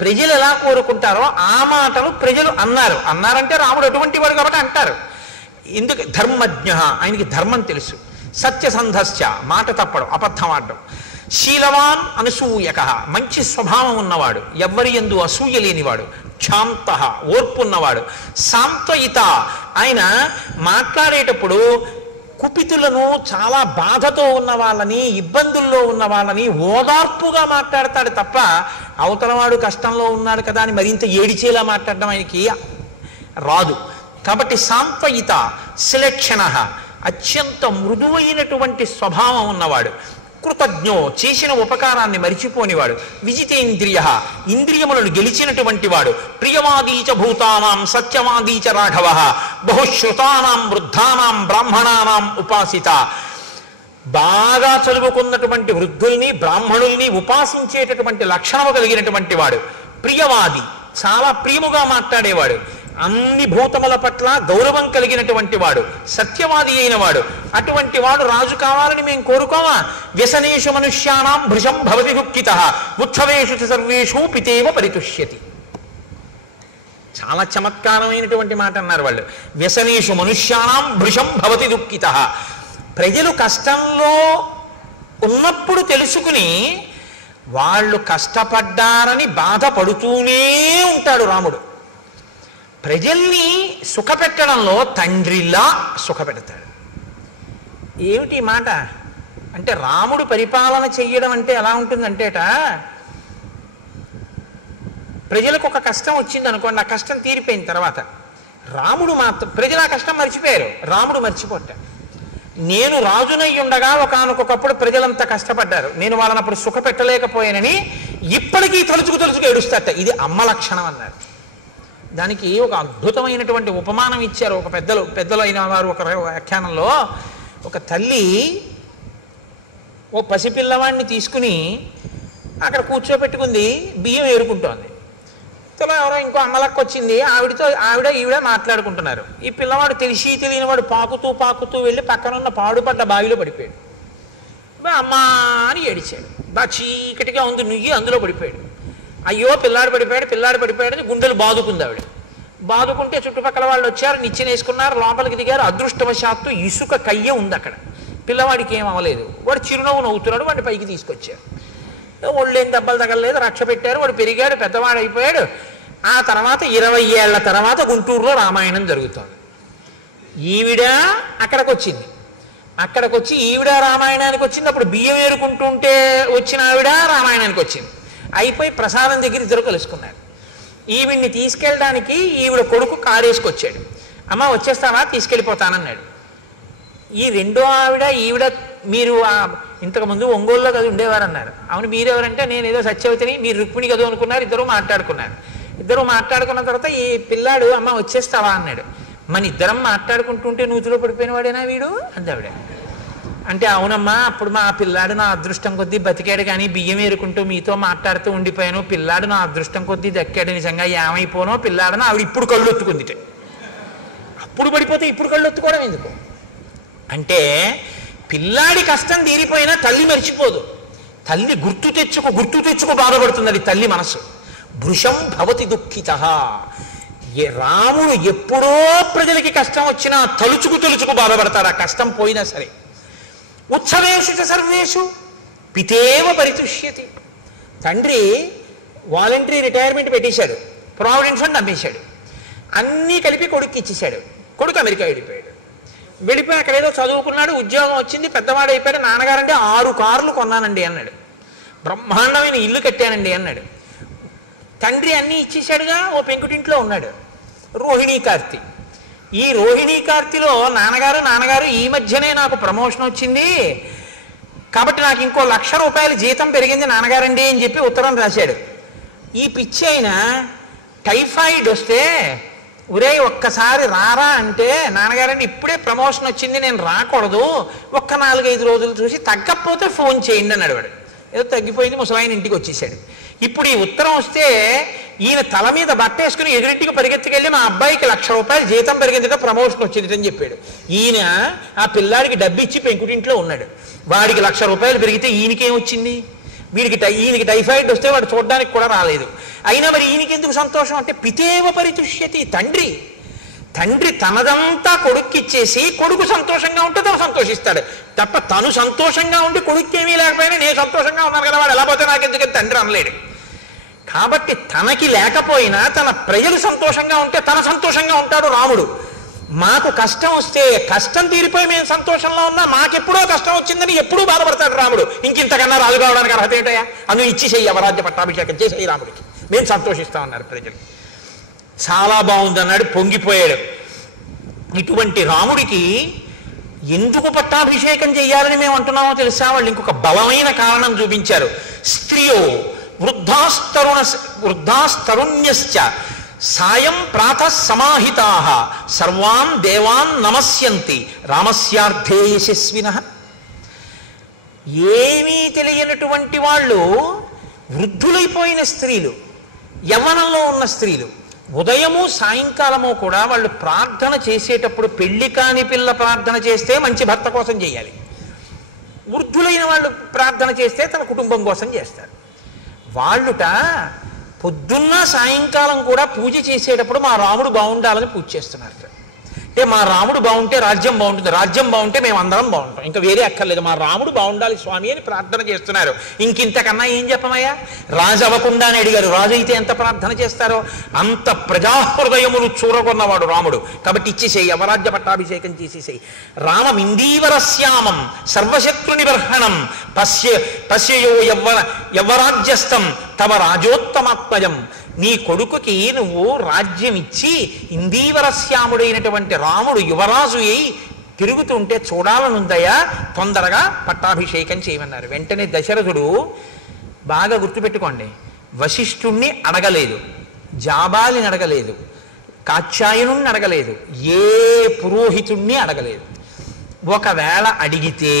ప్రజలు ఎలా కోరుకుంటారో ఆ మాటలు ప్రజలు అన్నారంటే రాముడు అటువంటి వాడు కాబట్టి అంటారు. ఎందుకు? ధర్మజ్ఞ, ఆయనకి ధర్మం తెలుసు. సత్యసంధశ్చ, మాట తప్పడం, అబద్ధం ఆడడం. శీలవాన్ అనసూయక, మంచి స్వభావం ఉన్నవాడు, ఎవ్వరి యందు అసూయ లేనివాడు. క్షాంత, ఓర్పున్నవాడు. శాంతయిత, ఆయన మాట్లాడేటప్పుడు కుపితులను, చాలా బాధతో ఉన్న వాళ్ళని, ఇబ్బందుల్లో ఉన్న వాళ్ళని ఓదార్పుగా మాట్లాడతాడు తప్ప అవతలవాడు కష్టంలో ఉన్నాడు కదా అని మరింత ఏడిచేలా మాట్లాడడం ఆయనకి రాదు. కాబట్టి శాంతయిత, శ్లేక్షణ, అత్యంత మృదువైనటువంటి స్వభావం ఉన్నవాడు. కృతజ్ఞో, చేసిన ఉపకారాన్ని మరిచిపోనివాడు. విజితేంద్రియ, ఇంద్రియములను గెలిచినటువంటి వాడు. ప్రియవాదీచ భూతానాం సత్యవాదీచ రాఘవ, బహుశ్రుతానాం వృద్ధానాం బ్రాహ్మణానాం ఉపాసిత. బాగా చదువుకున్నటువంటి వృద్ధుల్ని, బ్రాహ్మణుల్ని ఉపాసించేటటువంటి లక్షణము కలిగినటువంటి వాడు. ప్రియవాది, చాలా ప్రియముగా మాట్లాడేవాడు. అన్ని భూతముల పట్ల గౌరవం కలిగినటువంటి వాడు. సత్యవాది అయిన వాడు. అటువంటి వాడు రాజు కావాలని మేము కోరుకోవా? వ్యసనేషు మనుష్యానాం భృశం భవతి దుఃఖిత, ఉత్సవేషు సర్వేషు పితేవ పరితుష్యతి. చాలా చమత్కారమైనటువంటి మాట అన్నారు వాళ్ళు. వ్యసనేషు మనుష్యానాం భృశం భవతి దుఃఖిత. ప్రజలు కష్టంలో ఉన్నప్పుడు తెలుసుకుని వాళ్ళు కష్టపడ్డారని బాధపడుతూనే ఉంటాడు రాముడు. ప్రజల్ని సుఖపెట్టడంలో తండ్రిలా సుఖపెడతాడు. ఏమిటి మాట అంటే, రాముడు పరిపాలన చెయ్యడం అంటే ఎలా ఉంటుందంటేట, ప్రజలకు ఒక కష్టం వచ్చింది అనుకోండి, ఆ కష్టం తీరిపోయిన తర్వాత రాముడు మాత్రం, ప్రజలు ఆ కష్టం మర్చిపోయారు, రాముడు మర్చిపోతాడు. నేను రాజునై ఉండగా ఒకానొకప్పుడు ప్రజలంతా కష్టపడ్డారు, నేను వాళ్ళని అప్పుడు సుఖపెట్టలేకపోయానని ఇప్పటికీ తలుచుకు ఏడుస్తాట. ఇది అమ్మ లక్షణం అన్నారు. దానికి ఒక అద్భుతమైనటువంటి ఉపమానం ఇచ్చారు ఒక పెద్దలు అయిన వారు. ఒక వ్యాఖ్యానంలో ఒక తల్లి ఓ పసిపిల్లవాడిని తీసుకుని అక్కడ కూర్చోపెట్టుకుంది, బియ్యం ఏరుకుంటోంది. ఎవరో ఇంకో అమ్మలక్క వచ్చింది, ఈవిడ మాట్లాడుకుంటున్నారు. ఈ పిల్లవాడు తెలిసి తెలియనివాడు పాకుతూ వెళ్ళి పక్కనున్న పాడుపడ్డ బావిలో పడిపోయాడు. అమ్మా అని ఏడిచాడు. చీకటిగా ఉంది, నుయ్యి అందులో పడిపోయాడు. అయ్యో పిల్లాడు పడిపోయాడు గుండెలు బాదుకుంది ఆవిడ. బాదుకుంటే చుట్టుపక్కల వాళ్ళు వచ్చారు, నిచ్చెన వేసుకున్నారు, లోపలికి దిగారు. అదృష్టవశాత్తు ఇసుక కయ్య ఉంది అక్కడ. పిల్లవాడికి ఏం అవ్వలేదు. వాడు చిరునవ్వు నవ్వుతున్నాడు. వాడిని పైకి తీసుకొచ్చారు. ఒళ్ళేం దెబ్బలు తగలలేదు, రక్ష పెట్టారు. వాడు పెరిగాడు, పెద్దవాడు అయిపోయాడు. ఆ తర్వాత 20 ఏళ్ల తర్వాత గుంటూరులో రామాయణం జరుగుతుంది. ఈవిడ అక్కడికి వచ్చి ఈవిడ రామాయణానికి వచ్చింది. అప్పుడు బియ్యం ఏరుకుంటుంటే వచ్చిన ఆవిడ రామాయణానికి వచ్చింది. అయిపోయి ప్రసాదం దగ్గర ఇద్దరు కలుసుకున్నారు. ఈవిడ్ని తీసుకెళ్ళడానికి ఈవిడ కొడుకు కారేసుకొచ్చాడు. అమ్మ వచ్చేస్తావా? తీసుకెళ్ళిపోతానన్నాడు. ఈ రెండో ఈవిడ మీరు ఇంతకుముందు ఒంగోలులో కదా ఉండేవారు అన్నారు. అవును, మీరెవరంటే నేను ఏదో సత్యవతిని, మీరు రుక్మిణి కదా అనుకున్నారు. ఇద్దరు మాట్లాడుకున్న తర్వాత ఈ పిల్లాడు అమ్మ వచ్చేస్తావా అన్నాడు. మన ఇద్దరం మాట్లాడుకుంటుంటే నూతిలో పడిపోయిన వాడేనా వీడు అందావిడ. అంటే అవునమ్మా, అప్పుడు మా పిల్లాడు నా అదృష్టం కొద్దీ బతికాడు, కానీ బియ్యం ఏరుకుంటూ మీతో మాట్లాడుతూ ఉండిపోయాను. పిల్లాడు నా అదృష్టం కొద్దీ దక్కాడు, నిజంగా ఏమైపోనో పిల్లాడని ఆవిడ ఇప్పుడు కళ్ళు ఒత్తుకుంది. అప్పుడు పడిపోతే ఇప్పుడు కళ్ళు ఒత్తుకోవడం ఎందుకు అంటే, పిల్లాడి కష్టం తీరిపోయినా తల్లి మర్చిపోదు. తల్లి గుర్తు తెచ్చుకు బాధపడుతుంది. అది తల్లి మనసు. భృశం భవతి దుఃఖిత. రాముడు ఎప్పుడో ప్రజలకి కష్టం వచ్చినా తలుచుకు బాధపడతాడు, ఆ కష్టం పోయినా సరే. ఉత్సవేషు సర్వేషు పితేవ పరితుష్యతి. తండ్రి వాలంటరీ రిటైర్మెంట్ పెట్టేశాడు, ప్రావిడెంట్ ఫండ్ అమ్మేశాడు, అన్నీ కలిపి కొడుకు ఇచ్చేశాడు. కొడుకు అమెరికా వెళ్ళిపోయి అక్కడ ఏదో చదువుకున్నాడు, ఉద్యోగం వచ్చింది, పెద్దవాడు అయిపోయాడు. నాన్నగారంటే 6 కార్లు కొన్నానండి అన్నాడు. బ్రహ్మాండమైన ఇల్లు కట్టానండి అన్నాడు. తండ్రి అన్నీ ఇచ్చేశాడుగా, ఓ పెంకుటింట్లో ఉన్నాడు రోహిణీ కార్తీ. ఈ రోహిణీ కార్తీలో నాన్నగారు ఈ మధ్యనే నాకు ప్రమోషన్ వచ్చింది కాబట్టి నాకు ఇంకో 1,00,000 రూపాయలు జీతం పెరిగింది నాన్నగారండి అని చెప్పి ఉత్తరం రాశాడు. ఈ పిచ్చి అయిన టైఫాయిడ్ వస్తే ఒరే ఒక్కసారి రారా అంటే, నాన్నగారండి ఇప్పుడే ప్రమోషన్ వచ్చింది నేను రాకూడదు, ఒక్క 4-5 రోజులు చూసి తగ్గకపోతే ఫోన్ చేయండి అని అడిగాడు. ఏదో తగ్గిపోయింది, ముసలాయన ఇంటికి వచ్చేసాడు. ఇప్పుడు ఈ ఉత్తరం వస్తే ఈయన తల మీద బట్ట వేసుకుని ఎదురింటికి పరిగెత్తుకెళ్ళి మా అబ్బాయికి 1,00,000 రూపాయలు జీతం పెరిగిందిట, ప్రమోషన్ వచ్చింది అని చెప్పాడు. ఈయన ఆ పిల్లాడికి డబ్బు ఇచ్చి పెంకుటింట్లో ఉన్నాడు. వాడికి 1,00,000 రూపాయలు పెరిగితే ఈయనకేం వచ్చింది? ఈయనకి టైఫాయిడ్ వస్తే వాడు చూడడానికి కూడా రాలేదు. అయినా మరి ఈయనకి ఎందుకు సంతోషం అంటే పితేవ పరితుష్యతి, తండ్రి తనదంతా కొడుక్కిచ్చేసి కొడుకు సంతోషంగా ఉంటే తను సంతోషిస్తాడు తప్ప తను సంతోషంగా ఉండి కొడుక్కి ఏమీ లేకపోయినా నేను సంతోషంగా ఉన్నాను కదా వాడు ఎలా పోతే నాకెందుకని తండ్రి అనలేడు. కాబట్టి తనకి లేకపోయినా తన ప్రజలు సంతోషంగా ఉంటే తన సంతోషంగా ఉంటాడు రాముడు. మాకు కష్టం వస్తే కష్టం తీరిపోయి మేము సంతోషంలో ఉన్నా మాకెప్పుడో కష్టం వచ్చిందని ఎప్పుడూ బాధపడతాడు రాముడు. ఇంకింతకన్నా రాజు కావడానికి అర్హత ఏంటయా, అను ఇచ్చేసేయి అవరాజ్య పట్టాభిషేకం చేసేయి రాముడికి, మేము సంతోషిస్తామన్నారు ప్రజలు. చాలా బాగుందన్నాడు, పొంగిపోయాడు. ఇటువంటి రాముడికి ఎందుకు పట్టాభిషేకం చెయ్యాలని మేము అంటున్నామో తెలుసా? వాళ్ళు ఇంకొక బలమైన కారణం చూపించారు. స్త్రియో వృద్ధాస్తరుణ్యశ్చ సాయం ప్రాతః సమాహితాః సర్వాన్ దేవాన్ నమస్యంతి రామస్యార్థే యశస్వినః. ఏమీ తెలియనటువంటి వాళ్ళు, వృద్ధులైపోయిన స్త్రీలు, యవ్వనంలో ఉన్న స్త్రీలు ఉదయము సాయంకాలము కూడా వాళ్ళు ప్రార్థన చేసేటప్పుడు పెళ్లి కాని పిల్ల ప్రార్థన చేస్తే మంచి భర్త కోసం చేయాలి, వృద్ధులైన వాళ్ళు ప్రార్థన చేస్తే తన కుటుంబం కోసం చేస్తారు. వాళ్ళుట పొద్దున్న సాయంకాలం కూడా పూజ చేసేటప్పుడు మా రాముడు బాగుండాలని పూజ చేస్తున్నారు. అంటే మా రాముడు బాగుంటే రాజ్యం బాగుంటుంది, రాజ్యం బాగుంటే మేము అందరం బాగుంటాం, ఇంకా వేరే అక్కర్లేదు, మా రాముడు బాగుండాలి స్వామి అని ప్రార్థన చేస్తున్నారు. ఇంకింతకన్నా ఏం చెప్పమయ్యా? రాజు అవ్వకుండా అని అడిగారు. రాజు అయితే ఎంత ప్రార్థన చేస్తారో అంత ప్రజాహృదయమును చూరగొన్నవాడు రాముడు. కాబట్టి ఇచ్చేసేయి, అవరాజ్య పట్టాభిషేకం చేసేసేయి. రామమిందీవరశ్యామం సర్వశత్రు నిబర్హణం పశ్యయో యవ్వరాజ్యస్థం తవ రాజోత్తమాత్మజం. నీ కొడుకుకి నువ్వు రాజ్యం ఇచ్చి ఇందీవరశ్యాముడైనటువంటి రాముడు యువరాజు అయి తిరుగుతుంటే చూడాలనుందయా, తొందరగా పట్టాభిషేకం చేయమన్నారు. వెంటనే దశరథుడు, బాగా గుర్తుపెట్టుకోండి, వశిష్ఠుణ్ణి అడగలేదు, జాబాలిని అడగలేదు, కాత్యాయనుణ్ణి అడగలేదు, ఏ పురోహితుణ్ణి అడగలేదు. ఒకవేళ అడిగితే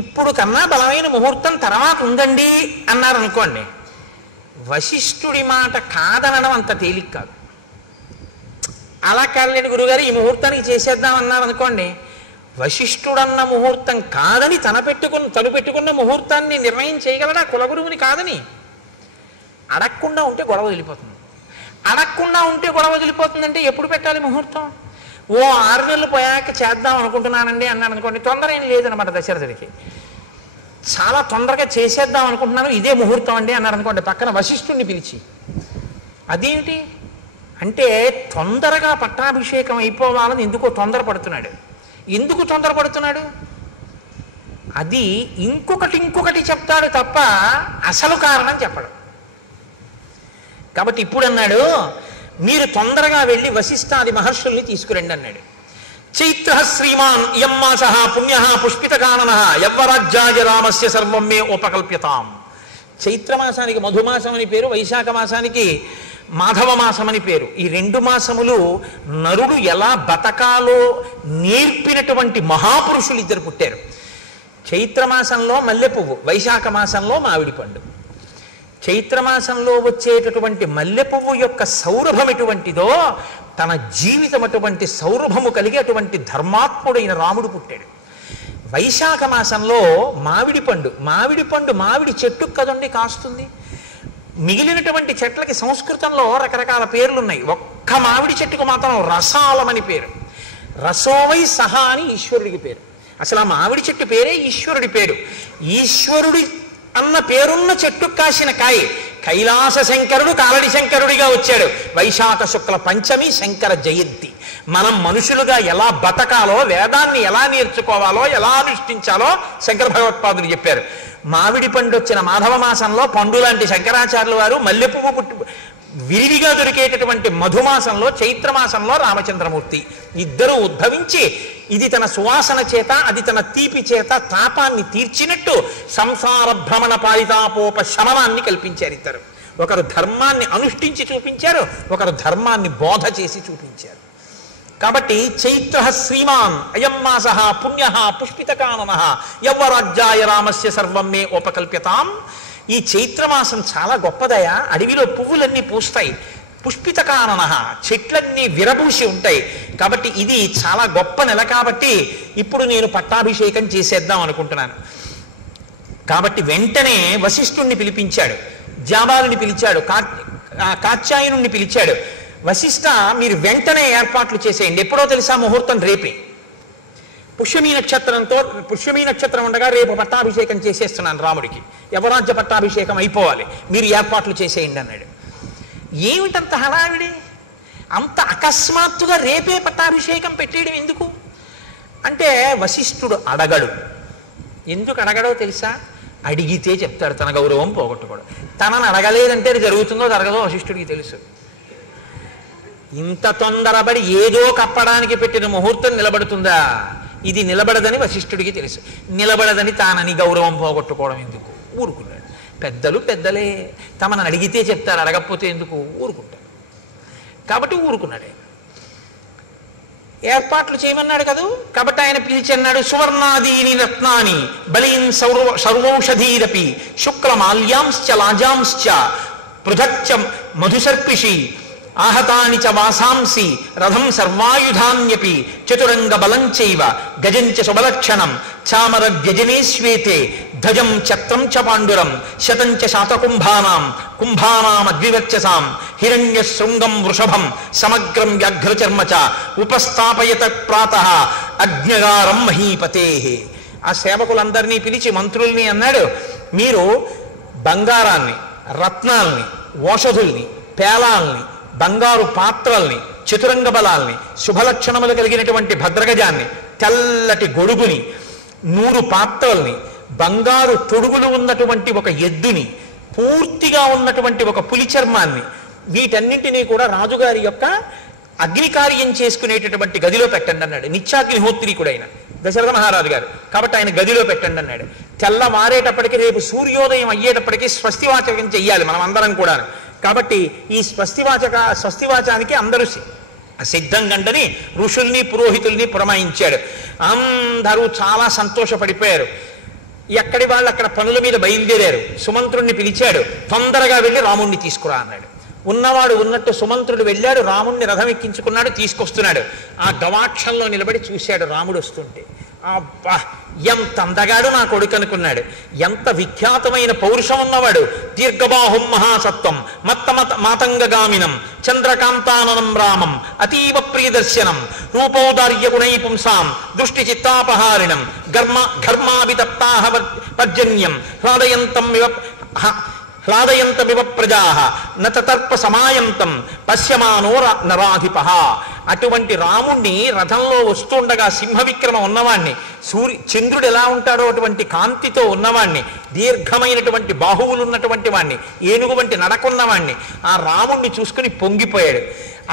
ఇప్పుడు కన్నా బలమైన ముహూర్తం తర్వాత ఉందండి అన్నారనుకోండి, వశిష్ఠుడి మాట కాదనడం అంత తేలిక కాదు. అలా కాదులేండి గురుగారు ఈ ముహూర్తానికి చేసేద్దాం అన్నారనుకోండి, వశిష్ఠుడన్న ముహూర్తం కాదని తను పెట్టుకున్న ముహూర్తాన్ని నిర్ణయం చేయగలడా కులగురువుని కాదని? అడగకుండా ఉంటే గొడవ వదిలిపోతుంది. అడగకుండా ఉంటే గొడవ వదిలిపోతుందంటే ఎప్పుడు పెట్టాలి ముహూర్తం? ఓ 6 నెలలు పోయాక చేద్దాం అనుకుంటున్నానండి అన్నాడు అనుకోండి, తొందర ఏం లేదనమాట దశరథుడికి. చాలా తొందరగా చేసేద్దాం అనుకుంటున్నాను, ఇదే ముహూర్తం అండి అన్నాడు అనుకోండి, పక్కన వశిష్ఠుణ్ణి పిలిచి, అదేంటి అంటే తొందరగా పట్టాభిషేకం అయిపోవాలని ఎందుకో తొందరపడుతున్నాడు. ఎందుకు తొందరపడుతున్నాడు? అది ఇంకొకటి చెప్తాడు తప్ప అసలు కారణం చెప్పడు. కాబట్టి ఇప్పుడు అన్నాడు, మీరు తొందరగా వెళ్ళి వశిష్ఠాది మహర్షుల్ని తీసుకురండి అన్నాడు. చైత్ర శ్రీమాన్ ఇయం మాస పుణ్య పుష్పితకానన యవ్వరాజ్యాయ రామస్య సర్వం మే ఉపకల్ప్యతాం. చైత్రమాసానికి మధుమాసం అని పేరు, వైశాఖ మాసానికి మాధవ మాసం అని పేరు. ఈ 2 మాసములు నరుడు ఎలా బతకాలో నేర్పినటువంటి మహాపురుషులు 2 పుట్టారు. చైత్రమాసంలో మల్లెపువ్వు, వైశాఖ మాసంలో మామిడి పండు. చైత్రమాసంలో వచ్చేటటువంటి మల్లెపువ్వు యొక్క సౌరభం ఎటువంటిదో తన జీవితం అటువంటి సౌరభము కలిగి అటువంటి ధర్మాత్ముడైన రాముడు పుట్టాడు. వైశాఖ మాసంలో మామిడి పండు, మామిడి చెట్టుకు కదండి కాస్తుంది. మిగిలినటువంటి చెట్లకి సంస్కృతంలో రకరకాల పేర్లు ఉన్నాయి. ఒక్క మామిడి చెట్టుకు మాత్రం రసాలమని పేరు. రసోవై సహా అని ఈశ్వరుడికి పేరు. అసలు ఆ మామిడి చెట్టు పేరే ఈశ్వరుడి పేరు. ఈశ్వరుడి అన్న పేరున్న చెట్టు కాసిన కాయ. కైలాస శంకరుడు కాలడి శంకరుడిగా వచ్చాడు. వైశాఖ శుక్ల పంచమి శంకర జయంతి. మనం మనుషులుగా ఎలా బతకాలో, వేదాన్ని ఎలా నేర్చుకోవాలో, ఎలా అనుష్ఠించాలో శంకర భగవత్పాదులు చెప్పారు. మామిడి పండు వచ్చిన మాధవ మాసంలో పండు లాంటి శంకరాచార్యుల వారు మల్లెపువ్వు పుట్టి విరివిగా దొరికేటటువంటి మధుమాసంలో చైత్రమాసంలో రామచంద్రమూర్తి ఇద్దరూ ఉద్భవించి ఇది తన సువాసన చేత అది తన తీపి చేత తాపాన్ని తీర్చినట్టు సంసార భ్రమణ పారితాపోప శమనాన్ని కల్పించారు ఇద్దరు. ఒకరు ధర్మాన్ని అనుష్ఠించి చూపించారు, ఒకరు ధర్మాన్ని బోధ చేసి చూపించారు. కాబట్టి చైత్ర శ్రీమాన్ అయం మాస పుణ్య పుష్పితకానన యవ్వరాజ్యాయ రామస్య సర్వం మే ఉపకల్ప్యతాం. ఈ చైత్రమాసం చాలా గొప్పదయా. అడవిలో పువ్వులన్నీ పూస్తాయి, పుష్పితకానన చెట్లన్నీ విరబూసి ఉంటాయి. కాబట్టి ఇది చాలా గొప్ప నెల. కాబట్టి ఇప్పుడు నేను పట్టాభిషేకం చేసేద్దాం అనుకుంటున్నాను. కాబట్టి వెంటనే వశిష్ఠుణ్ణి పిలిపించాడు, జాబాలుని పిలిచాడు, కాత్యాయనుణ్ణి పిలిచాడు. వశిష్ఠ, మీరు వెంటనే ఏర్పాట్లు చేసేయండి. ఎప్పుడో తెలుసా? ముహూర్తం రేపే. పుష్యమీ నక్షత్రం ఉండగా రేపు పట్టాభిషేకం చేసేస్తున్నాను రాముడికి, యవరాజ్య పట్టాభిషేకం అయిపోవాలి, మీరు ఏర్పాట్లు చేసేయండి అన్నాడు. ఏమిటంత హడావిడి? అంత అకస్మాత్తుగా రేపే పట్టాభిషేకం పెట్టేయడం ఎందుకు అంటే వశిష్ఠుడు అడగడు. ఎందుకు అడగడో తెలుసా? అడిగితే చెప్తాడు, తన గౌరవం పోగొట్టుకోడు. తనను అడగలేదంటే అది జరుగుతుందో జరగదో వశిష్ఠుడికి తెలుసు. ఇంత తొందరపడి ఏదో కప్పడానికి పెట్టిన ముహూర్తం నిలబడుతుందా? ఇది నిలబడదని వశిష్ఠుడికి తెలుసు. నిలబడదని తానని గౌరవం పోగొట్టుకోవడం ఎందుకు? ఊరుకున్నాడు. పెద్దలు పెద్దలే, తమను అడిగితే చెప్తారు, అడగకపోతే ఎందుకు? ఊరుకుంటారు. కాబట్టి ఊరుకున్నాడు. ఏర్పాట్లు చేయమన్నాడు కదా. కాబట్టి ఆయన పిలిచి అన్నాడు, సువర్ణాదీని రత్నాని బలీన్ సర్వౌషధీరపి శుక్లమాల్యాంశ్చ లాజాంశ్చ పృథచ్చ మధుసర్పిషి ఆహతాని చ వాసాంసి రథం సర్వాయుధాన్యపి చతురంగ బలంచైవ గజంచ శుభలక్షణం చామర వ్యజనే శ్వేతే ధ్వజం ఛత్రం చ పాండురం శతంచ శాతకుంభానామద్వివర్చసాం హిరణ్య శృంగం వృషభం సమగ్రం వ్యాఘ్రచర్మ చ ఉపస్థాపయత ప్రాతః అగ్నిగారం మహీపతే. ఆ సేవకులందరినీ పిలిచి మంత్రుల్ని అన్నాడు, మీరు బంగారాన్ని, రత్నాల్ని, ఓషధుల్ని, పేలాల్ని, బంగారు పాత్రల్ని, చతురంగ బలాల్ని, శుభలక్షణములు కలిగినటువంటి భద్రగజాన్ని, తెల్లటి గొడుగుని, 100 పాత్రల్ని, బంగారు తొడుగులు ఉన్నటువంటి ఒక ఎద్దుని, పూర్తిగా ఉన్నటువంటి ఒక పులి చర్మాన్ని, వీటన్నింటినీ కూడా రాజుగారి యొక్క అగ్నికార్యం చేసుకునేటటువంటి గదిలో పెట్టండి అన్నాడు. నిత్యాగ్నిహోత్రీకుడైన దశరథ మహారాజు గారు. కాబట్టి ఆయన గదిలో పెట్టండి అన్నాడు. తెల్లవారేటప్పటికి, రేపు సూర్యోదయం అయ్యేటప్పటికీ స్వస్తివాచకం చెయ్యాలి మనం అందరం కూడా. కాబట్టి ఈ స్వస్తివాచానికి అందరూ సిద్ధంగంటని ఋషుల్ని పురోహితుల్ని పురమాయించాడు. అందరూ చాలా సంతోషపడిపోయారు. ఎక్కడి వాళ్ళు అక్కడ పనుల మీద బయలుదేరారు. సుమంత్రుణ్ణి పిలిచాడు, తొందరగా వెళ్ళి రాముణ్ణి తీసుకురా అన్నాడు. ఉన్నవాడు ఉన్నట్టు సుమంత్రుడు వెళ్ళాడు, రాముణ్ణి రథం ఎక్కించుకున్నాడు, తీసుకొస్తున్నాడు. ఆ గవాక్షంలో నిలబడి చూశాడు రాముడు వస్తుంటే. అబ్బా, ఎంత అందగాడు నా కొడుకు అనుకున్నాడు. ఎంత విఖ్యాతమైన పౌరుషం ఉన్నవాడు. దీర్ఘబాహుం మహాసత్వం మాతంగగామినం చంద్రకాంతాననం రామం అతీవ ప్రియదర్శనం రూపౌదార్య గుణై పుంసాం దృష్టి చిత్తాపహారిణం ఘర్మాభితప్తాహ పర్జన్యం హ్లాదయంతమివ ప్రజాః నతర్ప సమాయంతం పశ్యమానో నరాధిపః. అటువంటి రాముణ్ణి రథంలో వస్తుండగా సింహవిక్రమ ఉన్నవాణ్ణి, చంద్రుడు ఎలా ఉంటాడో అటువంటి కాంతితో ఉన్నవాణ్ణి, దీర్ఘమైనటువంటి బాహువులు ఉన్నటువంటి వాణ్ణి, ఏనుగు వంటి నడకున్నవాణ్ణి, ఆ రాముణ్ణి చూసుకుని పొంగిపోయాడు.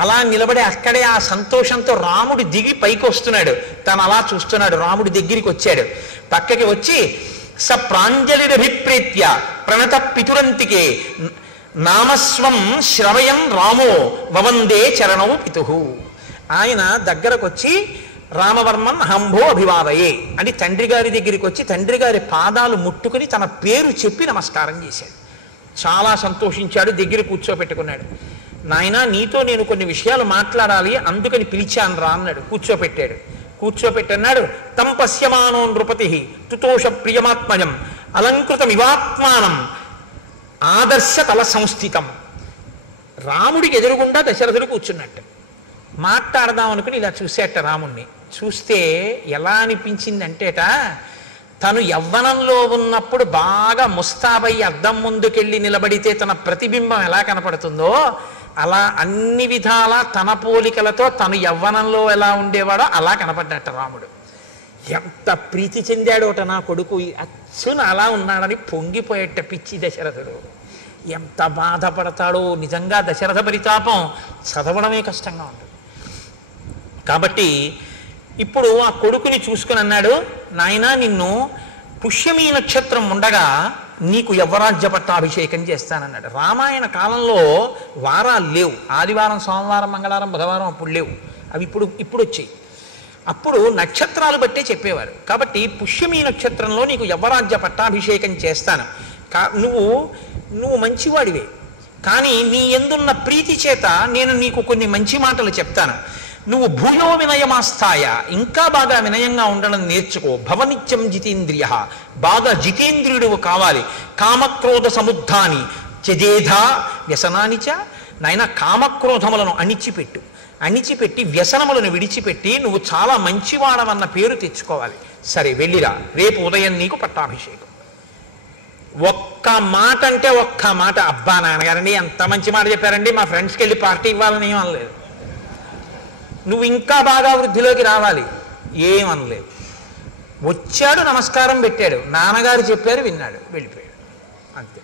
అలా నిలబడి అక్కడే ఆ సంతోషంతో రాముడు దిగి పైకి వస్తున్నాడు. తను అలా చూస్తున్నాడు. రాముడి దగ్గరికి వచ్చాడు. పక్కకి వచ్చి స ప్రాంజలిరభిప్రేత్య ప్రణత పితురంతికే నామస్వం శ్రవయం రామో వవందే చరణౌ పితుహు. ఆయన దగ్గరకు వచ్చి రామవర్మన్ హంభో అభివాదయే అని తండ్రి గారి దగ్గరికి వచ్చి తండ్రి గారి పాదాలు ముట్టుకుని తన పేరు చెప్పి నమస్కారం చేశాడు. చాలా సంతోషించాడు. దగ్గర కూర్చోపెట్టుకున్నాడు. నాయనా, నీతో నేను కొన్ని విషయాలు మాట్లాడాలి, అందుకని పిలిచాను రా అన్నాడు. కూర్చోపెట్టాడు. కూర్చోపెట్టన్నాడు. తం పశ్యమానో నృపతి తుతోష ప్రియమాత్మజం అలంకృతమివాత్మానం ఆదర్శ తల సంస్థితం. రాముడికి ఎదురుగుండా దశరథుడు కూర్చున్నట్టు. మాట్లాడదాం అనుకుని ఇలా చూసేట రాముణ్ణి. చూస్తే ఎలా అనిపించిందంటేట, తను యవ్వనంలో ఉన్నప్పుడు బాగా ముస్తాబై అద్దం ముందుకెళ్ళి నిలబడితే తన ప్రతిబింబం ఎలా కనపడుతుందో అలా అన్ని విధాలా తన పోలికలతో తను యవ్వనంలో ఎలా ఉండేవాడో అలా కనపడ్డట రాముడు. ఎంత ప్రీతి చెందాడోట నా కొడుకు అచ్చున అలా ఉన్నాడని పొంగిపోయేట పిచ్చి దశరథుడు. ఎంత బాధపడతాడో నిజంగా దశరథ పరితాపం చదవడమే కష్టంగా ఉంటుంది. కాబట్టి ఇప్పుడు ఆ కొడుకుని చూసుకుని అన్నాడు, నాయనా నిన్ను పుష్యమీ నక్షత్రం ఉండగా నీకు యవ్వరాజ్య పట్టాభిషేకం చేస్తానన్నాడు. రామాయణ కాలంలో వారాలు లేవు, ఆదివారం సోమవారం మంగళవారం బుధవారం అప్పుడు లేవు, అవి ఇప్పుడు వచ్చాయి. అప్పుడు నక్షత్రాలు బట్టే చెప్పేవారు. కాబట్టి పుష్యమీ నక్షత్రంలో నీకు యవ్వరాజ్య పట్టాభిషేకం చేస్తాను. నువ్వు మంచివాడివే, కానీ నీ ఎందున్న ప్రీతి చేత నేను నీకు కొన్ని మంచి మాటలు చెప్తాను. నువ్వు భూయో వినయమాస్థాయ, ఇంకా బాగా వినయంగా ఉండడం నేర్చుకో. భవనిత్యం జితేంద్రియ, బాగా జితేంద్రియుడు కావాలి. కామక్రోధ సముద్ధాని త్యజేధా వ్యసనానిచ, నాయన కామక్రోధములను అణిచిపెట్టి వ్యసనములను విడిచిపెట్టి నువ్వు చాలా మంచివాడవన్న పేరు తెచ్చుకోవాలి. సరే వెళ్ళిరా, రేపు ఉదయం నీకు పట్టాభిషేకం. ఒక్క మాట అంటే ఒక్క మాట, అబ్బా నాన్నగారండి ఎంత మంచి మాట చెప్పారండి, మా ఫ్రెండ్స్కి వెళ్ళి పార్టీ ఇవ్వాలని ఏం అనలేదు. నువ్వు ఇంకా బాగా వృద్ధిలోకి రావాలి ఏమనలేదు. వచ్చాడు, నమస్కారం పెట్టాడు, నాన్నగారు చెప్పారు, విన్నాడు, వెళ్ళిపోయాడు, అంతే.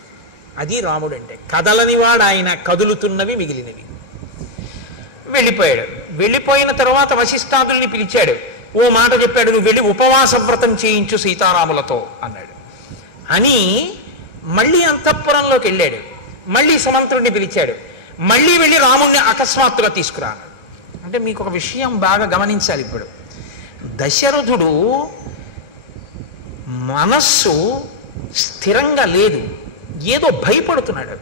అది రాముడు అంటే. కదలనివాడు ఆయన, కదులుతున్నవి మిగిలినవి. వెళ్ళిపోయాడు. వెళ్ళిపోయిన తర్వాత వశిష్ఠాదుల్ని పిలిచాడు, ఓ మాట చెప్పాడు, నువ్వు వెళ్ళి ఉపవాస వ్రతం చేయించు సీతారాములతో అన్నాడు. అని మళ్ళీ అంతఃపురంలోకి వెళ్ళాడు. మళ్ళీ సుమంత్రుడిని పిలిచాడు, మళ్ళీ వెళ్ళి రాముణ్ణి అకస్మాత్తుగా తీసుకురా. అంటే మీకు ఒక విషయం బాగా గమనించాలి. ఇప్పుడు దశరథుడు మనస్సు స్థిరంగా లేదు, ఏదో భయపడుతున్నాడు.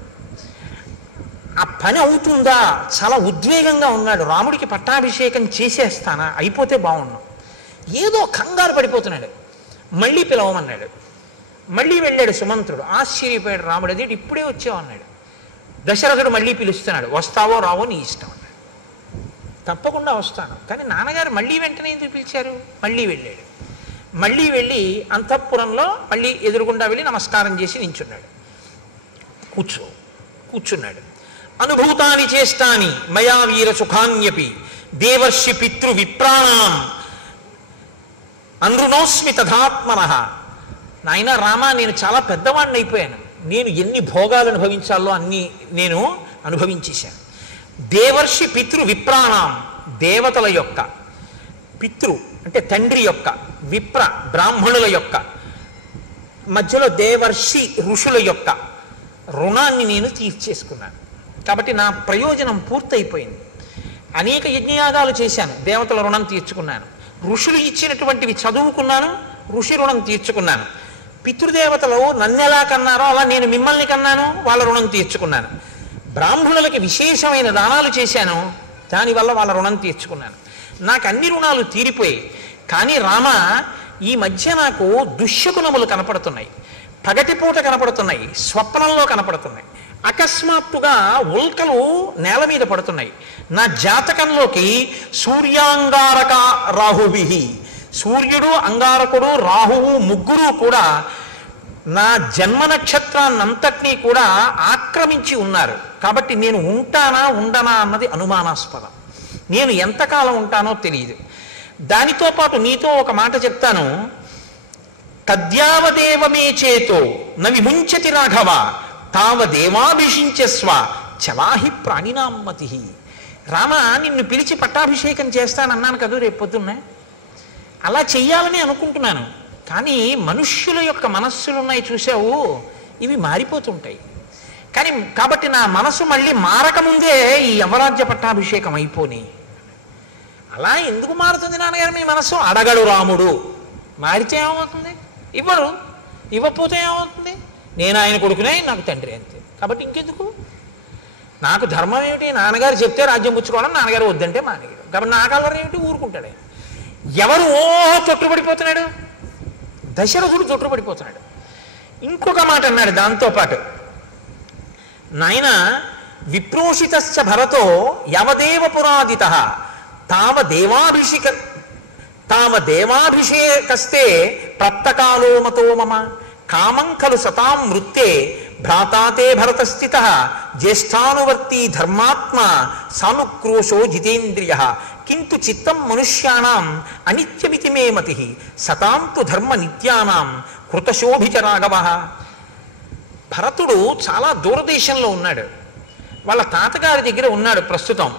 ఆ పని అవుతుందా, చాలా ఉద్వేగంగా ఉన్నాడు. రాముడికి పట్టాభిషేకం చేసేస్తానా, అయిపోతే బాగున్నాం, ఏదో కంగారు పడిపోతున్నాడు. మళ్ళీ పిలవమన్నాడు. మళ్ళీ వెళ్ళాడు సుమంత్రుడు. ఆశ్చర్యపోయాడు రాముడు, అదేంటి ఇప్పుడే వచ్చావు అన్నాడు. దశరథుడు మళ్ళీ పిలుస్తున్నాడు, వస్తావో రావో నీ ఇష్టం అన్నాడు. తప్పకుండా వస్తాను, కానీ నాన్నగారు మళ్ళీ వెంటనే ఎందుకు పిలిచారు? మళ్ళీ వెళ్ళాడు. మళ్ళీ వెళ్ళి అంతఃపురంలో మళ్ళీ ఎదురుగుండా వెళ్ళి నమస్కారం చేసి నించున్నాడు. కూర్చున్నాడు. అనుభూతాని చేష్టాని మయా వీర సుఖాన్యపి దేవర్షి పితృ విప్రాణాం అనృణోస్మి తథాత్మనః. నాయన రామా, నేను చాలా పెద్దవాడిని అయిపోయాను, నేను ఎన్ని భోగాలు అనుభవించాలో అన్నీ నేను అనుభవించేశాను. దేవర్షి పితృ విప్రాణాం, దేవతల యొక్క, పితృ అంటే తండ్రి యొక్క, విప్ర బ్రాహ్మణుల యొక్క, మధ్యలో దేవర్షి ఋషుల యొక్క రుణాన్ని నేను తీర్చేసుకున్నాను. కాబట్టి నా ప్రయోజనం పూర్తయిపోయింది. అనేక యజ్ఞయాగాలు చేశాను, దేవతల రుణం తీర్చుకున్నాను. ఋషులు ఇచ్చినటువంటివి చదువుకున్నాను, ఋషి రుణం తీర్చుకున్నాను. పితృదేవతలు నన్ను ఎలా కన్నారో అలా నేను మిమ్మల్ని కన్నాను, వాళ్ళ రుణం తీర్చుకున్నాను. బ్రాహ్మణులకి విశేషమైన దానాలు చేశాను, దానివల్ల వాళ్ళ రుణం తీర్చుకున్నాను. నాకు అన్ని రుణాలు తీరిపోయాయి. కానీ రామ, ఈ మధ్య నాకు దుశ్శకునములు కనపడుతున్నాయి, పగటిపూట కనపడుతున్నాయి, స్వప్నంలో కనపడుతున్నాయి. అకస్మాత్తుగా ఉల్కలు నేల మీద పడుతున్నాయి. నా జాతకంలోకి సూర్యాంగారక రాహువిహి, సూర్యుడు అంగారకుడు రాహువు ముగ్గురు కూడా నా జన్మ నక్షత్రాన్నంతటినీ కూడా ఆక్రమించి ఉన్నారు. కాబట్టి నేను ఉంటానా ఉండనా అన్నది అనుమానాస్పదం. నేను ఎంతకాలం ఉంటానో తెలియదు. దానితో పాటు నీతో ఒక మాట చెప్తాను. తద్యావదేవమే చేతో న విముంచతి రాఘవ తావదేవాభిషించస్వ చవాహి ప్రాణినామ్మతి. రామ, నిన్ను పిలిచి పట్టాభిషేకం చేస్తానన్నాను కదా రేపు పొద్దున్నే, అలా చెయ్యాలని అనుకుంటున్నాను. కానీ మనుష్యుల యొక్క మనస్సులు ఉన్నాయి చూసావు, ఇవి మారిపోతుంటాయి. కాబట్టి నా మనసు మళ్ళీ మారకముందే ఈ యవరాజ్య పట్టాభిషేకం అయిపోని. అలా ఎందుకు మారుతుంది నాన్నగారు మీ మనస్సు? అడగడు రాముడు, మారితే ఏమవుతుంది? ఇవ్వకపోతే ఏమవుతుంది? నేను ఆయన కొడుకునే, నాకు తండ్రి అంతే. కాబట్టి ఇంకెందుకు? నాకు ధర్మం ఏమిటి? నాన్నగారు చెప్తే రాజ్యం పుచ్చుకోవడం, నాన్నగారు వద్దంటే మానేయడం. కాబట్టి నా కలర్ ఏమిటి? ఊరుకుంటాడే. ఎవరు తొట్టుపడిపోతున్నాడు? దశరథుడు తొట్టుపడిపోతున్నాడు. ఇంకొక మాట అన్నాడు దాంతోపాటు, నాయన విప్రోషితశ్చ భరతో యవదేవ పురాదిత తావదేవాభిషేకస్తే ప్రత్తకాలో మతో మమ కామం ఖలు సతాం వృత్తే భ్రాతాతే భరతస్థిత జ్యేష్ఠానువర్తి ధర్మాత్మ సానుక్రోశో జితేంద్రియ కింటు చిత్తం మనుష్యాణం అనిత్యమితి మే మతి సతాంతు ధర్మ నిత్యానాం కృతశోభిచ రాఘవ. భరతుడు చాలా దూరదేశంలో ఉన్నాడు, వాళ్ళ తాతగారి దగ్గర ఉన్నాడు ప్రస్తుతం.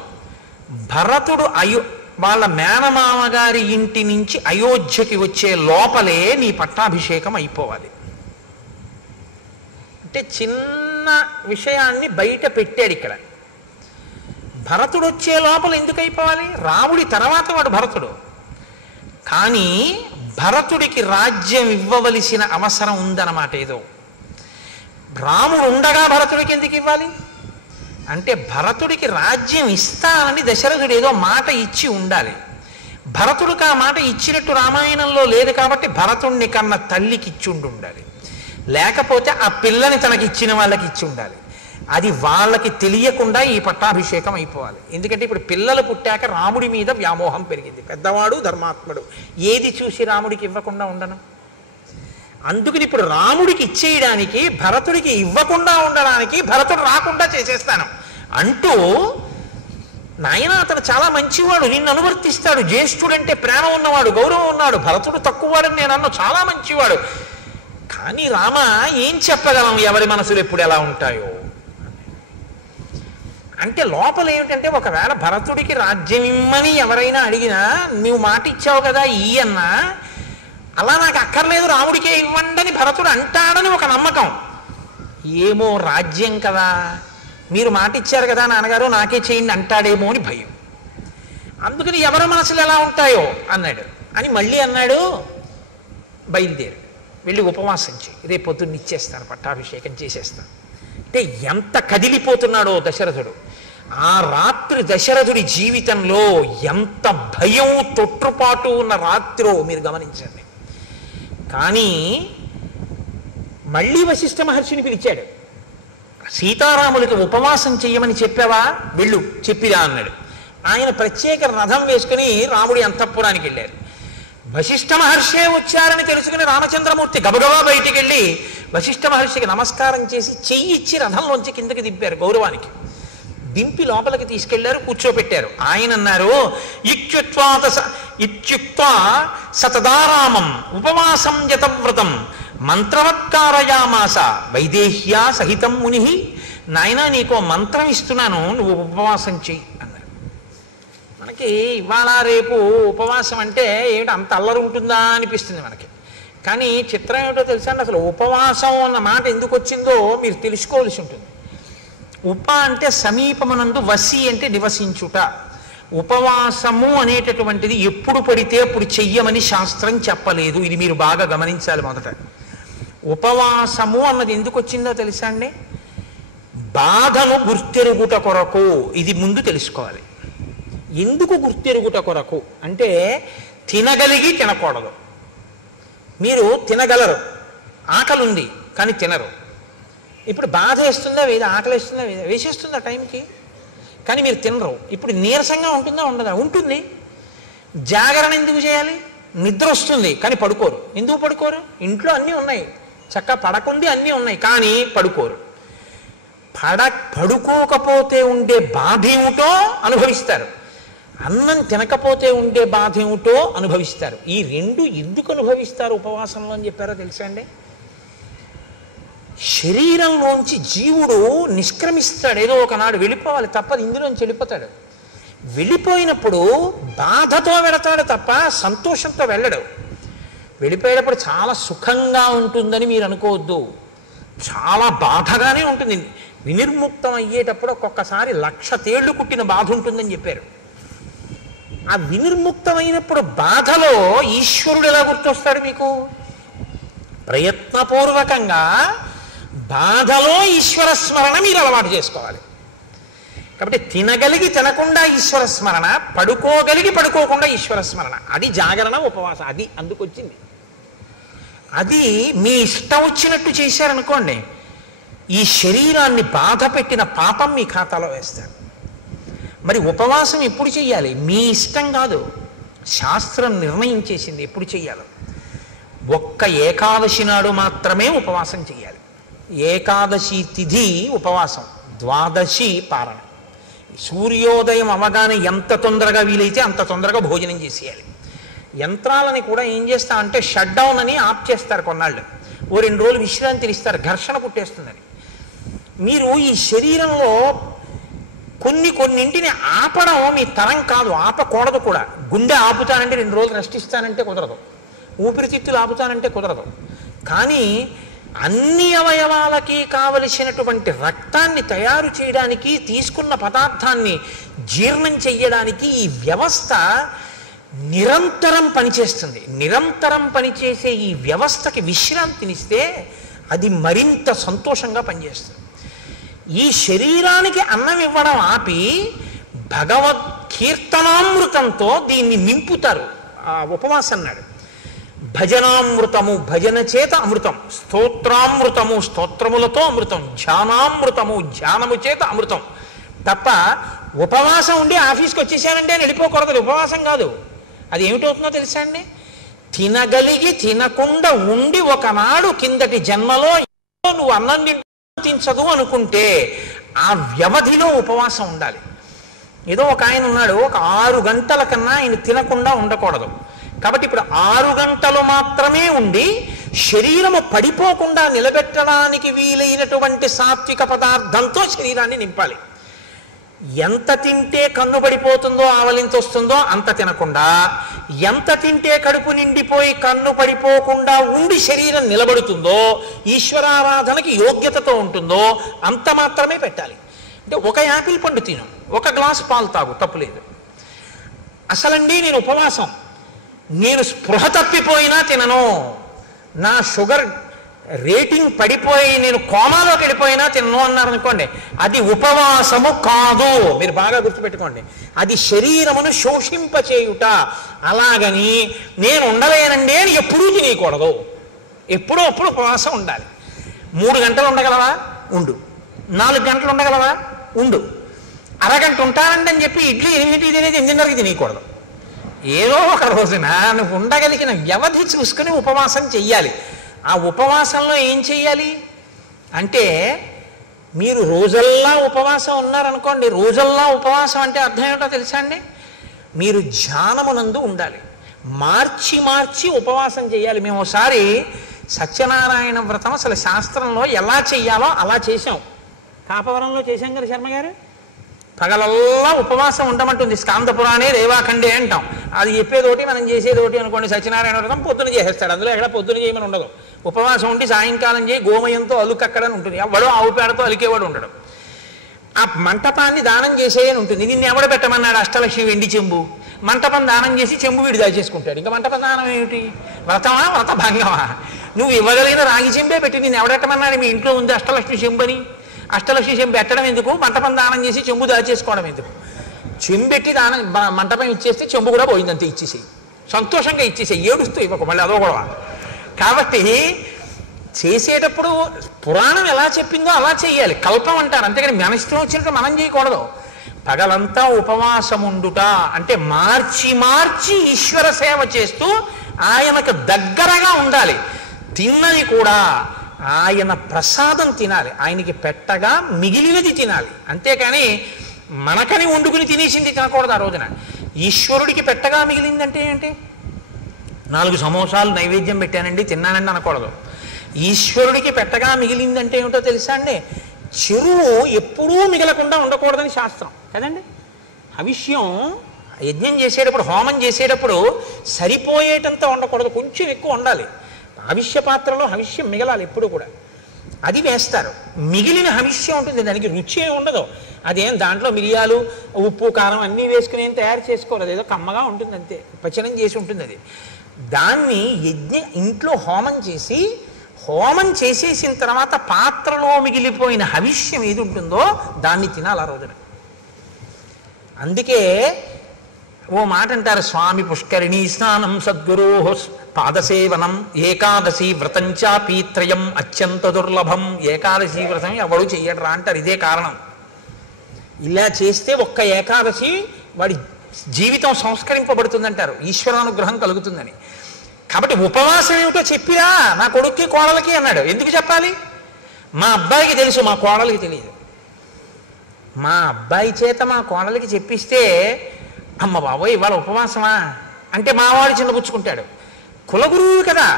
భరతుడు వాళ్ళ మేనమామగారి ఇంటి నుంచి అయోధ్యకి వచ్చే లోపలే నీ పట్టాభిషేకం అయిపోవాలి. అంటే చిన్న విషయాన్ని బయట పెట్టాడు ఇక్కడ. భరతుడు వచ్చే లోపల ఎందుకు అయిపోవాలి? రాముడి తర్వాత వాడు భరతుడు. కానీ భరతుడికి రాజ్యం ఇవ్వవలసిన అవసరం ఉందన్నమాట. ఏదో రాముడు ఉండగా భరతుడికి ఎందుకు ఇవ్వాలి అంటే, భరతుడికి రాజ్యం ఇస్తానని దశరథుడు ఏదో మాట ఇచ్చి ఉండాలి. భరతుడికి ఆ మాట ఇచ్చినట్టు రామాయణంలో లేదు కాబట్టి భరతుడిని కన్న తల్లికి ఇచ్చి ఉండాలి, లేకపోతే ఆ పిల్లని తనకి ఇచ్చిన వాళ్ళకి ఇచ్చి ఉండాలి. అది వాళ్ళకి తెలియకుండా ఈ పట్టాభిషేకం అయిపోవాలి. ఎందుకంటే ఇప్పుడు పిల్లలు పుట్టాక రాముడి మీద వ్యామోహం పెరిగింది. పెద్దవాడు ధర్మాత్ముడు, ఏది చూసి రాముడికి ఇవ్వకుండా ఉండను. అందుకని ఇప్పుడు రాముడికి ఇచ్చేయడానికి, భరతుడికి ఇవ్వకుండా ఉండడానికి భరతుడు రాకుండా చేసేస్తాను అంటూ, నాయన అతను చాలా మంచివాడు, నిన్ను అనువర్తిస్తాడు, జ్యేష్ఠుడంటే ప్రేమ ఉన్నవాడు, గౌరవం ఉన్నాడు, భరతుడు తక్కువవాడని నేను అన్న చాలా మంచివాడు, కానీ రామ ఏం చెప్పగలం, ఎవరి మనసులు ఎప్పుడు ఎలా ఉంటాయో అంటే. లోపల ఏమిటంటే, ఒకవేళ భరతుడికి రాజ్యం ఇమ్మని ఎవరైనా అడిగినా నువ్వు మాట ఇచ్చావు కదా ఈ అన్నా, అలా నాకు అక్కర్లేదు రాముడికే ఇవ్వండి అని భరతుడు అంటాడని ఒక నమ్మకం. ఏమో రాజ్యం కదా, మీరు మాట ఇచ్చారు కదా నాన్నగారు నాకే చేయండి అంటాడేమో అని భయం. అందుకని ఎవరి మనసులు ఎలా ఉంటాయో అన్నాడు. అని మళ్ళీ అన్నాడు, బయలుదేరు వెళ్ళి ఉపవాసం చేయి, రేపు పొద్దున్న ఇచ్చేస్తాను, పట్టాభిషేకం చేసేస్తాను అంటే. ఎంత కదిలిపోతున్నాడో దశరథుడు. ఆ రాత్రి దశరథుడి జీవితంలో ఎంత భయం తొట్టుపాటు ఉన్న రాత్రో మీరు గమనించండి. కానీ మళ్ళీ వశిష్ఠ మహర్షిని పిలిచాడు. సీతారాములకి ఉపవాసం చెయ్యమని చెప్పావా, వెళ్ళు చెప్పిరా అన్నాడు. ఆయన ప్రత్యేక రథం వేసుకుని రాముడి అంతఃపురానికి వెళ్ళారు. వశిష్ఠ మహర్షే వచ్చారని తెలుసుకుని రామచంద్రమూర్తి గబగబా బయటికి వెళ్ళి వశిష్ఠ మహర్షికి నమస్కారం చేసి చెయ్యి ఇచ్చి రథంలోంచి కిందకి దింపారు గౌరవానికి. దింపి లోపలికి తీసుకెళ్లారు, కూర్చోపెట్టారు. ఆయన అన్నారు, ఇత్యుక్త్వా సతదారామం ఉపవాసం యతవ్రతం మంత్రవత్కారయామాస వైదేహ్యా సహితం ముని. నాయన నీకో మంత్రం ఇస్తున్నాను, నువ్వు ఉపవాసం చెయ్యి అన్నారు. మనకి ఇవాళ రేపు ఉపవాసం అంటే ఏమిటి అంత అల్లరి ఉంటుందా అనిపిస్తుంది మనకి. కానీ చిత్రం ఏమిటో తెలుసా అండి, అసలు ఉపవాసం అన్న మాట ఎందుకు వచ్చిందో మీరు తెలుసుకోవాల్సి ఉంటుంది. ఉప అంటే సమీపమునందు, వసి అంటే నివసించుట. ఉపవాసము అనేటటువంటిది ఎప్పుడు పడితే అప్పుడు చెయ్యమని శాస్త్రం చెప్పలేదు. ఇది మీరు బాగా గమనించాలి. మొదట ఉపవాసము అన్నది ఎందుకు వచ్చిందో తెలుసా అండి, బాధను గుర్తెరుగుట కొరకు. ఇది ముందు తెలుసుకోవాలి. ఎందుకు గుర్తెరుగుట కొరకు అంటే, తినగలిగి తినకూడదు. మీరు తినగలరు, ఆకలి ఉంది కానీ తినరు. ఇప్పుడు బాధ వేస్తుందా వేద, ఆకలి వేస్తుందా వేద, వేసేస్తుందా టైంకి, కానీ మీరు తినరు. ఇప్పుడు నీరసంగా ఉంటుందా ఉండదా, ఉంటుంది. జాగరణ ఎందుకు చేయాలి, నిద్ర వస్తుంది కానీ పడుకోరు. ఎందుకు పడుకోరు, ఇంట్లో అన్నీ ఉన్నాయి, చక్కగా పడకుంది అన్నీ ఉన్నాయి కానీ పడుకోరు. పడుకోకపోతే ఉండే బాధ ఏమిటో అనుభవిస్తారు, అన్నం తినకపోతే ఉండే బాధ ఏమిటో అనుభవిస్తారు. ఈ రెండు ఎందుకు అనుభవిస్తారు ఉపవాసంలో అని చెప్పారో తెలుసా అండి. శరీరంలోంచి జీవుడు నిష్క్రమిస్తాడు, ఏదో ఒకనాడు వెళ్ళిపోవాలి, తప్పదు, ఇందులోంచి వెళ్ళిపోతాడు. వెళ్ళిపోయినప్పుడు బాధతో వెళతాడు తప్ప సంతోషంతో వెళ్ళడు. వెళ్ళిపోయేటప్పుడు చాలా సుఖంగా ఉంటుందని మీరు అనుకోవద్దు, చాలా బాధగానే ఉంటుంది. వినిర్ముక్తం అయ్యేటప్పుడు ఒక్కొక్కసారి 1,00,000 తేళ్లు కుట్టిన బాధ ఉంటుందని చెప్పారు. ఆ వినిర్ముక్తమైనప్పుడు బాధలో ఈశ్వరుడు ఎలా గుర్తొస్తాడు మీకు, ప్రయత్నపూర్వకంగా బాధలో ఈశ్వర స్మరణ మీరు అలవాటు చేసుకోవాలి. కాబట్టి తినగలిగి తినకుండా ఈశ్వర స్మరణ, పడుకోగలిగి పడుకోకుండా ఈశ్వర స్మరణ, అది జాగరణ ఉపవాసం. అది అందుకొచ్చింది. అది మీ ఇష్టం వచ్చినట్టు చేశారనుకోండి, ఈ శరీరాన్ని బాధ పెట్టిన పాపం మీ ఖాతాలో వేస్తారు. మరి ఉపవాసం ఎప్పుడు చెయ్యాలి, మీ ఇష్టం కాదు, శాస్త్రం నిర్ణయం చేసింది ఎప్పుడు చెయ్యాలో. ఒక్క ఏకాదశి నాడు మాత్రమే ఉపవాసం చెయ్యాలి. ఏకాదశి తిథి ఉపవాసం, ద్వాదశి పారణ. సూర్యోదయం అవగానే ఎంత తొందరగా వీలైతే అంత తొందరగా భోజనం చేసేయాలి. యంత్రాలని కూడా ఏం చేస్తామంటే షట్ డౌన్ అని ఆఫ్ చేస్తారు కొన్నాళ్ళు, ఓ 2 రోజులు విశ్రాంతిని ఇస్తారు, ఘర్షణ పుట్టేస్తుందని. మీరు ఈ శరీరంలో కొన్నింటిని ఆపడం మీ తరం కాదు, ఆపకూడదు కూడా. గుండె ఆపుతానంటే 2 రోజులు రెస్ట్ ఇస్తానంటే కుదరదు, ఊపిరితిత్తులు ఆపుతానంటే కుదరదు. కానీ అన్ని అవయవాలకి కావలసినటువంటి రక్తాన్ని తయారు చేయడానికి, తీసుకున్న పదార్థాన్ని జీర్ణం చెయ్యడానికి ఈ వ్యవస్థ నిరంతరం పనిచేస్తుంది. నిరంతరం పనిచేసే ఈ వ్యవస్థకి విశ్రాంతినిస్తే అది మరింత సంతోషంగా పనిచేస్తుంది. ఈ శరీరానికి అన్నం ఇవ్వడం ఆపి భగవద్ కీర్తనామృతంతో దీన్ని నింపుతారు. ఆ ఉపవాసం అన్నాడు. భజనామృతము, భజన చేత అమృతం, స్తోత్రామృతము, స్తోత్రములతో అమృతం, ధ్యానామృతము, ధ్యానము చేత అమృతం. తప్ప ఉపవాసం ఉండి ఆఫీస్కి వచ్చేసానంటే అని వెళ్ళిపోకూడదు. ఉపవాసం కాదు. అది ఏమిటవుతుందో తెలుసా అండి? తినగలిగి తినకుండా ఉండి ఒకనాడు కిందటి జన్మలో నువ్వు అన్నం తించదు అనుకుంటే ఆ వ్యవధిలో ఉపవాసం ఉండాలి. ఏదో ఒక ఆయన ఉన్నాడు, ఒక 6 గంటల కన్నా ఆయన తినకుండా ఉండకూడదు. కాబట్టి ఇప్పుడు 6 గంటలు మాత్రమే ఉండి శరీరము పడిపోకుండా నిలబెట్టడానికి వీలైనటువంటి సాత్విక పదార్థంతో శరీరాన్ని నింపాలి. ఎంత తింటే కన్ను పడిపోతుందో, ఆవలింత వస్తుందో అంత తినకుండా, ఎంత తింటే కడుపు నిండిపోయి కన్ను పడిపోకుండా ఉండి శరీరం నిలబడుతుందో, ఈశ్వరారాధనకి యోగ్యతతో ఉంటుందో అంత మాత్రమే పెట్టాలి. అంటే ఒక యాపిల్ పండు తిను, ఒక గ్లాసు పాలు తాగు, తప్పులేదు. అసలండి నేను ఉపవాసం, నేను స్పృహ తప్పిపోయినా తినను, నా షుగర్ రేటింగ్ పడిపోయి నేను కోమాలోకి వెళ్ళిపోయినా తినను అన్నారనుకోండి, అది ఉపవాసము కాదు. మీరు బాగా గుర్తుపెట్టుకోండి, అది శరీరమును శోషింపచేయుట. అలాగని నేను ఉండలేనండి అని ఎప్పుడూ తినేయకూడదు. ఎప్పుడో అప్పుడు ఉపవాసం ఉండాలి. 3 గంటలు ఉండగలవా? ఉండు. 4 గంటలు ఉండగలవా? ఉండు. అరగంట ఉంటానండి అని చెప్పి ఇడ్లీ 8 తినేది 8:30కి తినేయకూడదు. ఏదో ఒక రోజున నువ్వు ఉండగలిగిన వ్యవధి చూసుకుని ఉపవాసం చెయ్యాలి. ఆ ఉపవాసంలో ఏం చెయ్యాలి అంటే, మీరు రోజల్లా ఉపవాసం ఉన్నారనుకోండి, రోజల్లా ఉపవాసం అంటే అర్థం ఏమిటో తెలుసా అండి? మీరు ధ్యానమునందు ఉండాలి. మార్చి మార్చి ఉపవాసం చేయాలి. మేము ఒకసారి సత్యనారాయణ వ్రతం అసలు శాస్త్రంలో ఎలా చెయ్యాలో అలా చేశాం. కాపవరంలో చేశాం కదా శర్మ గారు. పగలల్లా ఉపవాసం ఉండమంటుంది. స్కాంద పురాణే రేవాఖండే అంటాం. అది చెప్పేదోటి మనం చేసేదోటి అనుకోండి. సత్యనారాయణ వ్రతం పొద్దున చేసేస్తాడు, అందులో ఎక్కడ పొద్దున చేయమని ఉండదు. ఉపవాసం ఉండి సాయంకాలం చేయి గోమయంతో అలుకక్కడని ఉంటుంది. ఎవడో ఆవు పేడతో అలికేవాడు ఉండడు. ఆ మంటపాన్ని దానం చేసేయని ఉంటుంది. నిన్ను ఎవడ పెట్టమన్నాడు? అష్టలక్ష్మి వెండి చెంబు. మంటపం దానం చేసి చెంబు వీడు దాచేసుకుంటాడు. ఇంకా మంటపం దానం ఏమిటి? వ్రతమా, వ్రత భంగమా? నువ్వు ఇవ్వగలిగిన రాగి చెంబే పెట్టి నిన్ను ఎవడెట్టమన్నాడు? మీ ఇంట్లో ఉంది అష్టలక్ష్మి చెంబని. అష్టలక్ష్మి చెంబు పెట్టడం ఎందుకు? మంటపం దానం చేసి చెంబు దాచేసుకోవడం ఎందుకు? చెంబెట్టి దానం మంటపం ఇచ్చేస్తే చెంబు కూడా పోయిందంతే. ఇచ్చేసేయి, సంతోషంగా ఇచ్చేసేయి, ఏడుస్తూ ఇవ్వకు, మళ్ళీ అదో గొడవ. కాబట్టి చేసేటప్పుడు పురాణం ఎలా చెప్పిందో అలా చెయ్యాలి. కల్పం అంటారు, అంతేగాని మన ఇష్టం వచ్చినట్టు మనం చేయకూడదు. పగలంతా ఉపవాసం ఉండుట అంటే మార్చి మార్చి ఈశ్వర సేవ చేస్తూ ఆయనకు దగ్గరగా ఉండాలి. తిన్నది కూడా ఆయన ప్రసాదం తినాలి, ఆయనకి పెట్టగా మిగిలినది తినాలి. అంతేకాని మనకని వండుకుని తినేసింది తినకూడదు. ఆ రోజున ఈశ్వరుడికి పెట్టగా మిగిలిందంటే ఏంటి? 4 సమోసాలు నైవేద్యం పెట్టానండి తిన్నానండి అనకూడదు. ఈశ్వరుడికి పెట్టగా మిగిలిందంటే ఏమిటో తెలుసా అండి? చెరువు ఎప్పుడూ మిగలకుండా ఉండకూడదని శాస్త్రం కదండి. హవిష్యం యజ్ఞం చేసేటప్పుడు, హోమం చేసేటప్పుడు సరిపోయేటంత ఉండకూడదు, కొంచెం ఎక్కువ ఉండాలి. హవిష్య పాత్రలో హవిష్యం మిగలాలి ఎప్పుడు కూడా. అది వేస్తారు. మిగిలిన హవిష్యం ఉంటుంది, దానికి రుచి ఏమి ఉండదు. అదేం దాంట్లో మిరియాలు, ఉప్పు, కారం అన్నీ వేసుకుని ఏం తయారు చేసుకోలేదు, ఏదో కమ్మగా ఉంటుంది అంతే, పచనం చేసి ఉంటుంది. అది దాన్ని ఇంట్లో హోమం చేసేసిన తర్వాత పాత్రలో మిగిలిపోయిన హవిష్యం ఏది ఉంటుందో దాన్ని తినాలి ఆ రోజున. అందుకే ఓ మాట అంటారు, స్వామి పుష్కరిణీ స్నానం సద్గురో పాదసేవనం ఏకాదశి వ్రతంచా పీత్రయం అత్యంత దుర్లభం. ఏకాదశి వ్రతం ఎవడు చెయ్యడరా అంటారు. ఇదే కారణం. ఇలా చేస్తే ఒక్క ఏకాదశి వాడి జీవితం సంస్కరింపబడుతుందంటారు, ఈశ్వరానుగ్రహం కలుగుతుందని. కాబట్టి ఉపవాసం ఏమిటో చెప్పిరా నా కొడుక్కి కోడలకి అన్నాడు. ఎందుకు చెప్పాలి? మా అబ్బాయికి తెలుసు, మా కోడలికి తెలియదు. మా అబ్బాయి చేత మా కోడలికి చెప్పిస్తే అమ్మ బాబోయ్ ఇవాళ ఉపవాసమా అంటే మావాడు చిన్నపుచ్చుకుంటాడు. కులగురువు కదా,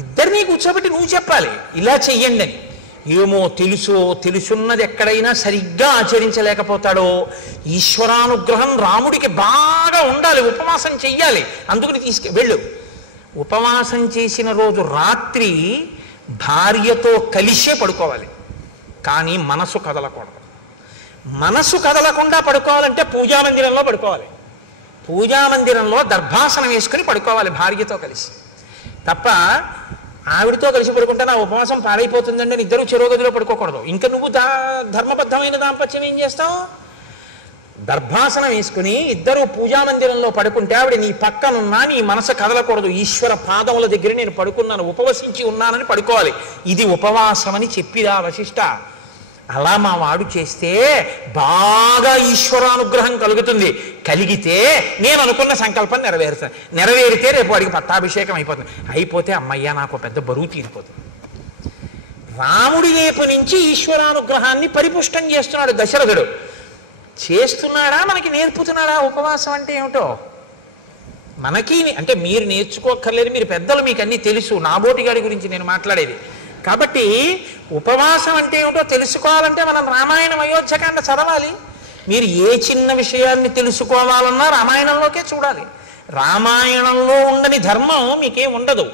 ఇద్దరినీ కూర్చోబెట్టి నువ్వు చెప్పాలి ఇలా చెయ్యండి అని. ఏమో తెలుసున్నది ఎక్కడైనా సరిగ్గా ఆచరించలేకపోతాడో. ఈశ్వరానుగ్రహం రాముడికి బాగా ఉండాలి, ఉపవాసం చెయ్యాలి, అందుకని వెళ్ళు. ఉపవాసం చేసిన రోజు రాత్రి భార్యతో కలిసే పడుకోవాలి, కానీ మనసు కదలకూడదు. మనసు కదలకుండా పడుకోవాలంటే పూజామందిరంలో పడుకోవాలి. పూజామందిరంలో దర్భాసనం వేసుకుని పడుకోవాలి భార్యతో కలిసి. తప్ప ఆవిడతో కలిసి పడుకుంటే నా ఉపవాసం పాడైపోతుందండి అని ఇద్దరు చెరోగదిలో పడుకోకూడదు. ఇంకా నువ్వు ధర్మబద్ధమైన దాంపత్యం ఏం చేస్తావు? దర్భాసనం వేసుకుని ఇద్దరు పూజామందిరంలో పడుకుంటే ఆవిడ నీ పక్కనున్నా నీ మనసు కదలకూడదు. ఈశ్వర పాదముల దగ్గర నేను పడుకున్నాను, ఉపవసించి ఉన్నానని పడుకోవాలి. ఇది ఉపవాసం అని చెప్పిరా వశిష్ఠ. అలా మా వాడు చేస్తే బాగా ఈశ్వరానుగ్రహం కలుగుతుంది. కలిగితే నేను అనుకున్న సంకల్పం నెరవేరుతాను. నెరవేరితే రేపు వాడికి పట్టాభిషేకం అయిపోతుంది. అయిపోతే అమ్మయ్య నాకు పెద్ద బరువు తీరిపోతుంది. రాముడి వైపు నుంచి ఈశ్వరానుగ్రహాన్ని పరిపుష్టం చేస్తున్నాడు దశరథుడు. చేస్తున్నాడా, మనకి నేర్పుతున్నాడా ఉపవాసం అంటే ఏమిటో? మనకి అంటే మీరు నేర్చుకోక్కర్లేదు, మీరు పెద్దలు, మీకు అన్నీ తెలుసు. నాబోటిగాడి గురించి నేను మాట్లాడేది. కాబట్టి ఉపవాసం అంటే ఏమిటో తెలుసుకోవాలంటే మనం రామాయణం అయోధ్యకాండ చదవాలి. మీరు ఏ చిన్న విషయాన్ని తెలుసుకోవాలన్నా రామాయణంలోకే చూడాలి. రామాయణంలో ఉండని ధర్మం మీకేం ఉండదు.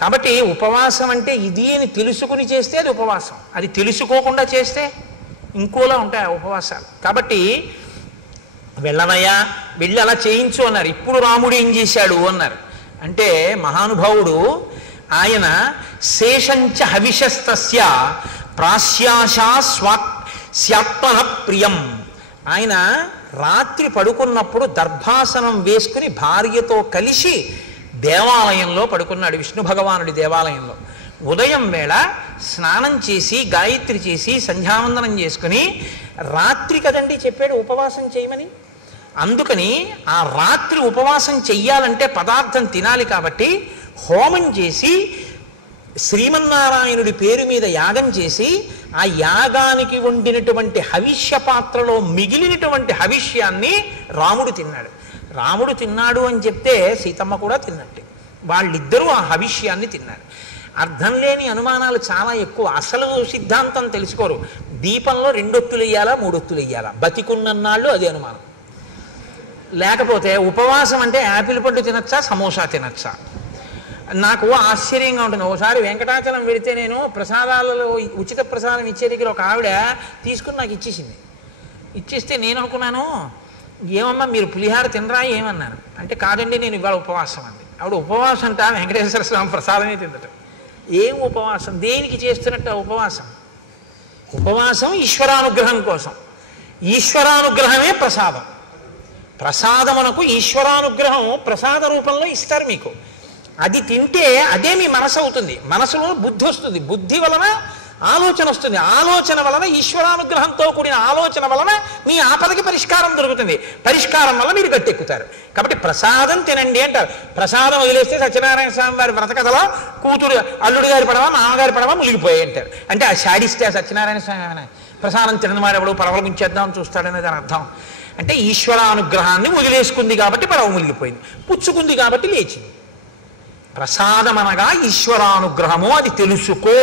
కాబట్టి ఉపవాసం అంటే ఇది అని తెలుసుకుని చేస్తే అది ఉపవాసం. అది తెలుసుకోకుండా చేస్తే ఇంకోలా ఉంటాయి ఆ ఉపవాసాలు. కాబట్టి వెళ్ళవయ్యా, వెళ్ళి అలా చేయించు అన్నారు. ఇప్పుడు రాముడు ఏం చేశాడు అన్నారు అంటే మహానుభావుడు ఆయన శేషంచ హవిషస్తస్య ప్రాశ్యాశా స్యాత్మన ప్రియం. ఆయన రాత్రి పడుకున్నప్పుడు దర్భాసనం వేసుకుని భార్యతో కలిసి దేవాలయంలో పడుకున్నాడు, విష్ణు భగవానుడి దేవాలయంలో. ఉదయం వేళ స్నానం చేసి గాయత్రి చేసి సంధ్యావందనం చేసుకుని, రాత్రి కదండి చెప్పాడు ఉపవాసం చేయమని. అందుకని ఆ రాత్రి ఉపవాసం చెయ్యాలంటే పదార్థం తినాలి కాబట్టి హోమం చేసి శ్రీమన్నారాయణుడి పేరు మీద యాగం చేసి ఆ యాగానికి వండినటువంటి హవిష్య పాత్రలో మిగిలినటువంటి హవిష్యాన్ని రాముడు తిన్నాడు. రాముడు తిన్నాడు అని చెప్తే సీతమ్మ కూడా తిన్నట్టే. వాళ్ళిద్దరూ ఆ హవిష్యాన్ని తిన్నారు. అర్థం లేని అనుమానాలు చాలా ఎక్కువ. అసలు సిద్ధాంతం తెలుసుకోరు. దీపంలో 2 ఒత్తులు వేయాలా 3 ఒత్తులు వేయాలా, బతికున్నన్నాళ్ళు అదే అనుమానం. లేకపోతే ఉపవాసం అంటే యాపిల్ పండు తినచ్చా సమోసా తినచ్చా? నాకు ఆశ్చర్యంగా ఉంటుంది. ఒకసారి వెంకటాచలం వెళితే నేను ప్రసాదాలలో ఉచిత ప్రసాదం ఇచ్చే దగ్గర ఒక ఆవిడ తీసుకుని నాకు ఇచ్చేసింది. ఇచ్చేస్తే నేను అనుకున్నాను ఏమమ్మా మీరు పులిహార తినరా ఏమన్నాను అంటే కాదండి నేను ఇవాళ ఉపవాసం అంది. ఆవిడ ఉపవాసం అంట వెంకటేశ్వర స్వామి ప్రసాదమే తిందట. ఏం ఉపవాసం, దేనికి చేస్తున్నట్టు ఉపవాసం? ఉపవాసం ఈశ్వరానుగ్రహం కోసం. ఈశ్వరానుగ్రహమే ప్రసాదం. ప్రసాదమునకు ఈశ్వరానుగ్రహం ప్రసాద రూపంలో ఇస్తారు మీకు. అది తింటే అదే మీ మనసు అవుతుంది. మనసులో బుద్ధి వస్తుంది, బుద్ధి వలన ఆలోచన వస్తుంది, ఆలోచన వలన ఈశ్వరానుగ్రహంతో కూడిన ఆలోచన వలన మీ ఆపదకి పరిష్కారం దొరుకుతుంది, పరిష్కారం వల్ల మీరు గట్టెక్కుతారు. కాబట్టి ప్రసాదం తినండి అంటారు. ప్రసాదం వదిలేస్తే సత్యనారాయణ స్వామి వారి వ్రతకథలో కూతురు అల్లుడి గారి పడవ మామగారి పడవ మునిగిపోయాయి అంటారు. అంటే ఆ శాడిస్తే ఆ సత్యనారాయణ స్వామి ప్రసాదం తినని వాడు ఎవడు పడవలు ముంచేద్దామని చూస్తాడనే దాని అర్థం. అంటే ఈశ్వరానుగ్రహాన్ని వదిలేసుకుంది కాబట్టి పడవ మునిగిపోయింది, పుచ్చుకుంది కాబట్టి లేచింది. ప్రసాదం అనగా ఈశ్వరానుగ్రహము, అది తెలుసుకో.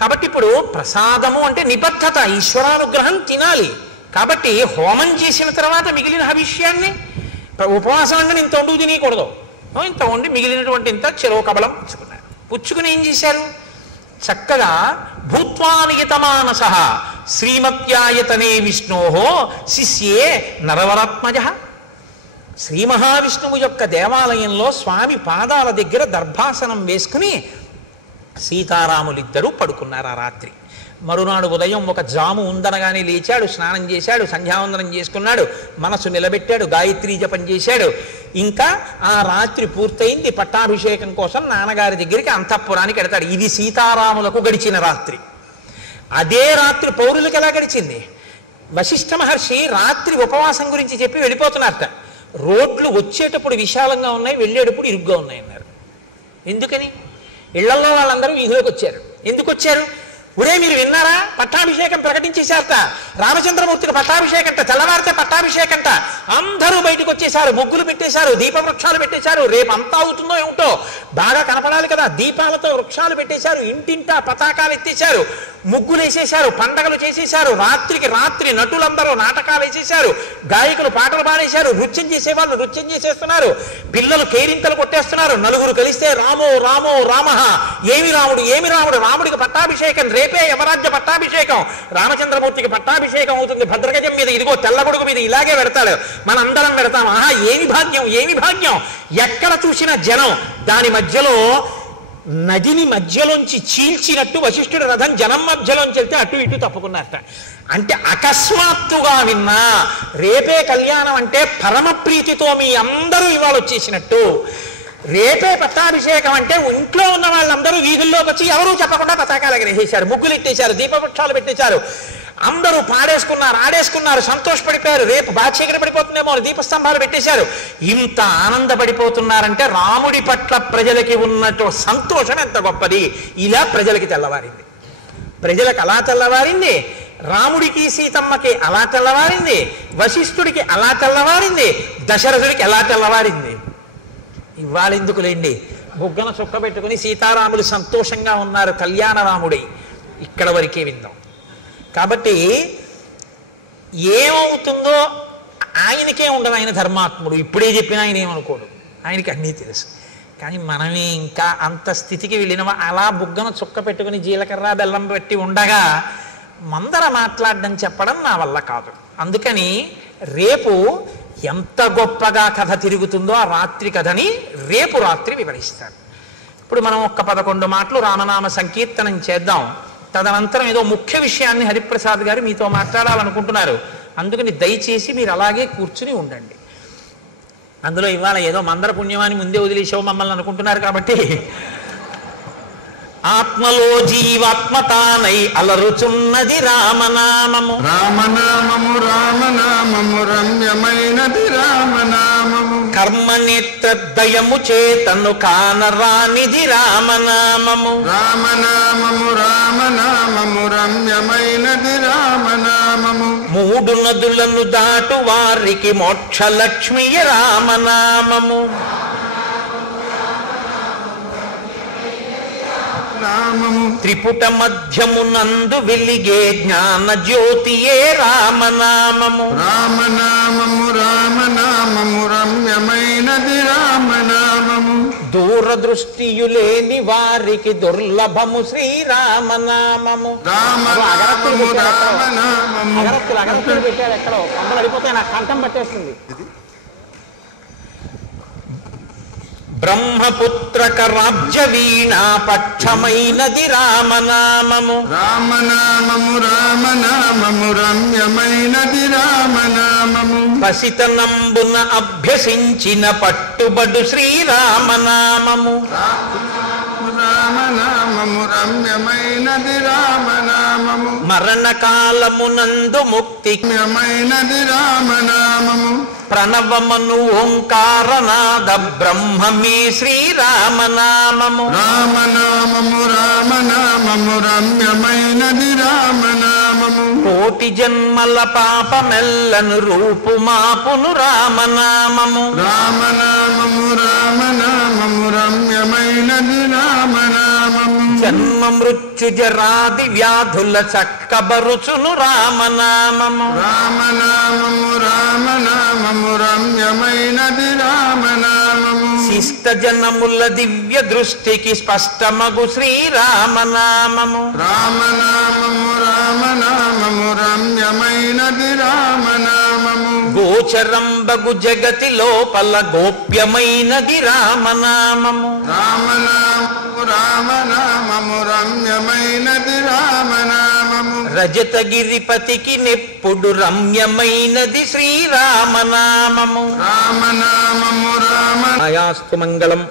కాబట్టి ఇప్పుడు ప్రసాదము అంటే నిబద్ధత, ఈశ్వరానుగ్రహం తినాలి. కాబట్టి హోమం చేసిన తర్వాత మిగిలిన హవిష్యాన్ని ఉపవాసం అంటే ఇంత వండు తినకూడదు, ఇంత వండి మిగిలినటువంటి ఇంత చెరో కబలం పుచ్చుకున్నారు. పుచ్చుకుని ఏం చేశారు? చక్కగా భూత్వానియతమానస శ్రీమత్యాయతనే విష్ణోహో శిష్యే నరవరాత్మజ. శ్రీ మహావిష్ణువు యొక్క దేవాలయంలో స్వామి పాదాల దగ్గర దర్భాసనం వేసుకుని సీతారాములిద్దరూ పడుకున్నారు ఆ రాత్రి. మరునాడు ఉదయం ఒక జాము ఉందనగానే లేచాడు, స్నానం చేశాడు, సంధ్యావందనం చేసుకున్నాడు, మనసు నిలబెట్టాడు, గాయత్రీ జపం చేశాడు. ఇంకా ఆ రాత్రి పూర్తయింది. పట్టాభిషేకం కోసం నాన్నగారి దగ్గరికి అంతఃపురానికి వెడతాడు. ఇది సీతారాములకు గడిచిన రాత్రి. అదే రాత్రి పౌరులకు ఎలా గడిచింది? వశిష్ఠ మహర్షి రాత్రి ఉపవాసం గురించి చెప్పి వెళ్ళిపోతున్నారట. రోడ్లు వచ్చేటప్పుడు విశాలంగా ఉన్నాయి, వెళ్ళేటప్పుడు ఇరుగ్గా ఉన్నాయి అన్నారు. ఎందుకని? ఇళ్లలో వాళ్ళందరూ వీధిలోకి వచ్చారు. ఎందుకు వచ్చారు? ఒరే మీరు విన్నారా, పట్టాభిషేకం ప్రకటించేశారట, రామచంద్రమూర్తికి పట్టాభిషేకంట, తెల్లవారితే పట్టాభిషేకంట. అందరూ బయటకు వచ్చేశారు, ముగ్గులు పెట్టేశారు, దీప వృక్షాలు పెట్టేశారు. రేపు అంతా అవుతుందో ఏమిటో, బాగా కనపడాలి కదా, దీపాలతో వృక్షాలు పెట్టేశారు, ఇంటింటా పతాకాలు ఎత్తేశారు, ముగ్గులు వేసేశారు, పండగలు చేసేశారు. రాత్రికి రాత్రి నటులందరూ నాటకాలు వేసేశారు, గాయకులు పాటలు పాడేశారు, నృత్యం చేసేవాళ్ళు నృత్యం చేసేస్తున్నారు, పిల్లలు కేరింతలు కొట్టేస్తున్నారు. నలుగురు కలిస్తే రామో రామో రామ, ఏమి రాముడు ఏమి రాముడు, రాముడికి పట్టాభిషేకం, రేపే యమరాజ్య పట్టాభిషేకం, రామచంద్రమూర్తికి పట్టాభిషేకం అవుతుంది. భద్రగజం మీద ఇదిగో తెల్లగొడుగు మీద ఇలాగే పెడతాడు, మనందరం పెడతాం. ఆహా ఏమి భాగ్యం ఏమి భాగ్యం. ఎక్కడ చూసిన జనం, దాని మధ్యలో నదిని మధ్యలోంచి చీల్చినట్టు వశిష్ఠుడి రథం జనం మధ్యలోంచి వెళ్తే అటు ఇటు తప్పుకున్నారట. అంటే అకస్మాత్తుగా విన్నా రేపే కళ్యాణం అంటే పరమ ప్రీతితో మీ అందరూ ఇవాళ వచ్చేసినట్టు. రేపే పట్టాభిషేకం అంటే ఇంట్లో ఉన్న వాళ్ళందరూ వీధుల్లోకి వచ్చి ఎవరూ చెప్పకుండా పతాకాలు ఎగరేసేశారు, ముగ్గులు ఎట్టేశారు, దీపవృక్షాలు పెట్టేశారు. అందరూ పాడేసుకున్నారు, ఆడేసుకున్నారు, సంతోషపడిపోయారు. రేపు బాధ్యత పడిపోతుందేమో దీపస్తంభాలు పెట్టేశారు. ఇంత ఆనందపడిపోతున్నారంటే రాముడి పట్ల ప్రజలకి ఉన్నట్టు సంతోషం ఎంత గొప్పది. ఇలా ప్రజలకి తెల్లవారింది, ప్రజలకు అలా తెల్లవారింది, రాముడికి సీతమ్మకి అలా తెల్లవారింది, వశిష్ఠుడికి అలా తెల్లవారింది, దశరథుడికి ఎలా తెల్లవారింది. ఇవాళ ఎందుకులేండి, బుగ్గన చుక్క పెట్టుకుని సీతారాములు సంతోషంగా ఉన్నారు కళ్యాణ రాముడి. ఇక్కడ వరకే విందాం. కాబట్టి ఏమవుతుందో ఆయనకే ఉండదు, ఆయన ధర్మాత్ముడు. ఇప్పుడే చెప్పినా ఆయన ఏమనుకోడు, ఆయనకి అన్నీ తెలుసు. కానీ మనమే ఇంకా అంత స్థితికి వెళ్ళిన అలా బుగ్గన చుక్క పెట్టుకుని జీలకర్ర బెల్లం పెట్టి ఉండగా మందర మాట్లాడడం చెప్పడం నా వల్ల కాదు. అందుకని రేపు ఎంత గొప్పగా కథ తిరుగుతుందో ఆ రాత్రి కథని రేపు రాత్రి వివరిస్తారు. ఇప్పుడు మనం ఒక్క 11 మాటలు రామనామ సంకీర్తనం చేద్దాం. తదనంతరం ఏదో ముఖ్య విషయాన్ని హరిప్రసాద్ గారు మీతో మాట్లాడాలనుకుంటున్నారు. అందుకని దయచేసి మీరు అలాగే కూర్చుని ఉండండి. అందులో ఇవాళ ఏదో మందర పుణ్యమాని ముందే వదిలేసావు మమ్మల్ని అనుకుంటున్నారు కాబట్టి, ఆత్మలో జీవాత్మతానై అలరుచున్నది రామనామము, రామనామము రామనామము రమ్యమైనది రామనామము, కర్మనేత్రదయము చేతను కానరానిది రామనామము, రామనామము రామనామము రమ్యమైనది రామనామము, 3 నదులను దాటు వారికి మోక్షలక్ష్మి రామనామము, రామము త్రిపుట మధ్యమునందు వెలిగే జ్ఞాన జ్యోతియే రామనామము, రామనామము రామనామము రమ్యమైనది రామనామము, దూరదృష్టియులేని వారికి దుర్లభము శ్రీరామనామము. రామనామము రామనామము అగరత్తులు పెట్టారు ఎక్కడో, కంపలు అడిపోతే నాకు కంఠం పట్టేస్తుంది. బ్రహ్మపుత్రక రాజ్య వీణా పక్షమైనది రామనామము, రామనామము రామనామము రమ్యమైనది రామనామము, పసితనంబున అభ్యసించిన పట్టుబడు శ్రీరామనామము, రామనామము రమ్యమైనది రామనామము, మరణకాలమునందు ముక్తి రమ్యమైనది రామనామము, ప్రణవమను ఓంకారనాద బ్రహ్మమే శ్రీరామనామము, రామనామము రామనామము రమ్యమైనది రామనామము, కోటి జన్మల పాపమెల్లను రూపుమాపును రామనామము, రామనామము రామనామము రమ్యమైనది రామనామము, జన్మ మృత్యు జరాది వ్యాధుల చక్కబరుచును రామనామము, రామనామము రామనామము రమ్యమైనది రామనామము, శిష్ట జనముల దివ్య దృష్టికి స్పష్టమగు శ్రీరామనామము, రామనామము రామనామము రమ్యమైనది రామనామము, గోచరంబగు జగతి లోపల గోప్యమైనది రామనామము, రామనామము రామనామము రమ్యమైనది రామనామము, రజతగిరిపతికి నెప్పుడు రమ్యమైనది శ్రీరామనామము, రామనామము రామ ఆయాస్తు మంగళం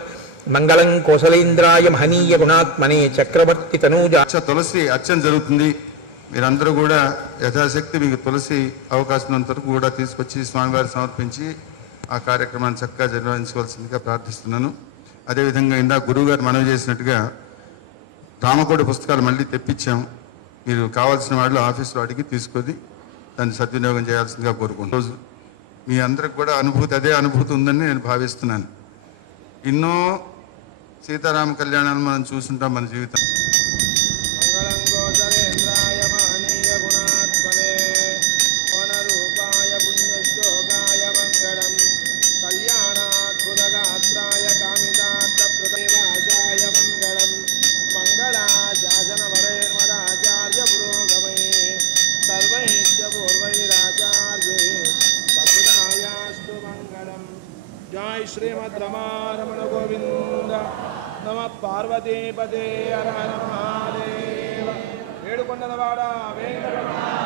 మంగళం కోసలేంద్రాయ మహనీయ గుణాత్మనే చక్రవర్తి తనూజ. తులసి అర్చన జరుగుతుంది. మీరందరూ కూడా యథాశక్తి మీకు తులసి అవకాశం ఉన్నంత వరకు కూడా తీసుకొచ్చి స్వామివారి సమర్పించి ఆ కార్యక్రమాన్ని చక్కగా నిర్వహించవలసిందిగా ప్రార్థిస్తున్నాను. అదేవిధంగా ఇందాక గురువు గారు మనవి చేసినట్టుగా రామకోటి పుస్తకాలు మళ్ళీ తెప్పించాం. మీరు కావాల్సిన వాళ్ళు ఆఫీసులో అడిగి తీసుకొని దాన్ని సద్వినియోగం చేయాల్సిందిగా కోరుకుంటున్నాను. రోజు మీ అందరికి కూడా అదే అనుభూతి ఉందని నేను భావిస్తున్నాను. ఎన్నో సీతారామ కళ్యాణాన్ని మనం చూస్తుంటాం మన జీవితం. जय श्रीमद् रमारमण गोविंद नम पार्वती पदे हर हर महादेव वेणुकोंडलवाड वेंकटरमण